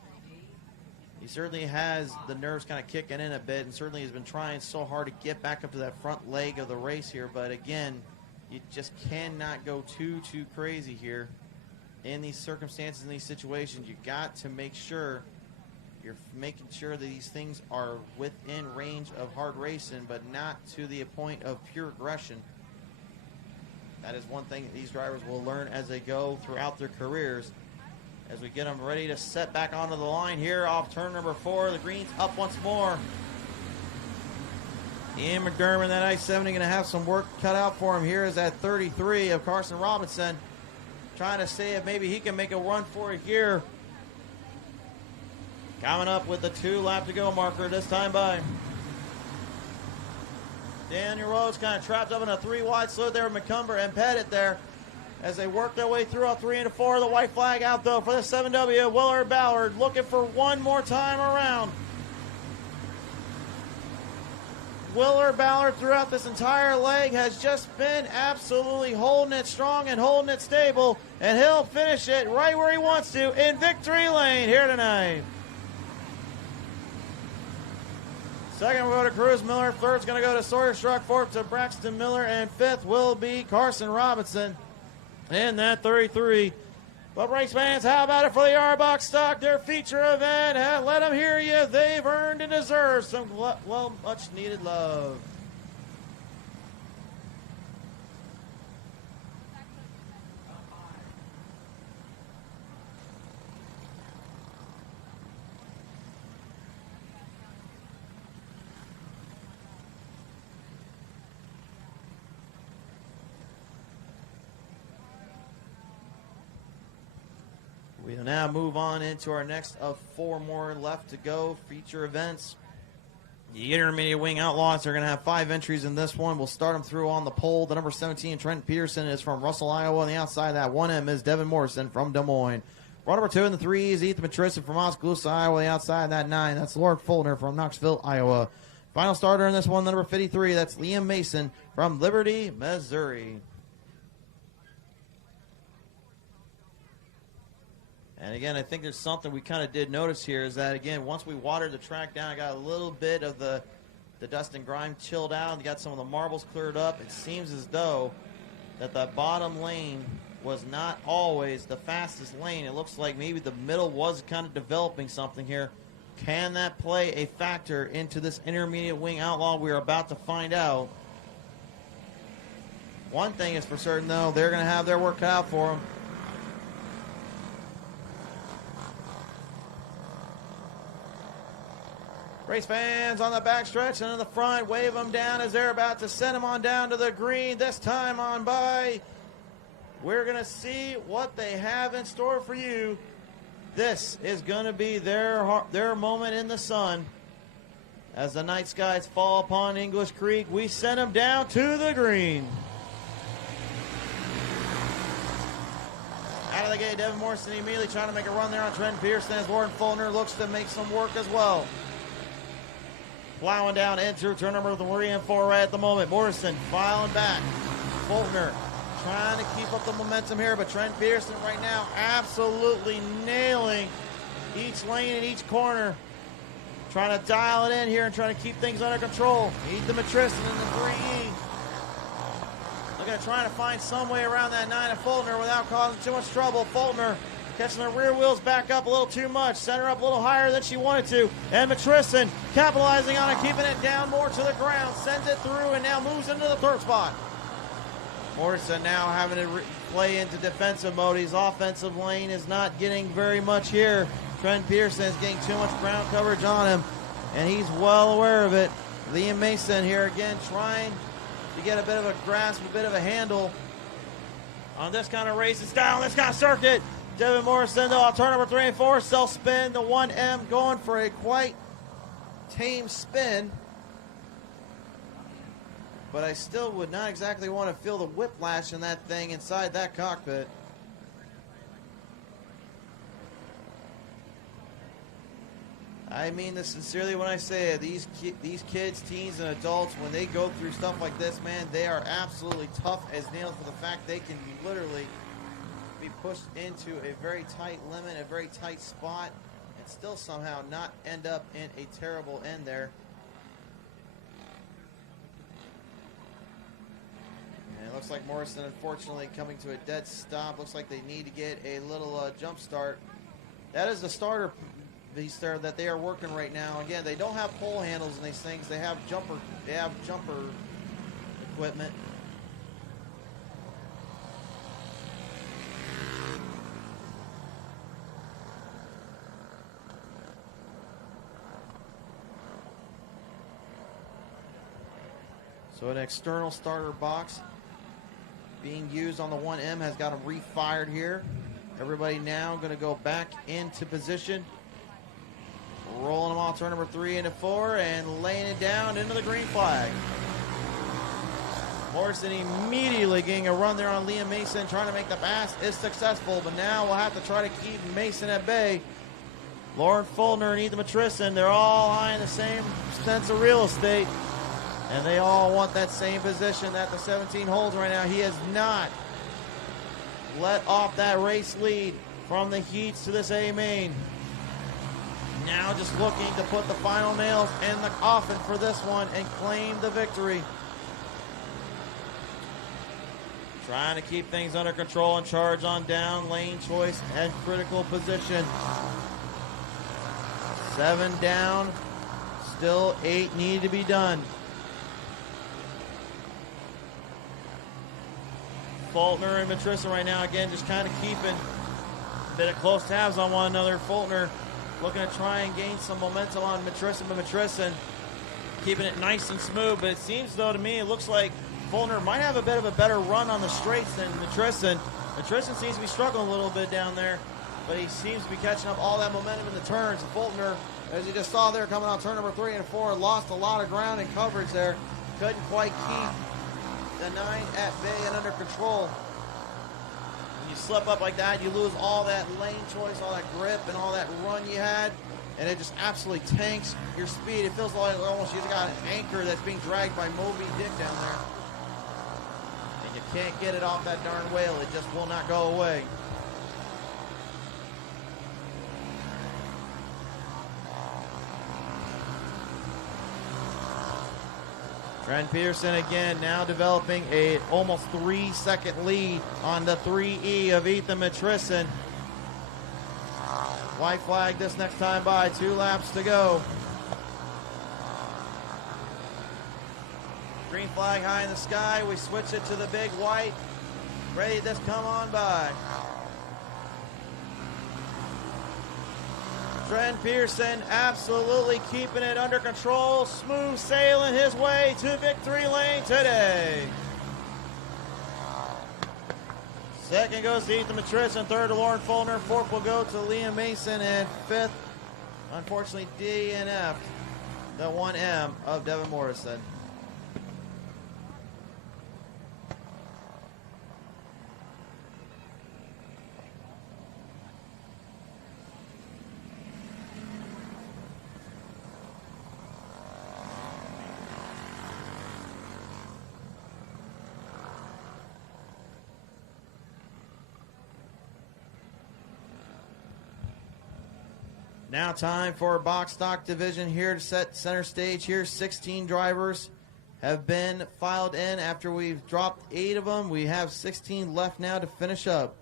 He certainly has the nerves kind of kicking in a bit, and certainly has been trying so hard to get back up to that front leg of the race here. But again, you just cannot go too crazy here in these circumstances, in these situations. You got to make sure you're making sure that these things are within range of hard racing, but not to the point of pure aggression. That is one thing that these drivers will learn as they go throughout their careers. As we get them ready to set back onto the line here off turn number 4, the green's up once more. Ian McDermott, that I-70, going to have some work cut out for him here, is at 33 of Carson Robinson. Trying to see if maybe he can make a run for it here. Coming up with the 2 lap to go marker this time by Daniel Rhodes, kind of trapped up in a 3 wide slot there with McCumber and Pettit there as they work their way through all 3 into 4. The white flag out though for the 7W. Willard Ballard looking for one more time around. Willard Ballard throughout this entire leg has just been absolutely holding it strong and holding it stable, and he'll finish it right where he wants to in victory lane here tonight. Second will go to Cruz Miller. Third's going to go to Sawyer Struck. Fourth to Braxton Miller. And fifth will be Carson Robinson in that 33. But race fans, how about it for the R-Box Stock, their feature event? Let them hear you. They've earned and deserved some, much needed love. We'll now move on into our next of 4 more left to go feature events. The intermediate wing outlaws are going to have 5 entries in this one. We'll start them through on the pole. The number 17, Trent Peterson, is from Russell, Iowa. On the outside of that 1M is Devin Morrison from Des Moines. Row number 2 in the 3 is Ethan Matrissa from Oskaloosa, Iowa. On the outside of that 9, that's Lord Fulner from Knoxville, Iowa. Final starter in this one, the number 53, that's Liam Mason from Liberty, Missouri. And again, I think there's something we kind of did notice here is that, again, once we watered the track down, I got a little bit of the dust and grime chilled out. We got some of the marbles cleared up. It seems as though that the bottom lane was not always the fastest lane. It looks like maybe the middle was kind of developing something here. Can that play a factor into this intermediate wing outlaw? We're about to find out. One thing is for certain, though, they're going to have their work cut out for them. Race fans on the backstretch and in the front, wave them down as they're about to send them on down to the green. This time on by, we're going to see what they have in store for you. This is going to be their moment in the sun. As the night skies fall upon English Creek, we send them down to the green. Out of the gate, Devin Morrison immediately trying to make a run there on Trent Pearson as Warren Fulner looks to make some work as well. Plowing down into turn number 3 and 4 right at the moment. Morrison filing back. Fulner trying to keep up the momentum here, but Trent Pearson right now absolutely nailing each lane and each corner. Trying to dial it in here and trying to keep things under control. Ethan Matristan in the 3E. Looking at trying to find some way around that 9 of Fultner without causing too much trouble. Fultner catching the rear wheels back up a little too much. Center up a little higher than she wanted to. And Matristan capitalizing on it, keeping it down more to the ground. Sends it through and now moves into the 3rd spot. Morrison now having to play into defensive mode. His offensive lane is not getting very much here. Trent Pearson is getting too much ground coverage on him, and he's well aware of it. Liam Mason here again trying to get a bit of a grasp, a bit of a handle on this kind of racing style, this kind of circuit. Devin Morrison, though, on turn number 3 and 4, self-spin, the 1M going for a quite tame spin. But I still would not exactly want to feel the whiplash in that thing inside that cockpit. I mean this sincerely when I say it. These kids, teens, and adults, when they go through stuff like this, man, they are absolutely tough as nails for the fact they can literally be pushed into a very tight limit, a very tight spot, and still somehow not end up in a terrible end there. And it looks like Morrison, unfortunately, coming to a dead stop. Looks like they need to get a little jump start. That is the starter piece there that they are working right now. Again, they don't have pole handles in these things. They have jumper equipment. So an external starter box being used on the 1M has got them refired here. Everybody now going to go back into position. Rolling them off turn number 3 into 4 and laying it down into the green flag. Morrison immediately getting a run there on Liam Mason, trying to make the pass. Is successful, but now we'll have to try to keep Mason at bay. Lauren Fultner and Ethan Matristan, they're all eyeing the same sense of real estate, and they all want that same position that the 17 holds right now. He has not let off that race lead from the heats to this A main. Now just looking to put the final nails in the coffin for this one and claim the victory. Trying to keep things under control and charge on down. Lane choice and critical position. 7 down. Still 8 need to be done. Fultner and Matristan right now, again, just kind of keeping a bit of close tabs on one another. Fultner looking to try and gain some momentum on Matristan, but Matristan keeping it nice and smooth. But it seems, though, to me, it looks like Fultner might have a bit of a better run on the straights than Matristan. Matristan seems to be struggling a little bit down there, but he seems to be catching up all that momentum in the turns. And Fultner, as you just saw there, coming on turn number 3 and 4, lost a lot of ground and coverage there. Couldn't quite keep the 9 at bay and under control. When you slip up like that, you lose all that lane choice, all that grip, and all that run you had, and it just absolutely tanks your speed. It feels like almost you've got an anchor that's being dragged by Moby Dick down there. And you can't get it off that darn whale. It just will not go away. Trent Pearson again now developing a almost 3-second lead on the 3E of Ethan Matristan. White flag this next time by, 2 laps to go. Green flag high in the sky, we switch it to the big white. Ready to come on by. Trent Pearson absolutely keeping it under control, smooth sailing his way to victory lane today. Second goes to Ethan Matristan, third to Lauren Fultner, fourth will go to Liam Mason, and fifth, unfortunately, DNF, the 1M of Devin Morrison. Now time for box stock division here to set center stage here. 16 drivers have been filed in after we've dropped 8 of them. We have 16 left now to finish up.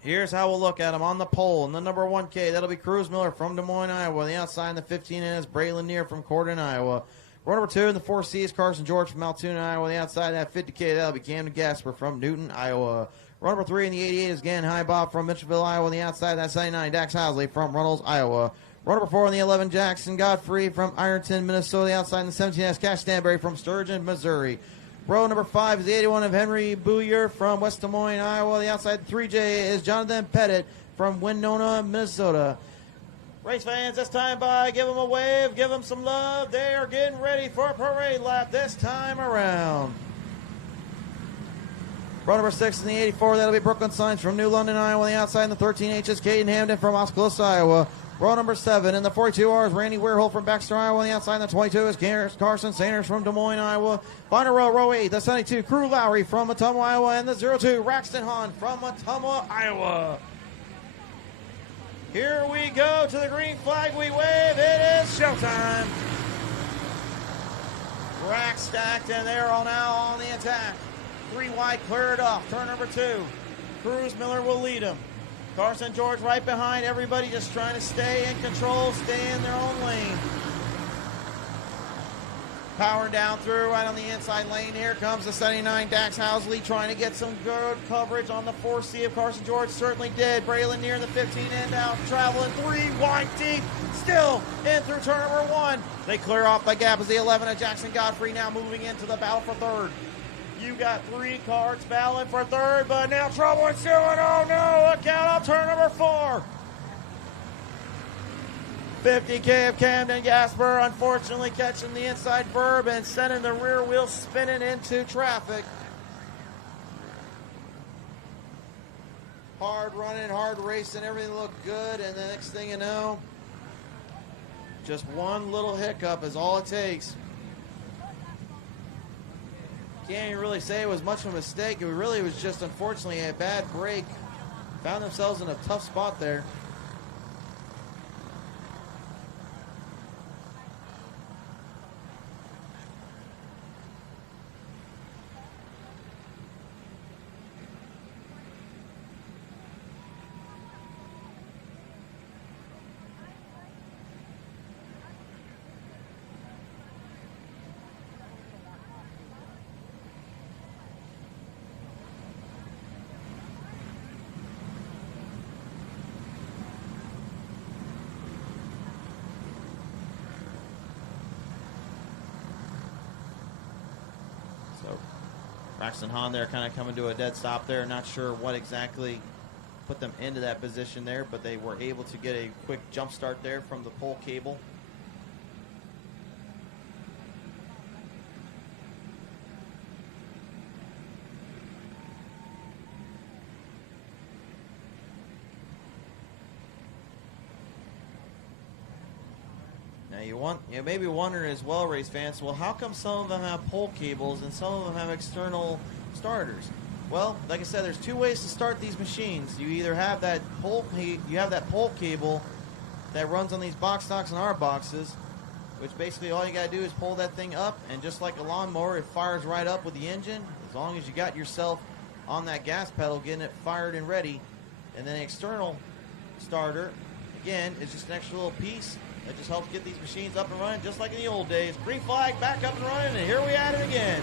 Here's how we'll look at them on the pole. In the number 1K, that'll be Cruz Miller from Des Moines, Iowa. On the outside in the 15 is Braylon Neer from Corydon, Iowa. Row number 2 in the 4C is Carson George from Altoona, Iowa. On the outside in that 50K, that'll be Camden Gasper from Newton, Iowa. Row number 3 in the 88 is Gann High Bob from Mitchellville, Iowa. On the outside, that's 99, Dax Housley from Runnels, Iowa. Row number 4 in the 11, Jackson Godfrey from Ironton, Minnesota. The outside in the 17 is Cash Stanberry from Sturgeon, Missouri. Row number 5 is the 81 of Henry Booyer from West Des Moines, Iowa. The outside 3J is Jonathan Pettit from Winona, Minnesota. Race fans, this time by, give them a wave, give them some love. They are getting ready for a parade lap this time around. Row number 6 in the 84, that'll be Brooklyn Signs from New London, Iowa. On the outside in the 13H is Caden Hamden from Oskaloosa, Iowa. Row number 7 in the 42R is Randy Weirhole from Baxter, Iowa. On the outside in the 22 is Carson Sanders from Des Moines, Iowa. Final row, row 8, the 72, Crew Lowry from Ottumwa, Iowa. And the 02, Raxton Hahn from Ottumwa, Iowa. Here we go to the green flag. We wave. It is showtime. Rack stacked, and they're all now on the attack. 3 wide cleared off. Turn number 2. Cruz Miller will lead them. Carson George right behind. Everybody just trying to stay in control, stay in their own lane. Power down through right on the inside lane. Here comes the 79 Dax Housley trying to get some good coverage on the 4C of Carson George. Certainly did. Braylon near the 15 end out, traveling 3 wide deep. Still in through turn number 1. They clear off the gap as the 11 of Jackson Godfrey now moving into the battle for third. You got 3 carts battling for third, but now trouble ensuing. Oh no, look out on turn number 4. 50K of Camden Gasper, unfortunately catching the inside verb and sending the rear wheel spinning into traffic. Hard running, hard racing, everything looked good, and the next thing you know, just one little hiccup is all it takes. Can't even really say it was much of a mistake. It really was just, unfortunately, a bad break. Found themselves in a tough spot there. Braxton Hahn there kind of coming to a dead stop there. Not sure what exactly put them into that position there, but they were able to get a quick jump start there from the pole cable. You may be wondering as well, race fans, well, how come some of them have pole cables and some of them have external starters? Well, like I said, there's 2 ways to start these machines. You either have that pole cable that runs on these box stocks and our boxes, which basically all you got to do is pull that thing up, and just like a lawnmower, it fires right up with the engine, as long as you got yourself on that gas pedal, getting it fired and ready. And then the external starter, again, is just an extra little piece that just helps get these machines up and running, just like in the old days. Green flag, back up and running, and here we at it again.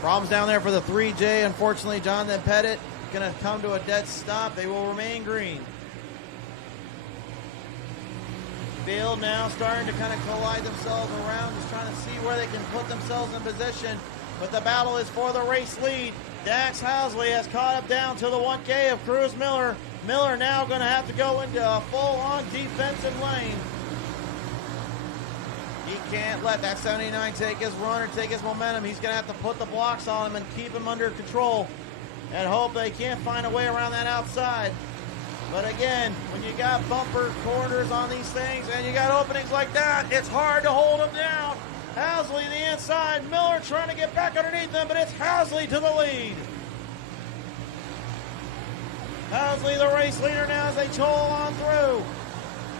Problems down there for the 3J. Unfortunately, Jonathan Pettit going to come to a dead stop. They will remain green. Field now starting to kind of collide themselves around, just trying to see where they can put themselves in position. But the battle is for the race lead. Dax Housley has caught up down to the 1K of Cruz Miller. Miller now going to have to go into a full-on defensive lane. He can't let that 79 take his run or take his momentum. He's going to have to put the blocks on him and keep him under control and hope they can't find a way around that outside. But again, when you got bumper corners on these things and you got openings like that, it's hard to hold them down. Housley the inside, Miller trying to get back underneath them, but it's Housley to the lead. Housley, the race leader now as they chol on through.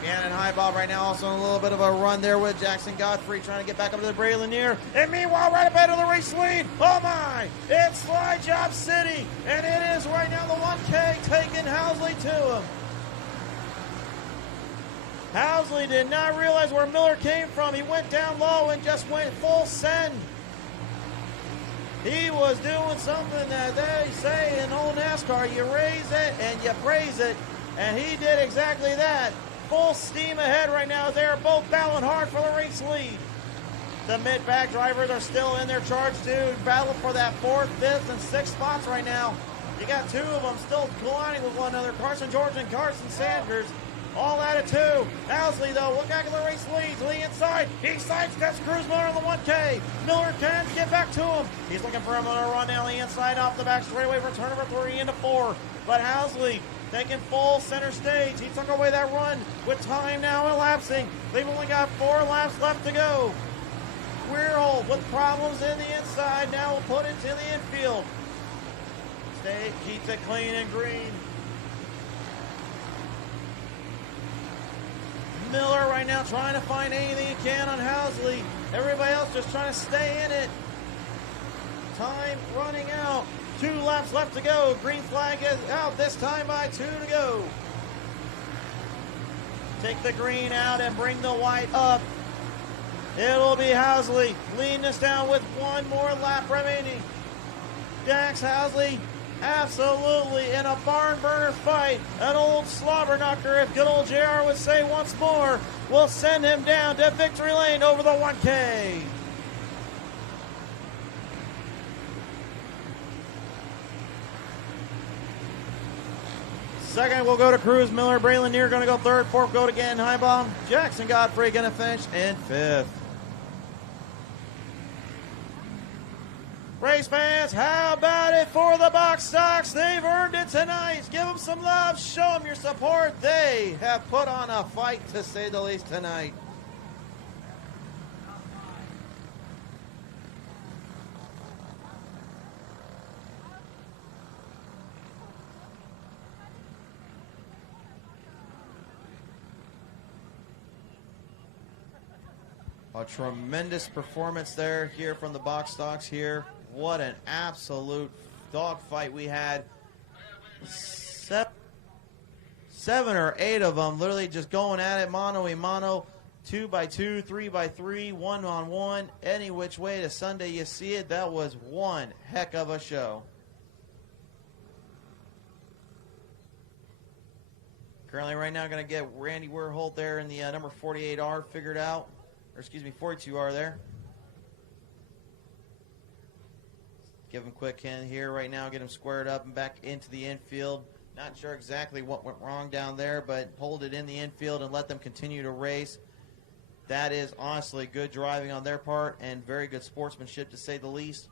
Gannon Highball right now also in a little bit of a run there with Jackson Godfrey trying to get back up to the Bray Lanier. And meanwhile, right ahead of the race lead. Oh my! It's Slide Job City. And it is right now the 1K taking Housley to him. Housley did not realize where Miller came from. He went down low and just went full send. He was doing something that they say in old NASCAR, you raise it and you praise it. And he did exactly that. Full steam ahead right now. They're both battling hard for the race lead. The mid-pack drivers are still in their charge to battle for that 4th, 5th, and 6th spots right now. You got 2 of them still colliding with one another. Carson George and Carson Sanders all at it too. Housley though, look back at the race leads. Lee inside. He sidesteps Cruz Miller on the 1K. Miller can get back to him. He's looking for him on a run down the inside off the back straightaway for turn number 3 into 4. But Housley taking full center stage. He took away that run with time now elapsing. They've only got 4 laps left to go. Weirhold with problems in the inside. Now will put it to the infield. Stay, keeps it clean and green. Miller right now trying to find anything he can on Housley. Everybody else just trying to stay in it. Time running out. 2 laps left to go. Green flag is out this time by 2 to go. Take the green out and bring the white up. It'll be Housley leading us down with 1 more lap remaining. Dax Housley absolutely in a barn burner fight. An old slobber knocker, if good old JR would say once more, will send him down to victory lane over the 1K. Second will go to Cruz Miller. Braylon Neer going to go 3rd. 4th go to Gannon Highbomb. Jackson Godfrey going to finish in 5th. Race fans, how about it for the box stocks? They've earned it tonight. Give them some love. Show them your support. They have put on a fight, to say the least, tonight. A tremendous performance there here from the box stocks here. What an absolute dogfight we had. 7 or 8 of them literally just going at it mano a mano, 2x2, 3x3, 1-on-1, any which way to Sunday you see it. That was one heck of a show. Currently right now going to get Randy Weirhold there in the number 48R figured out. Or excuse me, 42R there. Give him a quick hand here right now, get him squared up and back into the infield. Not sure exactly what went wrong down there, but hold it in the infield and let them continue to race. That is honestly good driving on their part and very good sportsmanship, to say the least.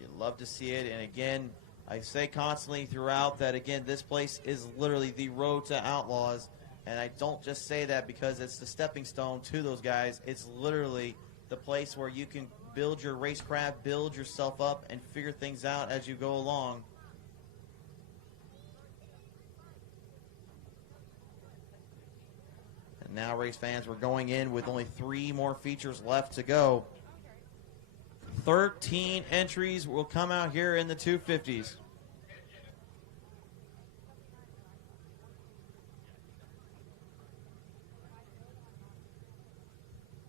You love to see it, and again, I say constantly throughout that, again, this place is literally the road to Outlaws. And I don't just say that because it's the stepping stone to those guys. It's literally the place where you can build your racecraft, build yourself up, and figure things out as you go along. And now, race fans, we're going in with only 3 more features left to go. 13 entries will come out here in the 250s.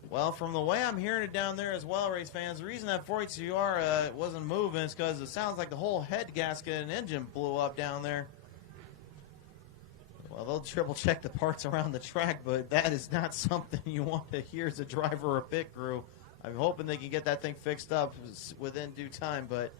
Well, from the way I'm hearing it down there as well, race fans, the reason that 42R wasn't moving is because it sounds like the whole head gasket and engine blew up down there. Well, they'll triple check the parts around the track, but that is not something you want to hear as a driver or pit crew. I'm hoping they can get that thing fixed up within due time, but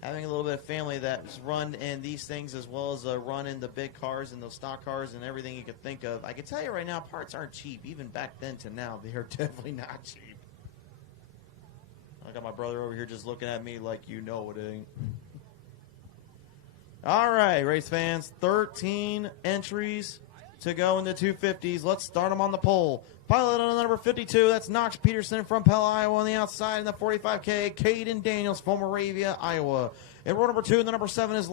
having a little bit of family that's run in these things as well as run in the big cars and those stock cars and everything you could think of, I can tell you right now, parts aren't cheap. Even back then to now, they are definitely not cheap. I got my brother over here just looking at me like, you know it ain't. All right, race fans, 13 entries to go in the 250s. Let's start them on the pole. Pilot on number 52, that's Knox Peterson from Pella, Iowa on the outside in the 45K. Caden Daniels from Moravia, Iowa. In row number 2, the number 7 is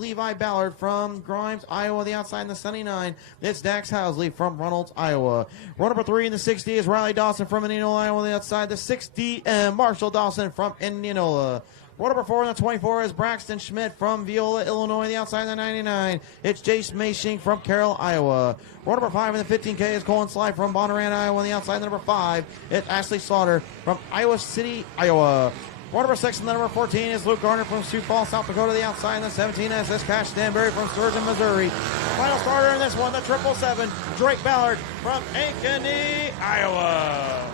Levi Ballard from Grimes, Iowa. The outside in the 79, it's Dax Housley from Reynolds, Iowa. Row number 3 in the 60 is Riley Dawson from Indianola, Iowa. On the outside, the 60, and Marshall Dawson from Indianola. Row number 4 in the 24 is Braxton Schmidt from Viola, Illinois. The outside in the 99, it's Jace Mayshink from Carroll, Iowa. Row number 5 in the 15K is Colin Sly from Bonnarand, Iowa. On the outside, number 5, it's Ashley Slaughter from Iowa City, Iowa. Row number 6 and the number 14 is Luke Garner from Sioux Falls, South Dakota. The outside in the 17 is Cash Stanberry from Sturgeon, Missouri. Final starter in this one, the 777, Drake Ballard from Ankeny, Iowa.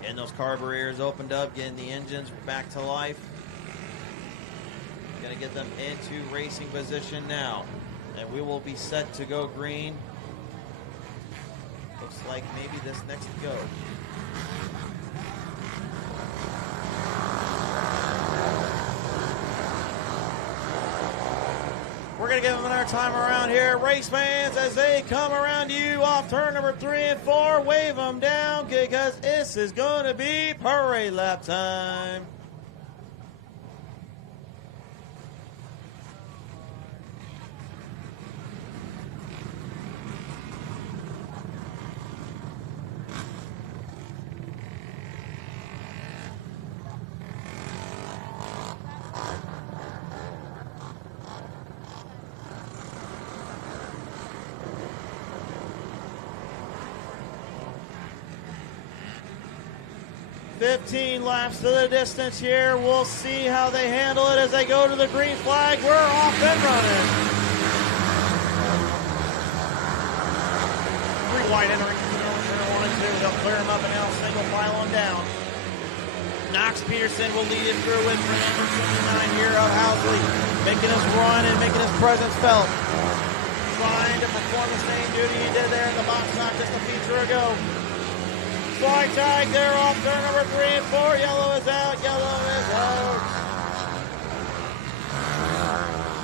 Getting those carburetors opened up, getting the engines back to life. Going to get them into racing position now. And we will be set to go green. Looks like maybe this next go. We're going to give them another time around here. Race fans, as they come around you off turn number 3 and 4, wave them down because this is going to be parade lap time. $15 laps to the distance here. We'll see how they handle it as they go to the green flag. We're off and running. 3 wide entering turn 1 and 2. They'll clear them up and now single file on down. Knox Peterson will lead it through with number 79 here of Housley, making his run and making his presence felt. Trying to perform the same duty he did there in the box not just a feature ago. Fly tag there off turn number 3 and 4. Yellow is out. Yellow is out.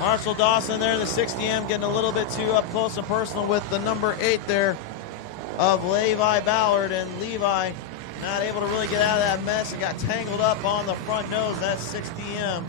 Marshall Dawson there in the 60M getting a little bit too up close and personal with the number 8 there of Levi Ballard. And Levi not able to really get out of that mess and got tangled up on the front nose. That's 60M.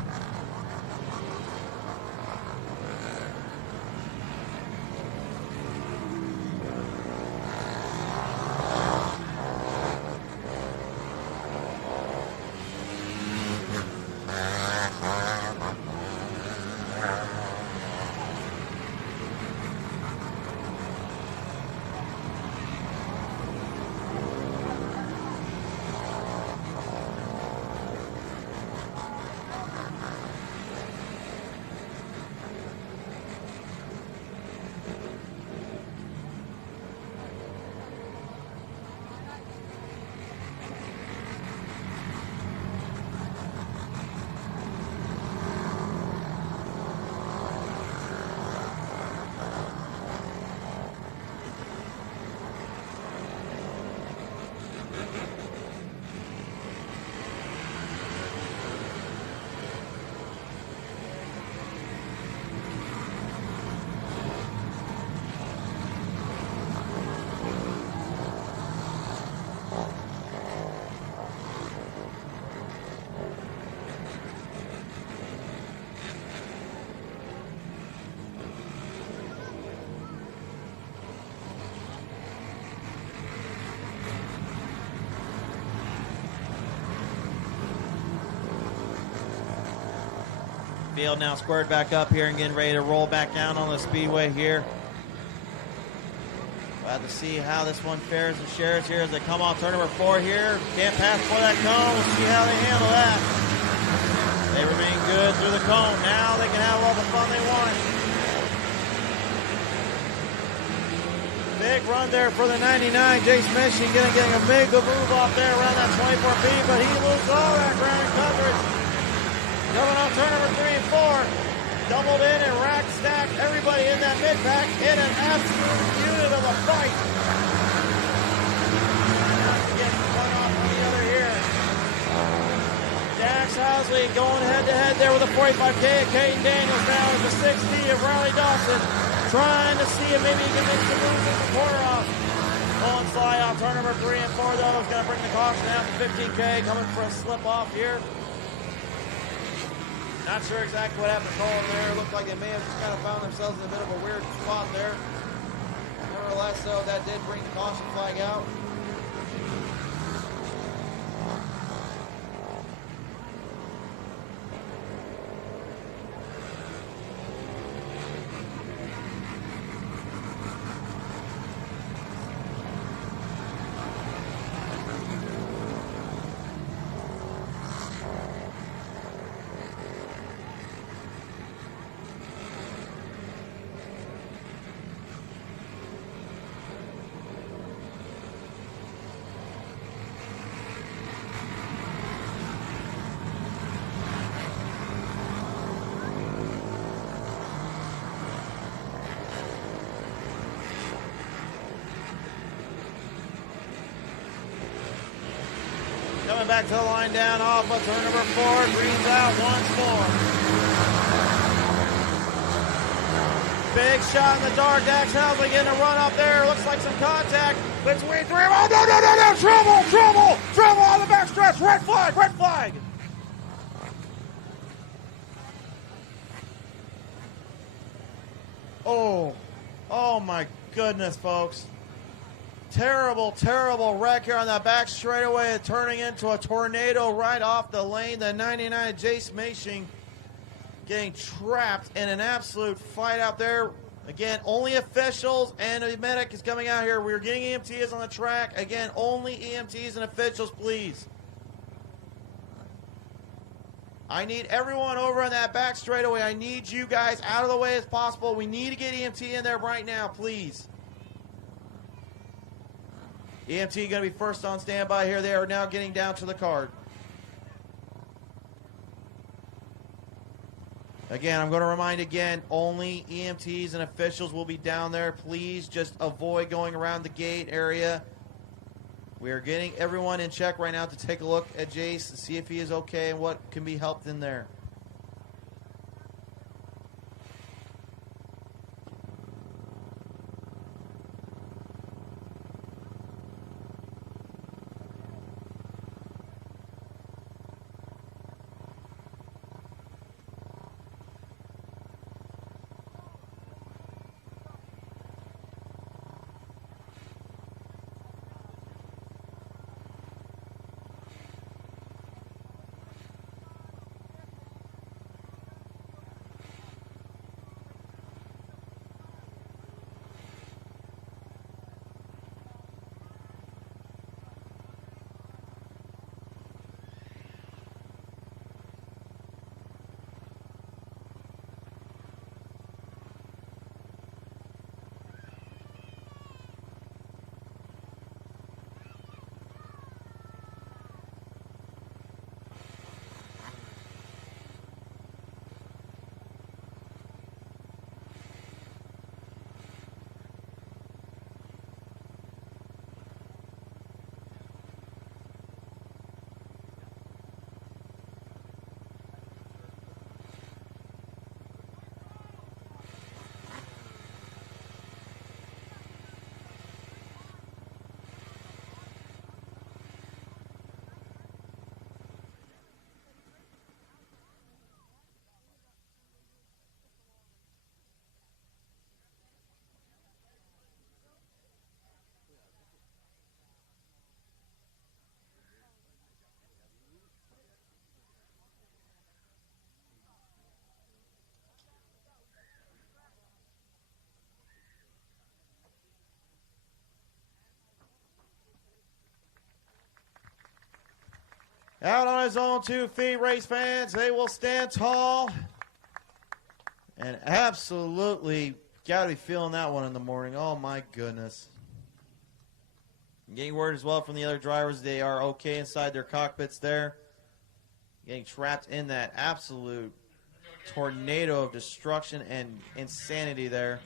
Field now squared back up here and getting ready to roll back down on the speedway here. We'll have to see how this one fares and shares here as they come off turn number 4 here. Can't pass for that cone. We'll see how they handle that. They remain good through the cone. Now they can have all the fun they want. Big run there for the 99. Jace Michigan getting a mega move off there around that 24 feet, but he loses all that ground coverage. Coming on turn number 3 and 4. Doubled in and rack stacked everybody in that mid-pack in an absolute unit of a fight. Getting one off on the other here. Dax Housley going head-to-head there with a 45K. Caden Daniels now with the 60 of Riley Dawson. Trying to see if maybe he can make some moves in the quarter off. Pulling fly off turn number 3 and 4 though. Is going to bring the caution down to 15K. Coming for a slip off here. Not sure exactly what happened to Colin there. It looked like they may have just kind of found themselves in a bit of a weird spot there. Nevertheless, though, that did bring the caution flag out. Coming back to the line down off of turn number 4. Green's out once more. Big shot in the dark. Dax Housley getting a run up there. Looks like some contact between 3. Oh, no. Trouble on the backstretch. Red flag. Oh my goodness, folks. Terrible wreck here on that back straightaway, turning into a tornado right off the lane. The 99 Jace Mashing getting trapped in an absolute fight out there. Again, only officials and a medic is coming out here. We're getting EMTs on the track. Again, only EMTs and officials, please. I need everyone over on that back straightaway. I need you guys out of the way as possible. We need to get EMT in there right now, please. EMT going to be first on standby here. They are now getting down to the card. Again, I'm going to remind again, only EMTs and officials will be down there. Please just avoid going around the gate area. We are getting everyone in check right now to take a look at Jace and see if he is okay and what can be helped in there. Out on his own 2 feet, race fans. They will stand tall and absolutely got to be feeling that one in the morning. Oh, my goodness. Getting word as well from the other drivers they are okay inside their cockpits there. Getting trapped in that absolute tornado of destruction and insanity there.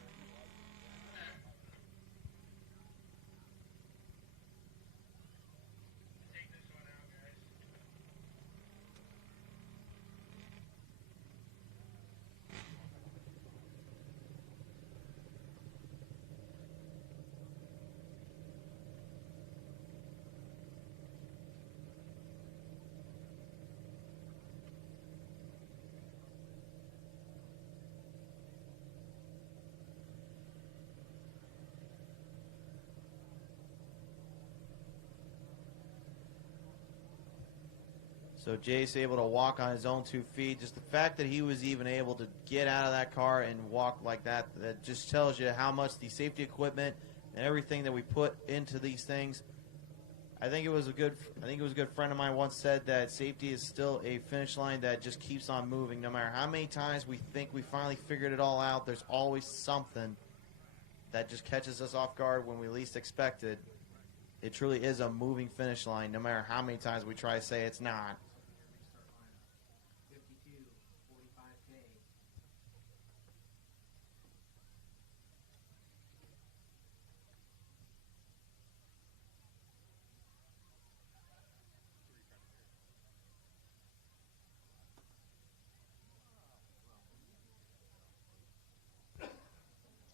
So Jace able to walk on his own 2 feet. Just the fact that he was even able to get out of that car and walk like that, that just tells you how much the safety equipment and everything that we put into these things. I think it was a good friend of mine once said that safety is still a finish line that just keeps on moving. No matter how many times we think we finally figured it all out, there's always something that just catches us off guard when we least expect it. It truly is a moving finish line, no matter how many times we try to say it's not.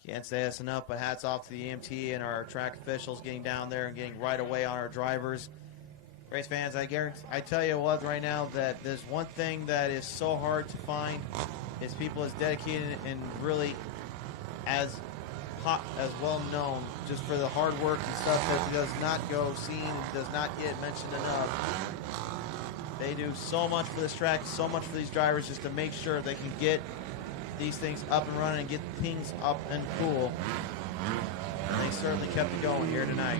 Can't say this enough, but hats off to the EMT and our track officials getting down there and getting right away on our drivers. Race fans, I tell you what right now, that there's one thing that is so hard to find is people as dedicated and really as hot, as well known, just for the hard work and stuff that does not go seen, does not get mentioned enough. They do so much for this track, so much for these drivers just to make sure they can get these things up and running and get things up and cool. And they certainly kept it going here tonight.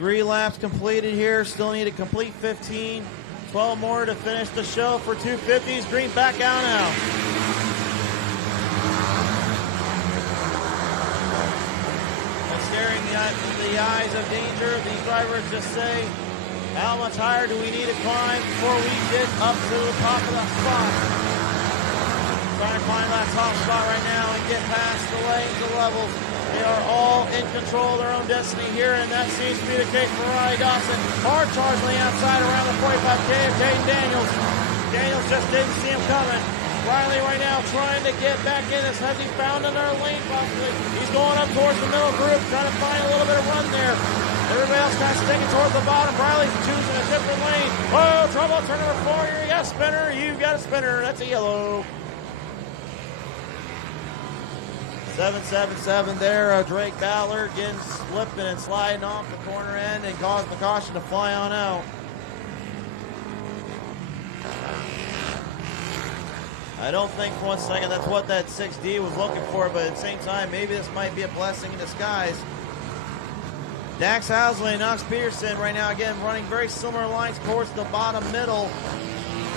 Three laps completed here. Still need to complete 15. 12 more to finish the show for 250s. Green back out now. And staring the eyes of danger, these drivers just say, how much higher do we need to climb before we get up to the top of that spot? Trying to find that top spot right now and get past the lanes of levels. They are all in control of their own destiny here, and that seems to be the case for Riley Dawson. Hard charge on the outside around the 45K of Caden Daniels. Daniels just didn't see him coming. Riley right now trying to get back in. Has he found another lane possibly? He's going up towards the middle group, trying to find a little bit of run there. Everybody else kind of sticking towards the bottom. Riley's choosing a different lane. Oh, trouble, turn number 4 here. You got a spinner. You got a spinner. That's a yellow. 777 there. Drake Ballard getting slipping and sliding off the corner end and causing the caution to fly on out. I don't think for 1 second that's what that 6D was looking for, but at the same time, maybe this might be a blessing in disguise. Dax Housley and Knox Peterson right now, again, running very similar lines towards the bottom middle.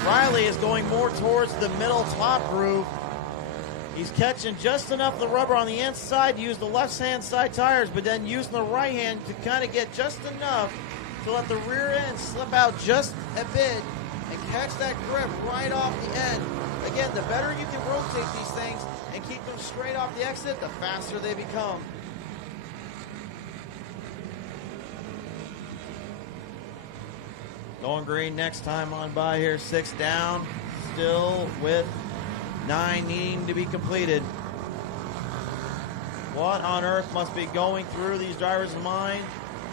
Riley is going more towards the middle top groove. He's catching just enough of the rubber on the inside to use the left-hand side tires, but then using the right hand to kind of get just enough to let the rear end slip out just a bit and catch that grip right off the end. Again, the better you can rotate these things and keep them straight off the exit, the faster they become. Going green next time on by here, 6 down, still with 9 needing to be completed. What on earth must be going through these drivers' mind?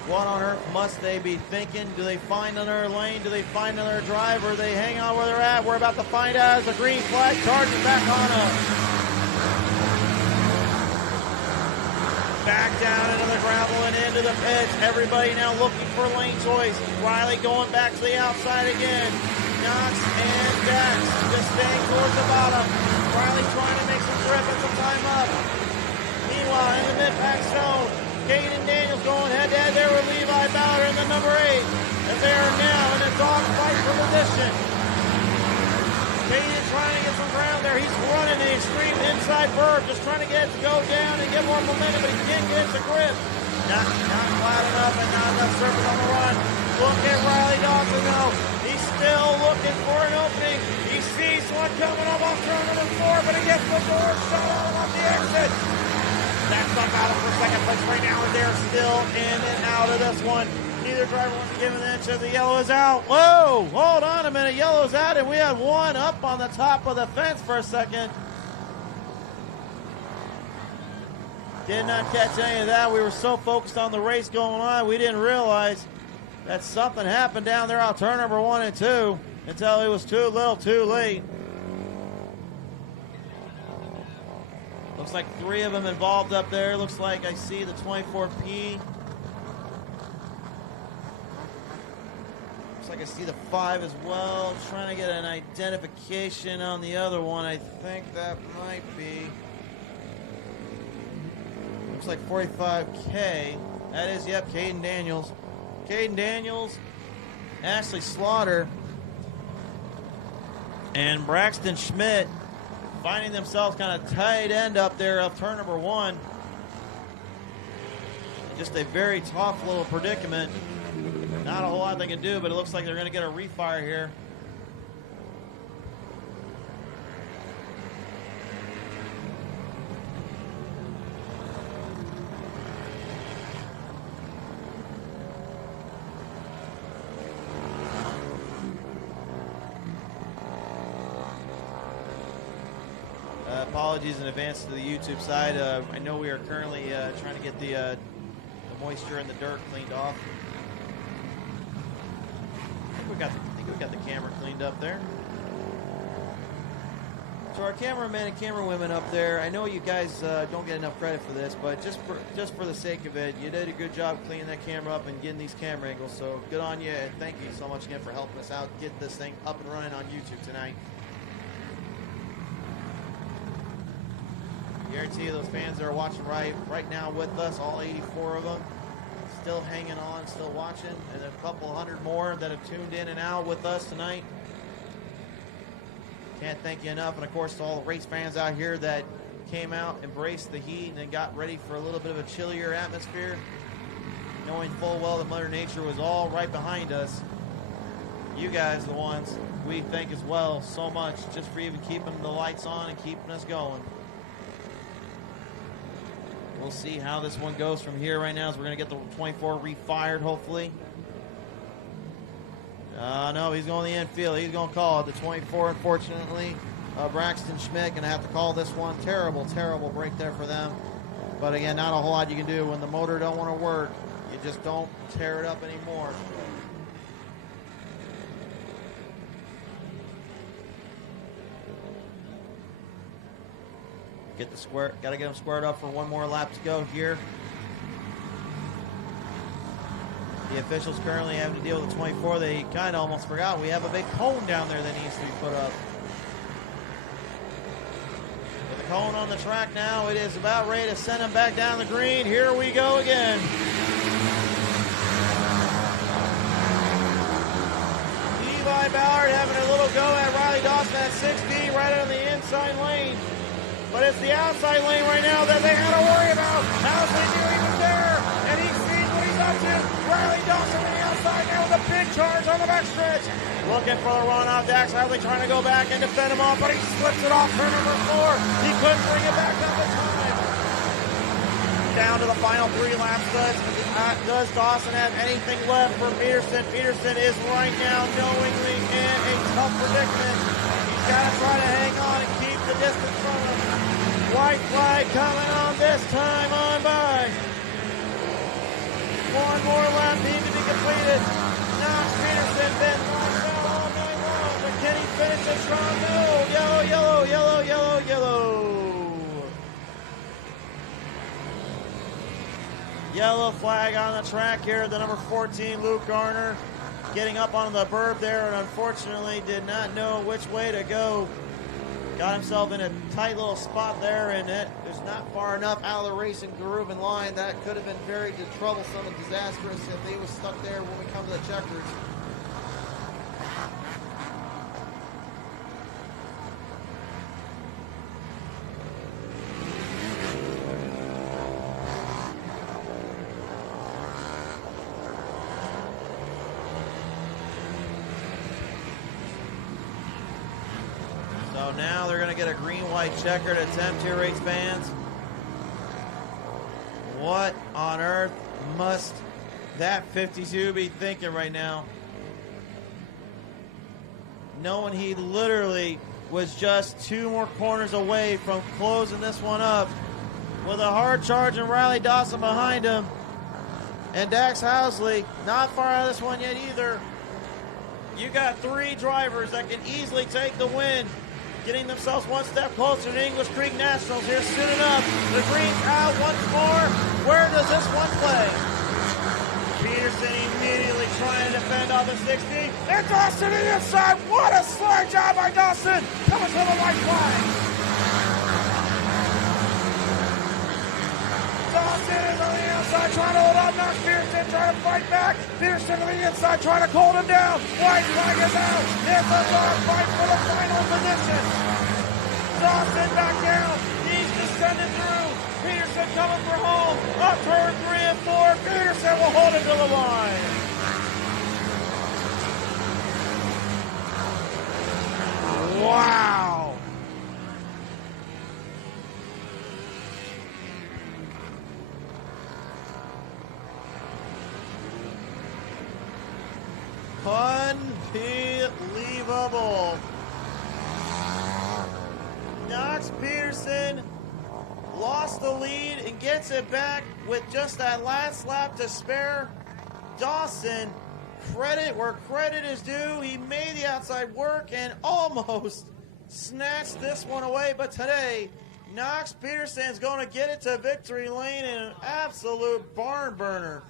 What on earth must they be thinking? Do they find another lane? Do they find another driver? They hang on where they're at. We're about to find out as the green flag charges back on them. Back down into the gravel and into the pits. Everybody now looking for lane choice. Riley going back to the outside again. Knox and Dax just staying towards the bottom. Riley trying to make some grip and some time up. Meanwhile, in the mid-pack zone, Caden Daniels going head-to-head there with Levi Ballard in the number 8. As they are now in a dogfight for position. Caden trying to get some ground there. He's running the extreme inside verb, just trying to get it to go down and get more momentum, but he can't get it to grip. Not flat enough and not enough surface on the run. Look at Riley Dawson though. He's still looking for an opening. He sees one coming up off turn number 4, but he gets the door shut out off the exit. That's not battle for second place right now, and they're still in and out of this one. Neither driver wants to give an inch as the yellow is out. Whoa, hold on a minute. Yellow's out, and we had one up on the top of the fence for a second. Did not catch any of that. We were so focused on the race going on, we didn't realize that something happened down there on turn number 1 and 2 until it was too little too late. Looks like 3 of them involved up there. Looks like I see the 24P. Looks like I see the 5 as well. Trying to get an identification on the other one. I think that might be. Looks like 45K. That is, yep, Caden Daniels. Caden Daniels, Ashley Slaughter, and Braxton Schmidt finding themselves kind of tight end up there of turn number 1. Just a very tough little predicament. Not a whole lot they can do, but it looks like they're going to get a refire here. Apologies in advance to the YouTube side. I know we are currently trying to get the moisture in the dirt cleaned off. I think we got the camera cleaned up there. So our cameramen and camera women up there, I know you guys don't get enough credit for this, but just for the sake of it, you did a good job cleaning that camera up and getting these camera angles. So good on you, and thank you so much again for helping us out get this thing up and running on YouTube tonight. Guarantee you those fans that are watching right now with us, all 84 of them, still hanging on, still watching, and a couple hundred more that have tuned in and out with us tonight. Can't thank you enough. And of course to all the race fans out here that came out, embraced the heat, and then got ready for a little bit of a chillier atmosphere, knowing full well that Mother Nature was all right behind us. You guys, the ones we thank as well so much, just for even keeping the lights on and keeping us going. We'll see how this one goes from here right now, as we're going to get the 24 refired, hopefully. No, he's going to the infield. He's going to call it. The 24, unfortunately, Braxton Schmidt going to have to call this one. Terrible, terrible break there for them. But again, not a whole lot you can do. When the motor don't want to work, you just don't tear it up anymore. Got to get them squared up for one more lap to go here. The officials currently having to deal with the 24. They kind of almost forgot we have a big cone down there that needs to be put up. With the cone on the track now, it is about ready to send them back down the green. Here we go again. Levi Ballard having a little go at Riley Dawson at 6D right on the inside lane. But it's the outside lane right now that they had to worry about. Housley knew he was there, and he sees what he's up to. Riley Dawson on the outside now with a big charge on the backstretch. Looking for the run off Dax. Housley trying to go back and defend him off, but he slips it off turn number 4. He couldn't bring it back up in time. Down to the final 3 laps. Does Dawson have anything left for Peterson? Peterson is right now knowingly in a tough predicament. He's got to try to hang on and keep the distance from him. White flag coming on this time on by. One more lap needs to be completed. Knox Peterson been locked out all night long, but can he finish it strong? No. Yellow, yellow, yellow, yellow, yellow. Yellow flag on the track here. The number 14, Luke Garner, getting up on the berb there and unfortunately did not know which way to go. Got himself in a tight little spot there, and it is not Far enough out of the racing groove and line. That could have been very troublesome and disastrous if he was stuck there when we come to the checkers. So now they're going to get a green-white checkered attempt here, race fans. What on earth must that 52 be thinking right now? Knowing he literally was just 2 more corners away from closing this one up with a hard charge and Riley Dawson behind him. And Dax Housley not far out of this one yet either. You got 3 drivers that can easily take the win, getting themselves one step closer to English Creek Nationals here soon enough. The green's out once more. Where does this one play? Peterson immediately trying to defend off the 60. And Dawson to the inside. What a slide job by Dawson. Coming to the white flag. Dawson is on the outside trying to hold on. Knox Peterson trying to fight back. Peterson to the inside trying to hold him down. White flag is out. It's a dog fight for the final position. Dawson back down. He's descending through. Peterson coming for home. Up turn 3 and 4. Peterson will hold it to the line. Wow. Unbelievable. Knox Peterson lost the lead and gets it back with just that last lap to spare. Dawson, credit where credit is due. He made the outside work and almost snatched this one away. But today, Knox Peterson's going to get it to victory lane in an absolute barn burner.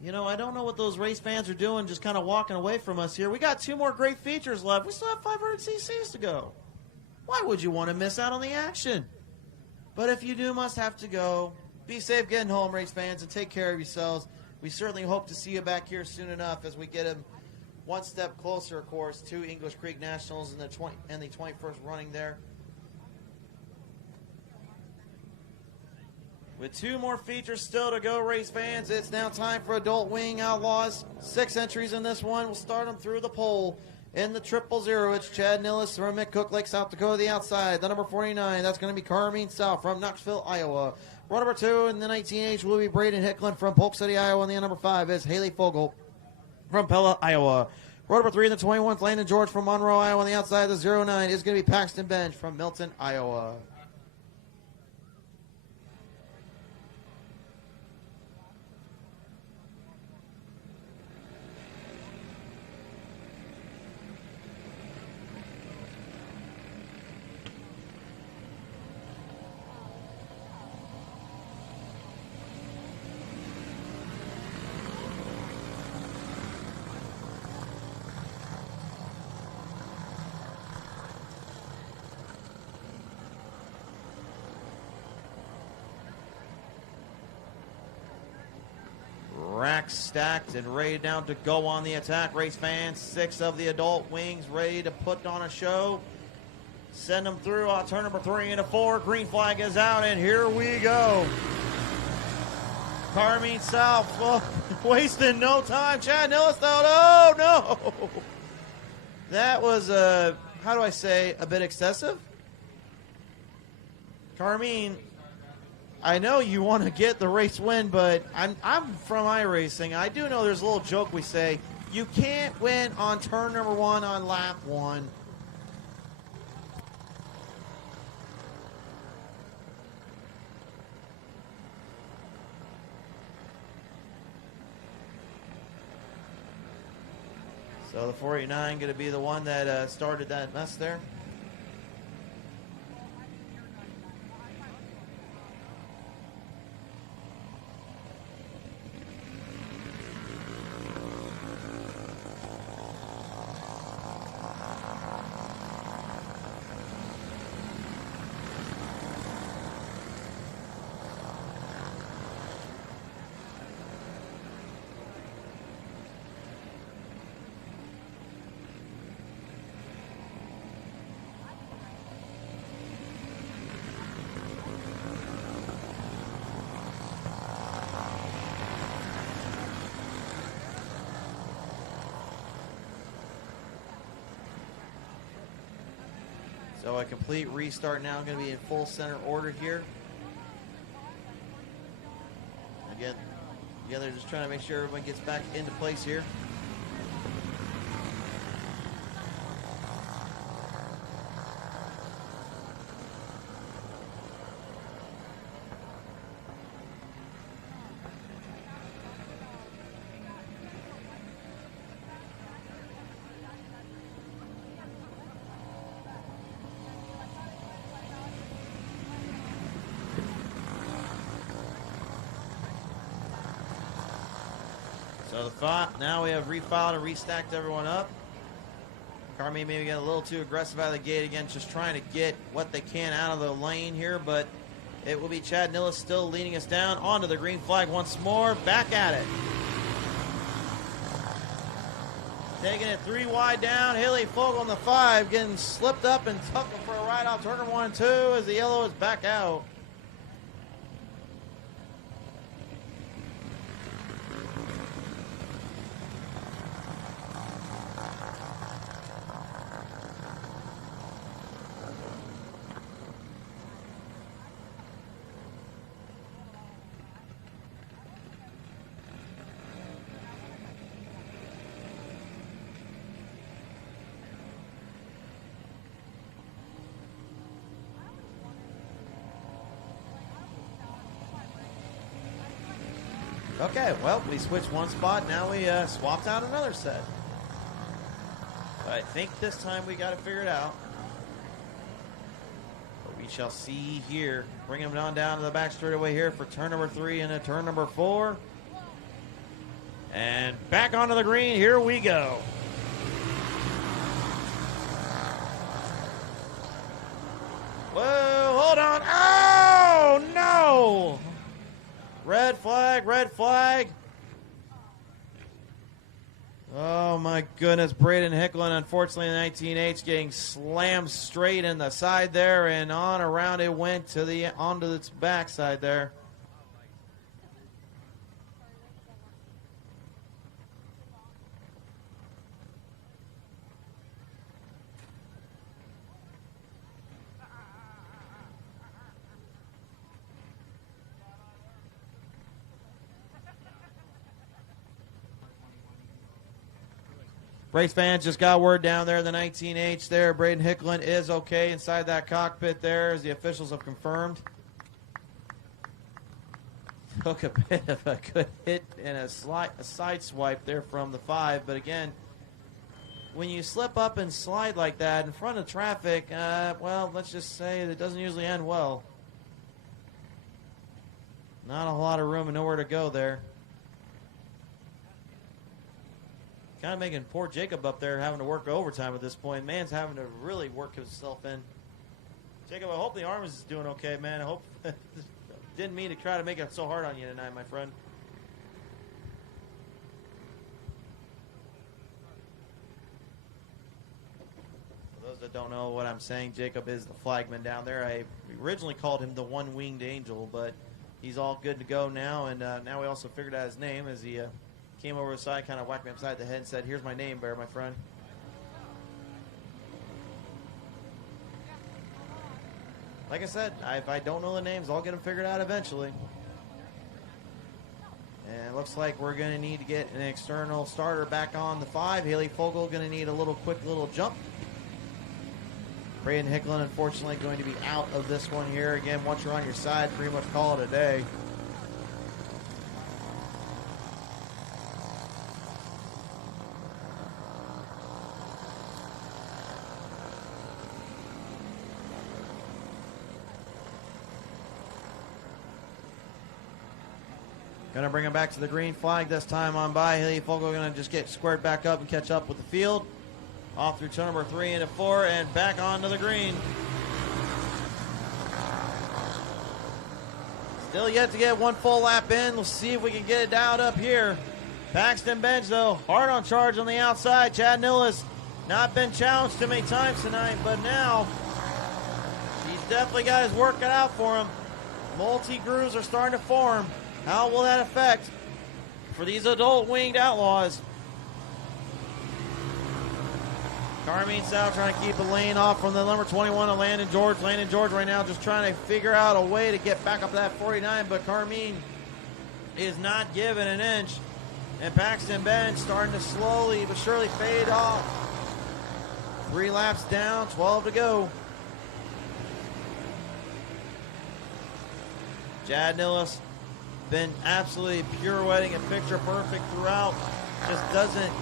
You know, I don't know what those race fans are doing, just kind of walking away from us here. We got 2 more great features left. We still have 500 cc's to go. Why would you want to miss out on the action? But if you do must have to go, be safe getting home, race fans, and take care of yourselves. We certainly hope to see you back here soon enough as we get them one step closer, of course, to English Creek Nationals in the 21st running there. With 2 more features still to go, race fans, it's now time for Adult Wing Outlaws. 6 entries in this one. We'll start them through the pole. In the 000, it's Chad Nillis from McCook Lake, South Dakota, the outside. The number 49, that's going to be Carmine South from Knoxville, Iowa. Row number 2 in the 19H will be Braden Hicklin from Polk City, Iowa. And the number 5 is Haley Fogel from Pella, Iowa. Row number 3 in the 21th, Landon George from Monroe, Iowa. On the outside, the 09 is going to be Paxton Bench from Milton, Iowa. Rack stacked and ready now to go on the attack, race fans. 6 of the adult wings ready to put on a show. Send them through on turn number 3 and a 4. Green flag is out, and here we go. Carmine South wasting no time. Chad Nillis out. Oh, no. That was, how do I say, a bit excessive. Carmine, I know you want to get the race win, but I'm from iRacing. I do know there's a little joke we say, you can't win on turn number 1 on lap 1. So the 489 going to be the one that started that mess there. So a complete restart now, going to be in full center order here. Again, they're just trying to make sure everyone gets back into place here. So now we have refiled and restacked everyone up. Carmi maybe got a little too aggressive out of the gate again, just trying to get what they can out of the lane here, but it will be Chad Nillis still leading us down onto the green flag once more. Back at it. Taking it 3 wide down. Haley Fogel on the 5, getting slipped up and tucked for a ride off turn 1 and 2 as the yellow is back out. Okay, well, we switched one spot. Now we swapped out another set. But I think this time we got to figure it out. But we shall see here. Bringing them on down to the back straightaway here for turn number 3 and turn number 4. And back onto the green. Here we go. Whoa, hold on. Oh, no. Red flag, red flag. Oh, my goodness. Braden Hicklin, unfortunately, in 19H, getting slammed straight in the side there, and on around it went to onto its backside there. Race fans just got word down there in the 19H there. Braden Hicklin is okay inside that cockpit there, as the officials have confirmed. Took a bit of a good hit and a side swipe there from the 5. But again, when you slip up and slide like that in front of traffic, well, let's just say it doesn't usually end well. Not a whole lot of room and nowhere to go there. Kind of making poor Jacob up there having to work overtime at this point. Man's having to really work himself in. Jacob, I hope the arms is doing okay, man. I hope didn't mean to try to make it so hard on you tonight, my friend. For those that don't know what I'm saying, Jacob is the flagman down there. I originally called him the one-winged angel, but he's all good to go now, and now we also figured out his name as he came over the side, kind of whacked me upside the head and said, "Here's my name, Bear, my friend." like I said, if I don't know the names, I'll get them figured out eventually. And it looks like we're going to need to get an external starter back on the 5. Haley Fogel going to need a quick little jump. Braden Hicklin, unfortunately, going to be out of this one here. Again, once you're on your side, pretty much call it a day. Going to bring him back to the green flag this time on by. Haley Fogel going to just get squared back up and catch up with the field. Off through turn number 3 into 4 and back onto the green. Still yet to get one full lap in. We'll see if we can get it dialed up here. Paxton Bench, though, hard on charge on the outside. Chad Nillis, not been challenged too many times tonight, but now he's definitely got his work cut out for him. Multi-grooves are starting to form. How will that affect for these adult winged outlaws? Carmine South trying to keep a lane off from the number 21 of Landon George. Landon George right now just trying to figure out a way to get back up to that 49, but Carmine is not giving an inch. And Paxton Bench starting to slowly but surely fade off. 3 laps down, 12 to go. Chad Nillis been absolutely pirouetting and picture perfect throughout. Just doesn't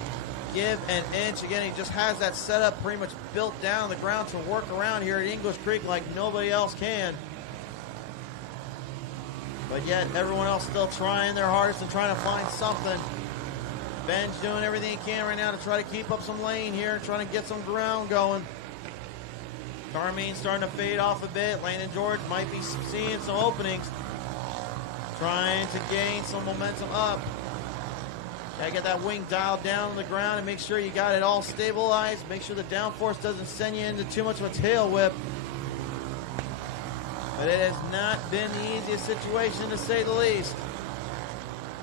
give an inch. Again, he just has that setup pretty much built down on the ground to work around here at English Creek like nobody else can. But yet everyone else still trying their hardest and trying to find something. Ben's doing everything he can right now to try to keep up some lane here, trying to get some ground going. Carmine starting to fade off a bit. Landon George might be seeing some openings, trying to gain some momentum up. Gotta get that wing dialed down on the ground and make sure you got it all stabilized. Make sure the downforce doesn't send you into too much of a tail whip. But it has not been the easiest situation, to say the least.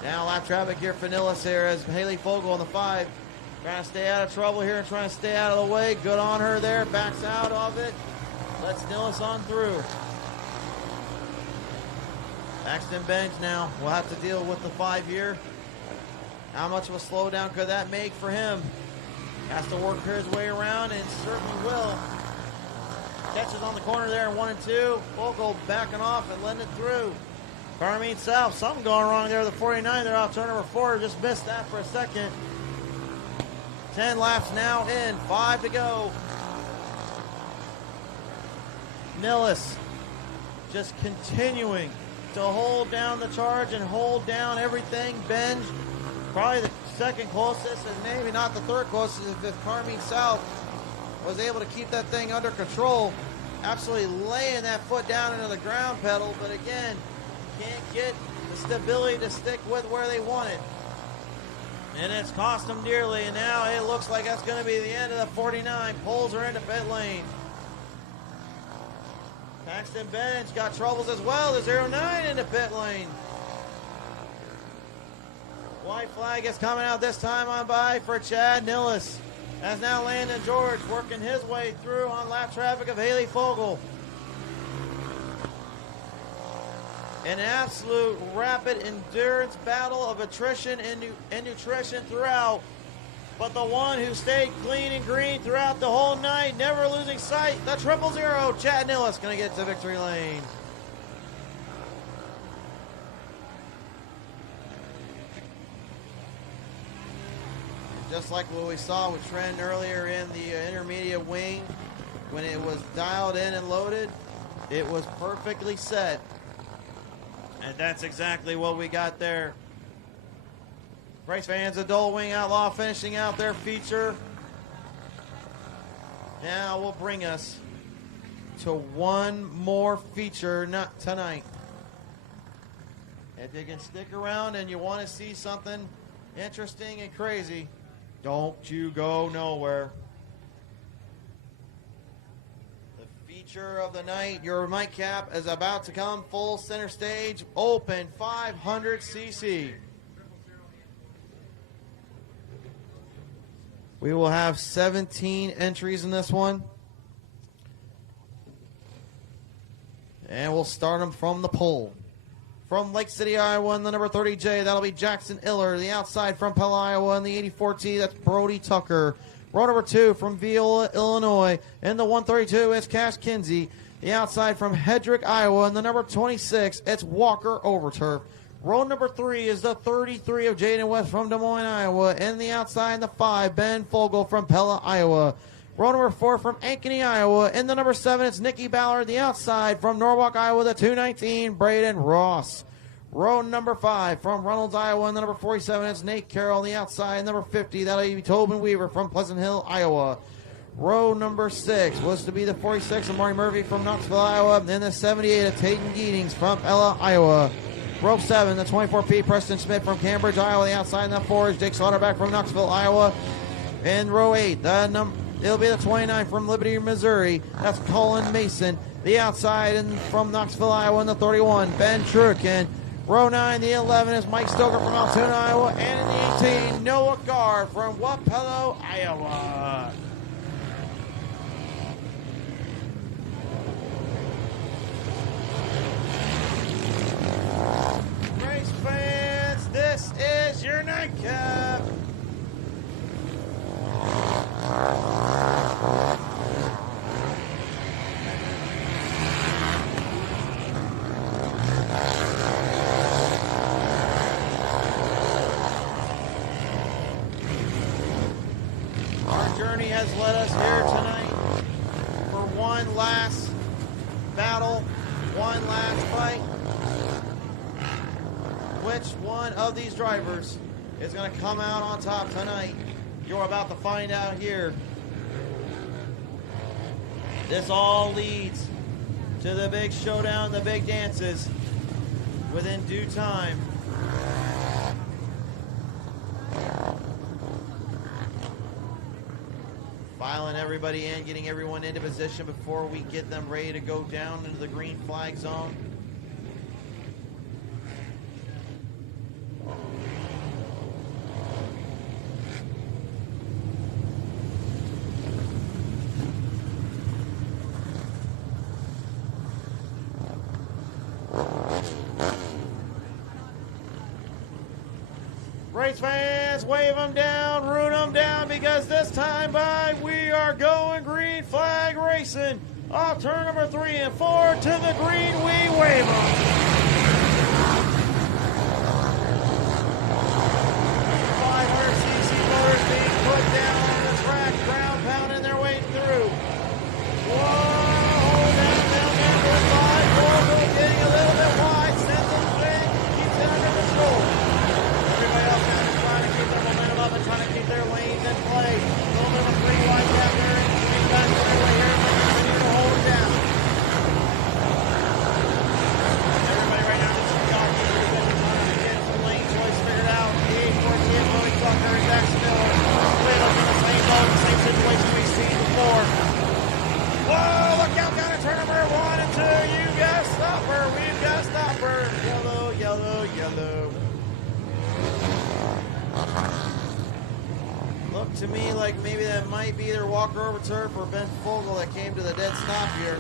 Now lap traffic here for Nillis here as Haley Fogel on the 5. Trying to stay out of trouble here and trying to stay out of the way. Good on her there. Backs out of it. Lets Nillis on through. Paxton Bench now will have to deal with the 5 here. How much of a slowdown could that make for him? Has to work his way around and certainly will. Catches on the corner there in 1 and 2. Fogel backing off and letting it through. Carmine South, something going wrong there. The 49, they're off turn number 4. Just missed that for a second. 10 laps now in, 5 to go. Nillis just continuing to hold down the charge and hold down everything. Benj, probably the second closest and maybe not the third closest if Carmine South was able to keep that thing under control. Absolutely laying that foot down into the ground pedal, but again, can't get the stability to stick with where they want it. And it's cost them dearly, and now it looks like that's going to be the end of the 49. Pulls her into pit lane. Paxton Bench got troubles as well. The 09 into pit lane. White flag is coming out this time on by for Chad Nillis. As now Landon George working his way through on lap traffic of Haley Fogel. An absolute rapid endurance battle of attrition and nutrition throughout. But the one who stayed clean and green throughout the whole night, never losing sight, the 000, Chad Nillis, going to get to victory lane. Just like what we saw with Trent earlier in the intermediate wing, when it was dialed in and loaded, it was perfectly set. And that's exactly what we got there. Race fans, Adult Wing Outlaw finishing out their feature. Now will bring us to one more feature, not tonight. If you can stick around and you want to see something interesting and crazy, don't you go nowhere. The feature of the night, your nightcap is about to come full center stage, open 500cc. We will have 17 entries in this one. And we'll start them from the pole. From Lake City, Iowa, in the number 30J, that'll be Jackson Iller. The outside from Pella, Iowa, in the 84T, that's Brody Tucker. Row number 2 from Viola, Illinois, in the 132, it's Cash Kinsey. The outside from Hedrick, Iowa, in the number 26, it's Walker Overturf. Row number 3 is the 33 of Jaden West from Des Moines, Iowa. In the outside, in the 5, Ben Fogel from Pella, Iowa. Row number 4 from Ankeny, Iowa. In the number 7, it's Nikki Ballard. The outside from Norwalk, Iowa, the 219, Braden Ross. Row number 5 from Reynolds, Iowa. In the number 47, it's Nate Carroll. The outside, number 50, that'll be Tobin Weaver from Pleasant Hill, Iowa. Row number 6 was to be the 46 of Marty Murphy from Knoxville, Iowa. And the 78 of Tayton Geetings from Ella, Iowa. Row 7, the 24P, Preston Smith from Cambridge, Iowa. The outside, in the 4 is Jake Slaughterback from Knoxville, Iowa. In row 8, it'll be the 29 from Liberty, Missouri. That's Colin Mason. The outside and from Knoxville, Iowa, in the 31, Ben Truikin. Row 9, the 11 is Mike Stoker from Altoona, Iowa. And in the 18, Noah Garr from Wapello, Iowa. Race fans, this is your nightcap. Our journey has led us here tonight for one last battle, one last fight. Which one of these drivers is going to come out on top tonight? You're about to find out here. This all leads to the big showdown, the big dances within due time. Filing everybody in, getting everyone into position before we get them ready to go down into the green flag zone. Race fans, wave them down, root them down, because this time by we are going green flag racing. Off turn number 3 and 4 to the green, we wave them. 500cc motors being put down on the track, ground pounding their way through. Whoa, down there, 5, 4, getting a little bit wide, sends them in, keeps it under control. Everybody else now is trying to keep their momentum up and trying to keep their lanes in play. A little bit of a 3-wide gap there, and getting back to their way here, and continue to hold it down. Everybody right now just trying to get some lane choice figured out. The 814 Willie Tucker and Jackson Miller. Little in the same boat, the same situation we've seen before. Whoa, look out, down at turn number 1 and 2. You got stopper, we've got stopper. Yellow, yellow, yellow. Looked to me like maybe that might be either Walker Overturf or Ben Fogel that came to the dead stop here.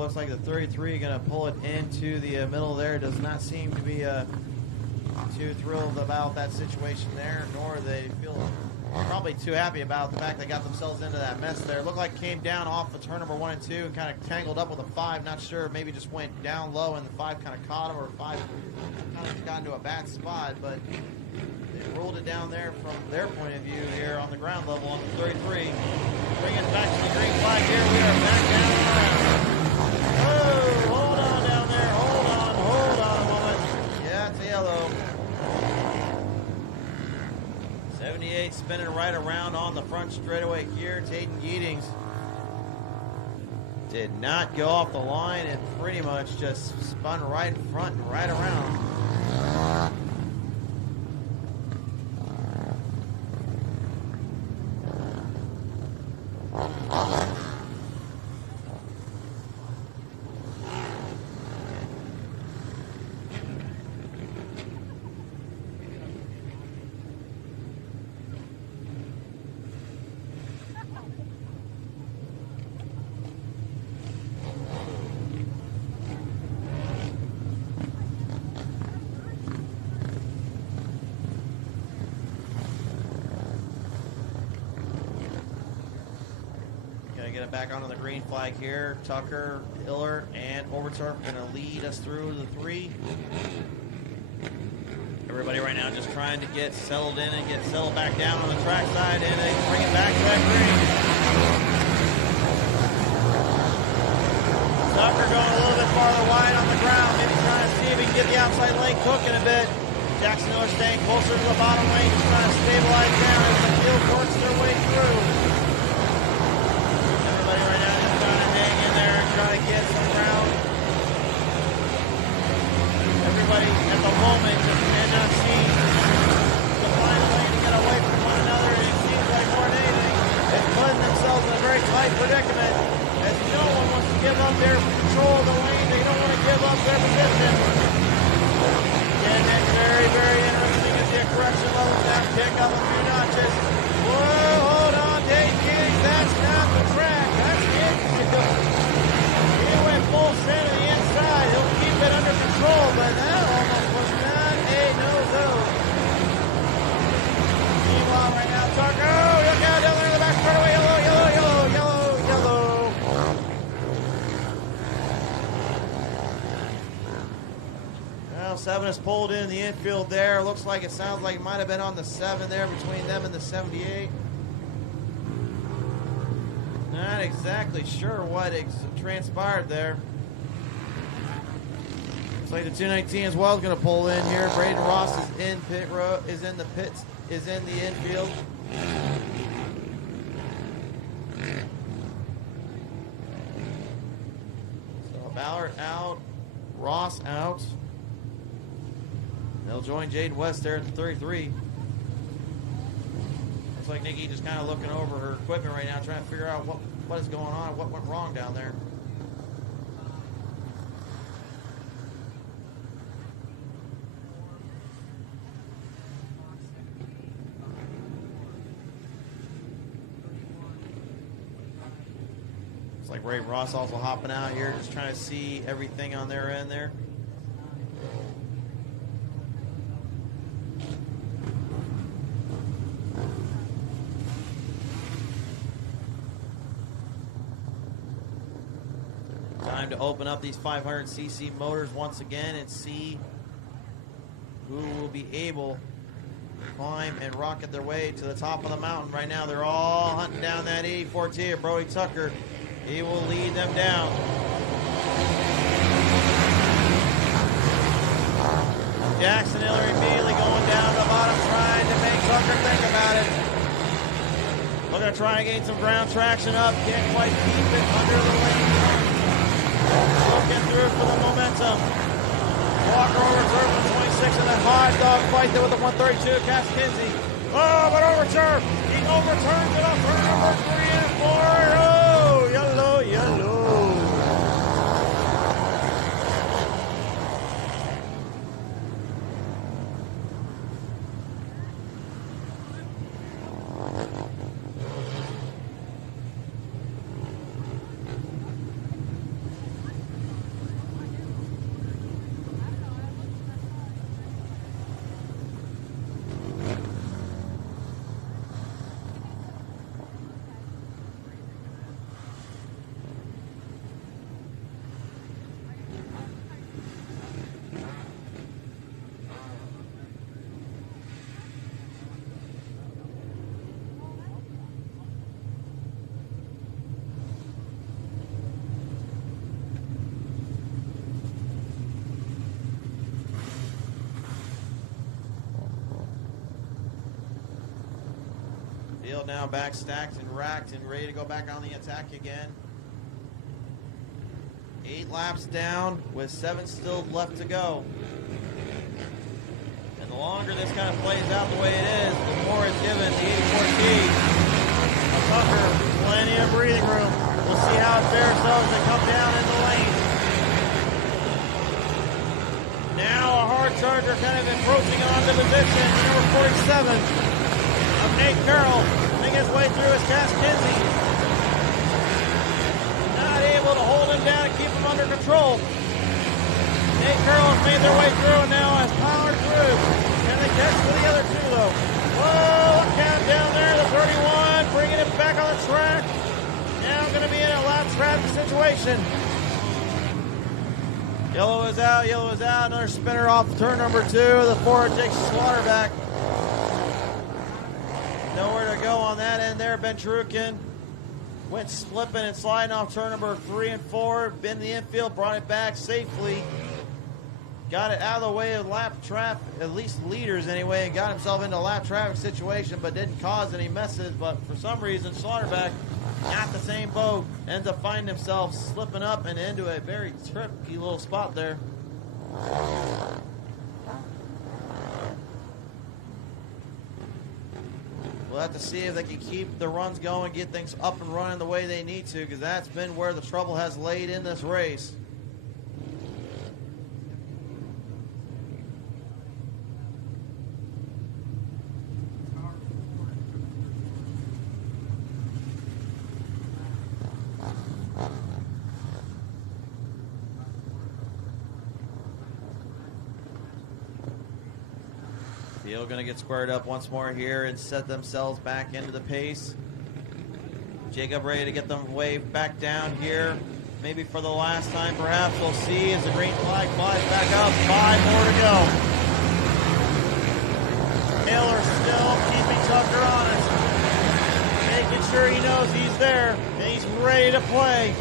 looks like the 33 going to pull it into the middle there. Does not seem to be too thrilled about that situation there, nor they feel probably too happy about the fact they got themselves into that mess there. Looked like came down off of turn number 1 and 2 and kind of tangled up with a 5. Not sure, maybe just went down low and the 5 kind of caught him, or 5 kind of got into a bad spot, but they rolled it down there from their point of view here on the ground level on the 33. Bring it back to the green flag here. We are back down around. Oh, hold on down there. Hold on a moment. Yeah, it's a yellow. 78 spinning right around on the front straightaway here. Taden Yeatings did not go off the line and pretty much just spun right in front and right around. Get it back onto the green flag here. Tucker, Hiller, and Overturf going to lead us through the 3. Everybody right now just trying to get settled in and get settled back down on the track side, and they bring it back to that green. Tucker going a little bit farther wide on the ground, maybe trying to see if he can get the outside lane cooking a bit. Jackson Miller staying closer to the bottom lane, just trying to stabilize down as the field works their way through. Right now just trying to hang in there and try to get some ground. Everybody at the moment just cannot see the fine lane to get away from one another, and it seems like more than anything, it's putting themselves in a very tight predicament as no one wants to give up their control of the lane. They don't want to give up their position. And it's very, very interesting as the correction levels now kick up a few notches. Whoa, hold on, Dave Giddings, that's not the track. That's it. He went full send to the inside. He'll keep it under control, but that almost was not a no-go. Meanwhile, right now, Tucker, oh, look out down there in the back straightaway. Yellow. Now 7 is pulled in the infield there. Looks like it sounds like it might have been on the 7 there between them and the 78. Not exactly sure what transpired there. Looks like the 219 as well is going to pull in here. Braden Ross is in pit row, is in the pits, is in the infield. So Ballard out, Ross out. They'll join Jaden West there at the 33. Looks like Nikki just kind of looking over her equipment right now, trying to figure out what is going on, what went wrong down there. Looks like Ray Ross also hopping out here, just trying to see everything on their end there. Time to open up these 500cc motors once again and see who will be able to climb and rocket their way to the top of the mountain. Right now, they're all hunting down that 84T of Brody Tucker. He will lead them down. Jackson Hiller immediately going down the bottom, trying to make Tucker think about it. Looking to try and gain some ground traction up. Can't quite keep it under the lane. Looking through for the momentum. Walker overturned from 26 in that hot dog fight there with the 132 Cass Kinsey. Oh, but overturn. He overturns it on turn number 3 and 4. Oh, yellow. Field now back stacked and racked and ready to go back on the attack again. 8 laps down with 7 still left to go. And the longer this kind of plays out the way it is, the more it's given the 84T a Tucker plenty of breathing room. We'll see how it fares though as they come down in the lane. Now a hard charger kind of encroaching on the position. Number 47 of Nate Carroll making his way through as Cass Kinsey. Not able to hold him down and keep him under control. Nate Carroll has made their way through and now has powered through. Can they catch for the other two though? Whoa, look out down there, the 31 bringing it back on the track. Now going to be in a lap traffic situation. Yellow is out, yellow is out. Another spinner off turn number 2. The Ford takes Slaughter back. Nowhere to go on that end there. Ben Trukin went slipping and sliding off turn number 3 and 4. Been the infield, brought it back safely. Got it out of the way of lap traffic, at least leaders anyway, and got himself into a lap traffic situation, but didn't cause any messes. But for some reason, Slaughterback, not the same boat, ends up finding himself slipping up and into a very tricky little spot there. We'll have to see if they can keep the runs going, get things up and running the way they need to, because that's been where the trouble has laid in this race. Field going to get squared up once more here and set themselves back into the pace. Jacob ready to get them waved back down here. Maybe for the last time, perhaps. We'll see as the green flag flies back up. 5 more to go. Taylor still keeping Tucker honest. Making sure he knows he's there and he's ready to play.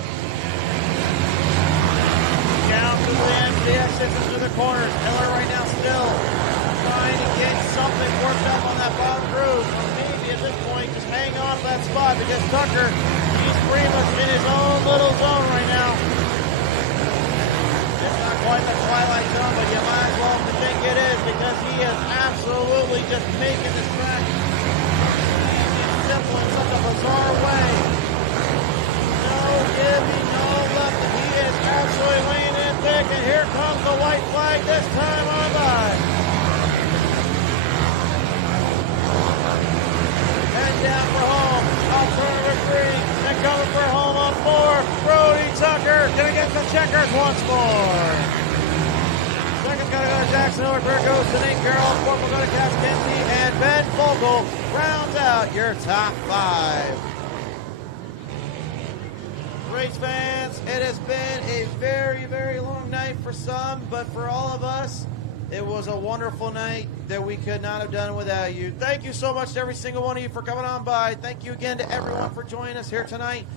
Down to the end, the exits into the corners. Taylor right now still trying to get something worked up on that bottom groove. Maybe at this point, just hang on to that spot because Tucker, he's pretty much in his own little zone right now. It's not quite the twilight zone, but you might as well think it is because he is absolutely just making this track easy and simple in such a bizarre way. No giving, no left. He is absolutely laying in thick, and here comes the white flag this time on by. Down for home, off turn number 3, and coming for home on 4, Brody Tucker gonna get the checkers once more. Second's gotta go to Jackson Hiller, third goes to Nate Carroll, fourth will go to Cass Kinsey, and Ben Vogel rounds out your top 5. Race fans, it has been a very, very long night for some, but for all of us, it was a wonderful night that we could not have done without you. Thank you so much to every single one of you for coming on by. Thank you again to everyone for joining us here tonight.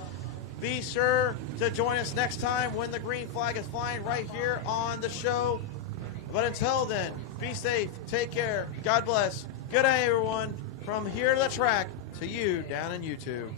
Be sure to join us next time when the green flag is flying right here on the show. But until then, be safe, take care, God bless. Good night, everyone. From here to the track to you down in YouTube.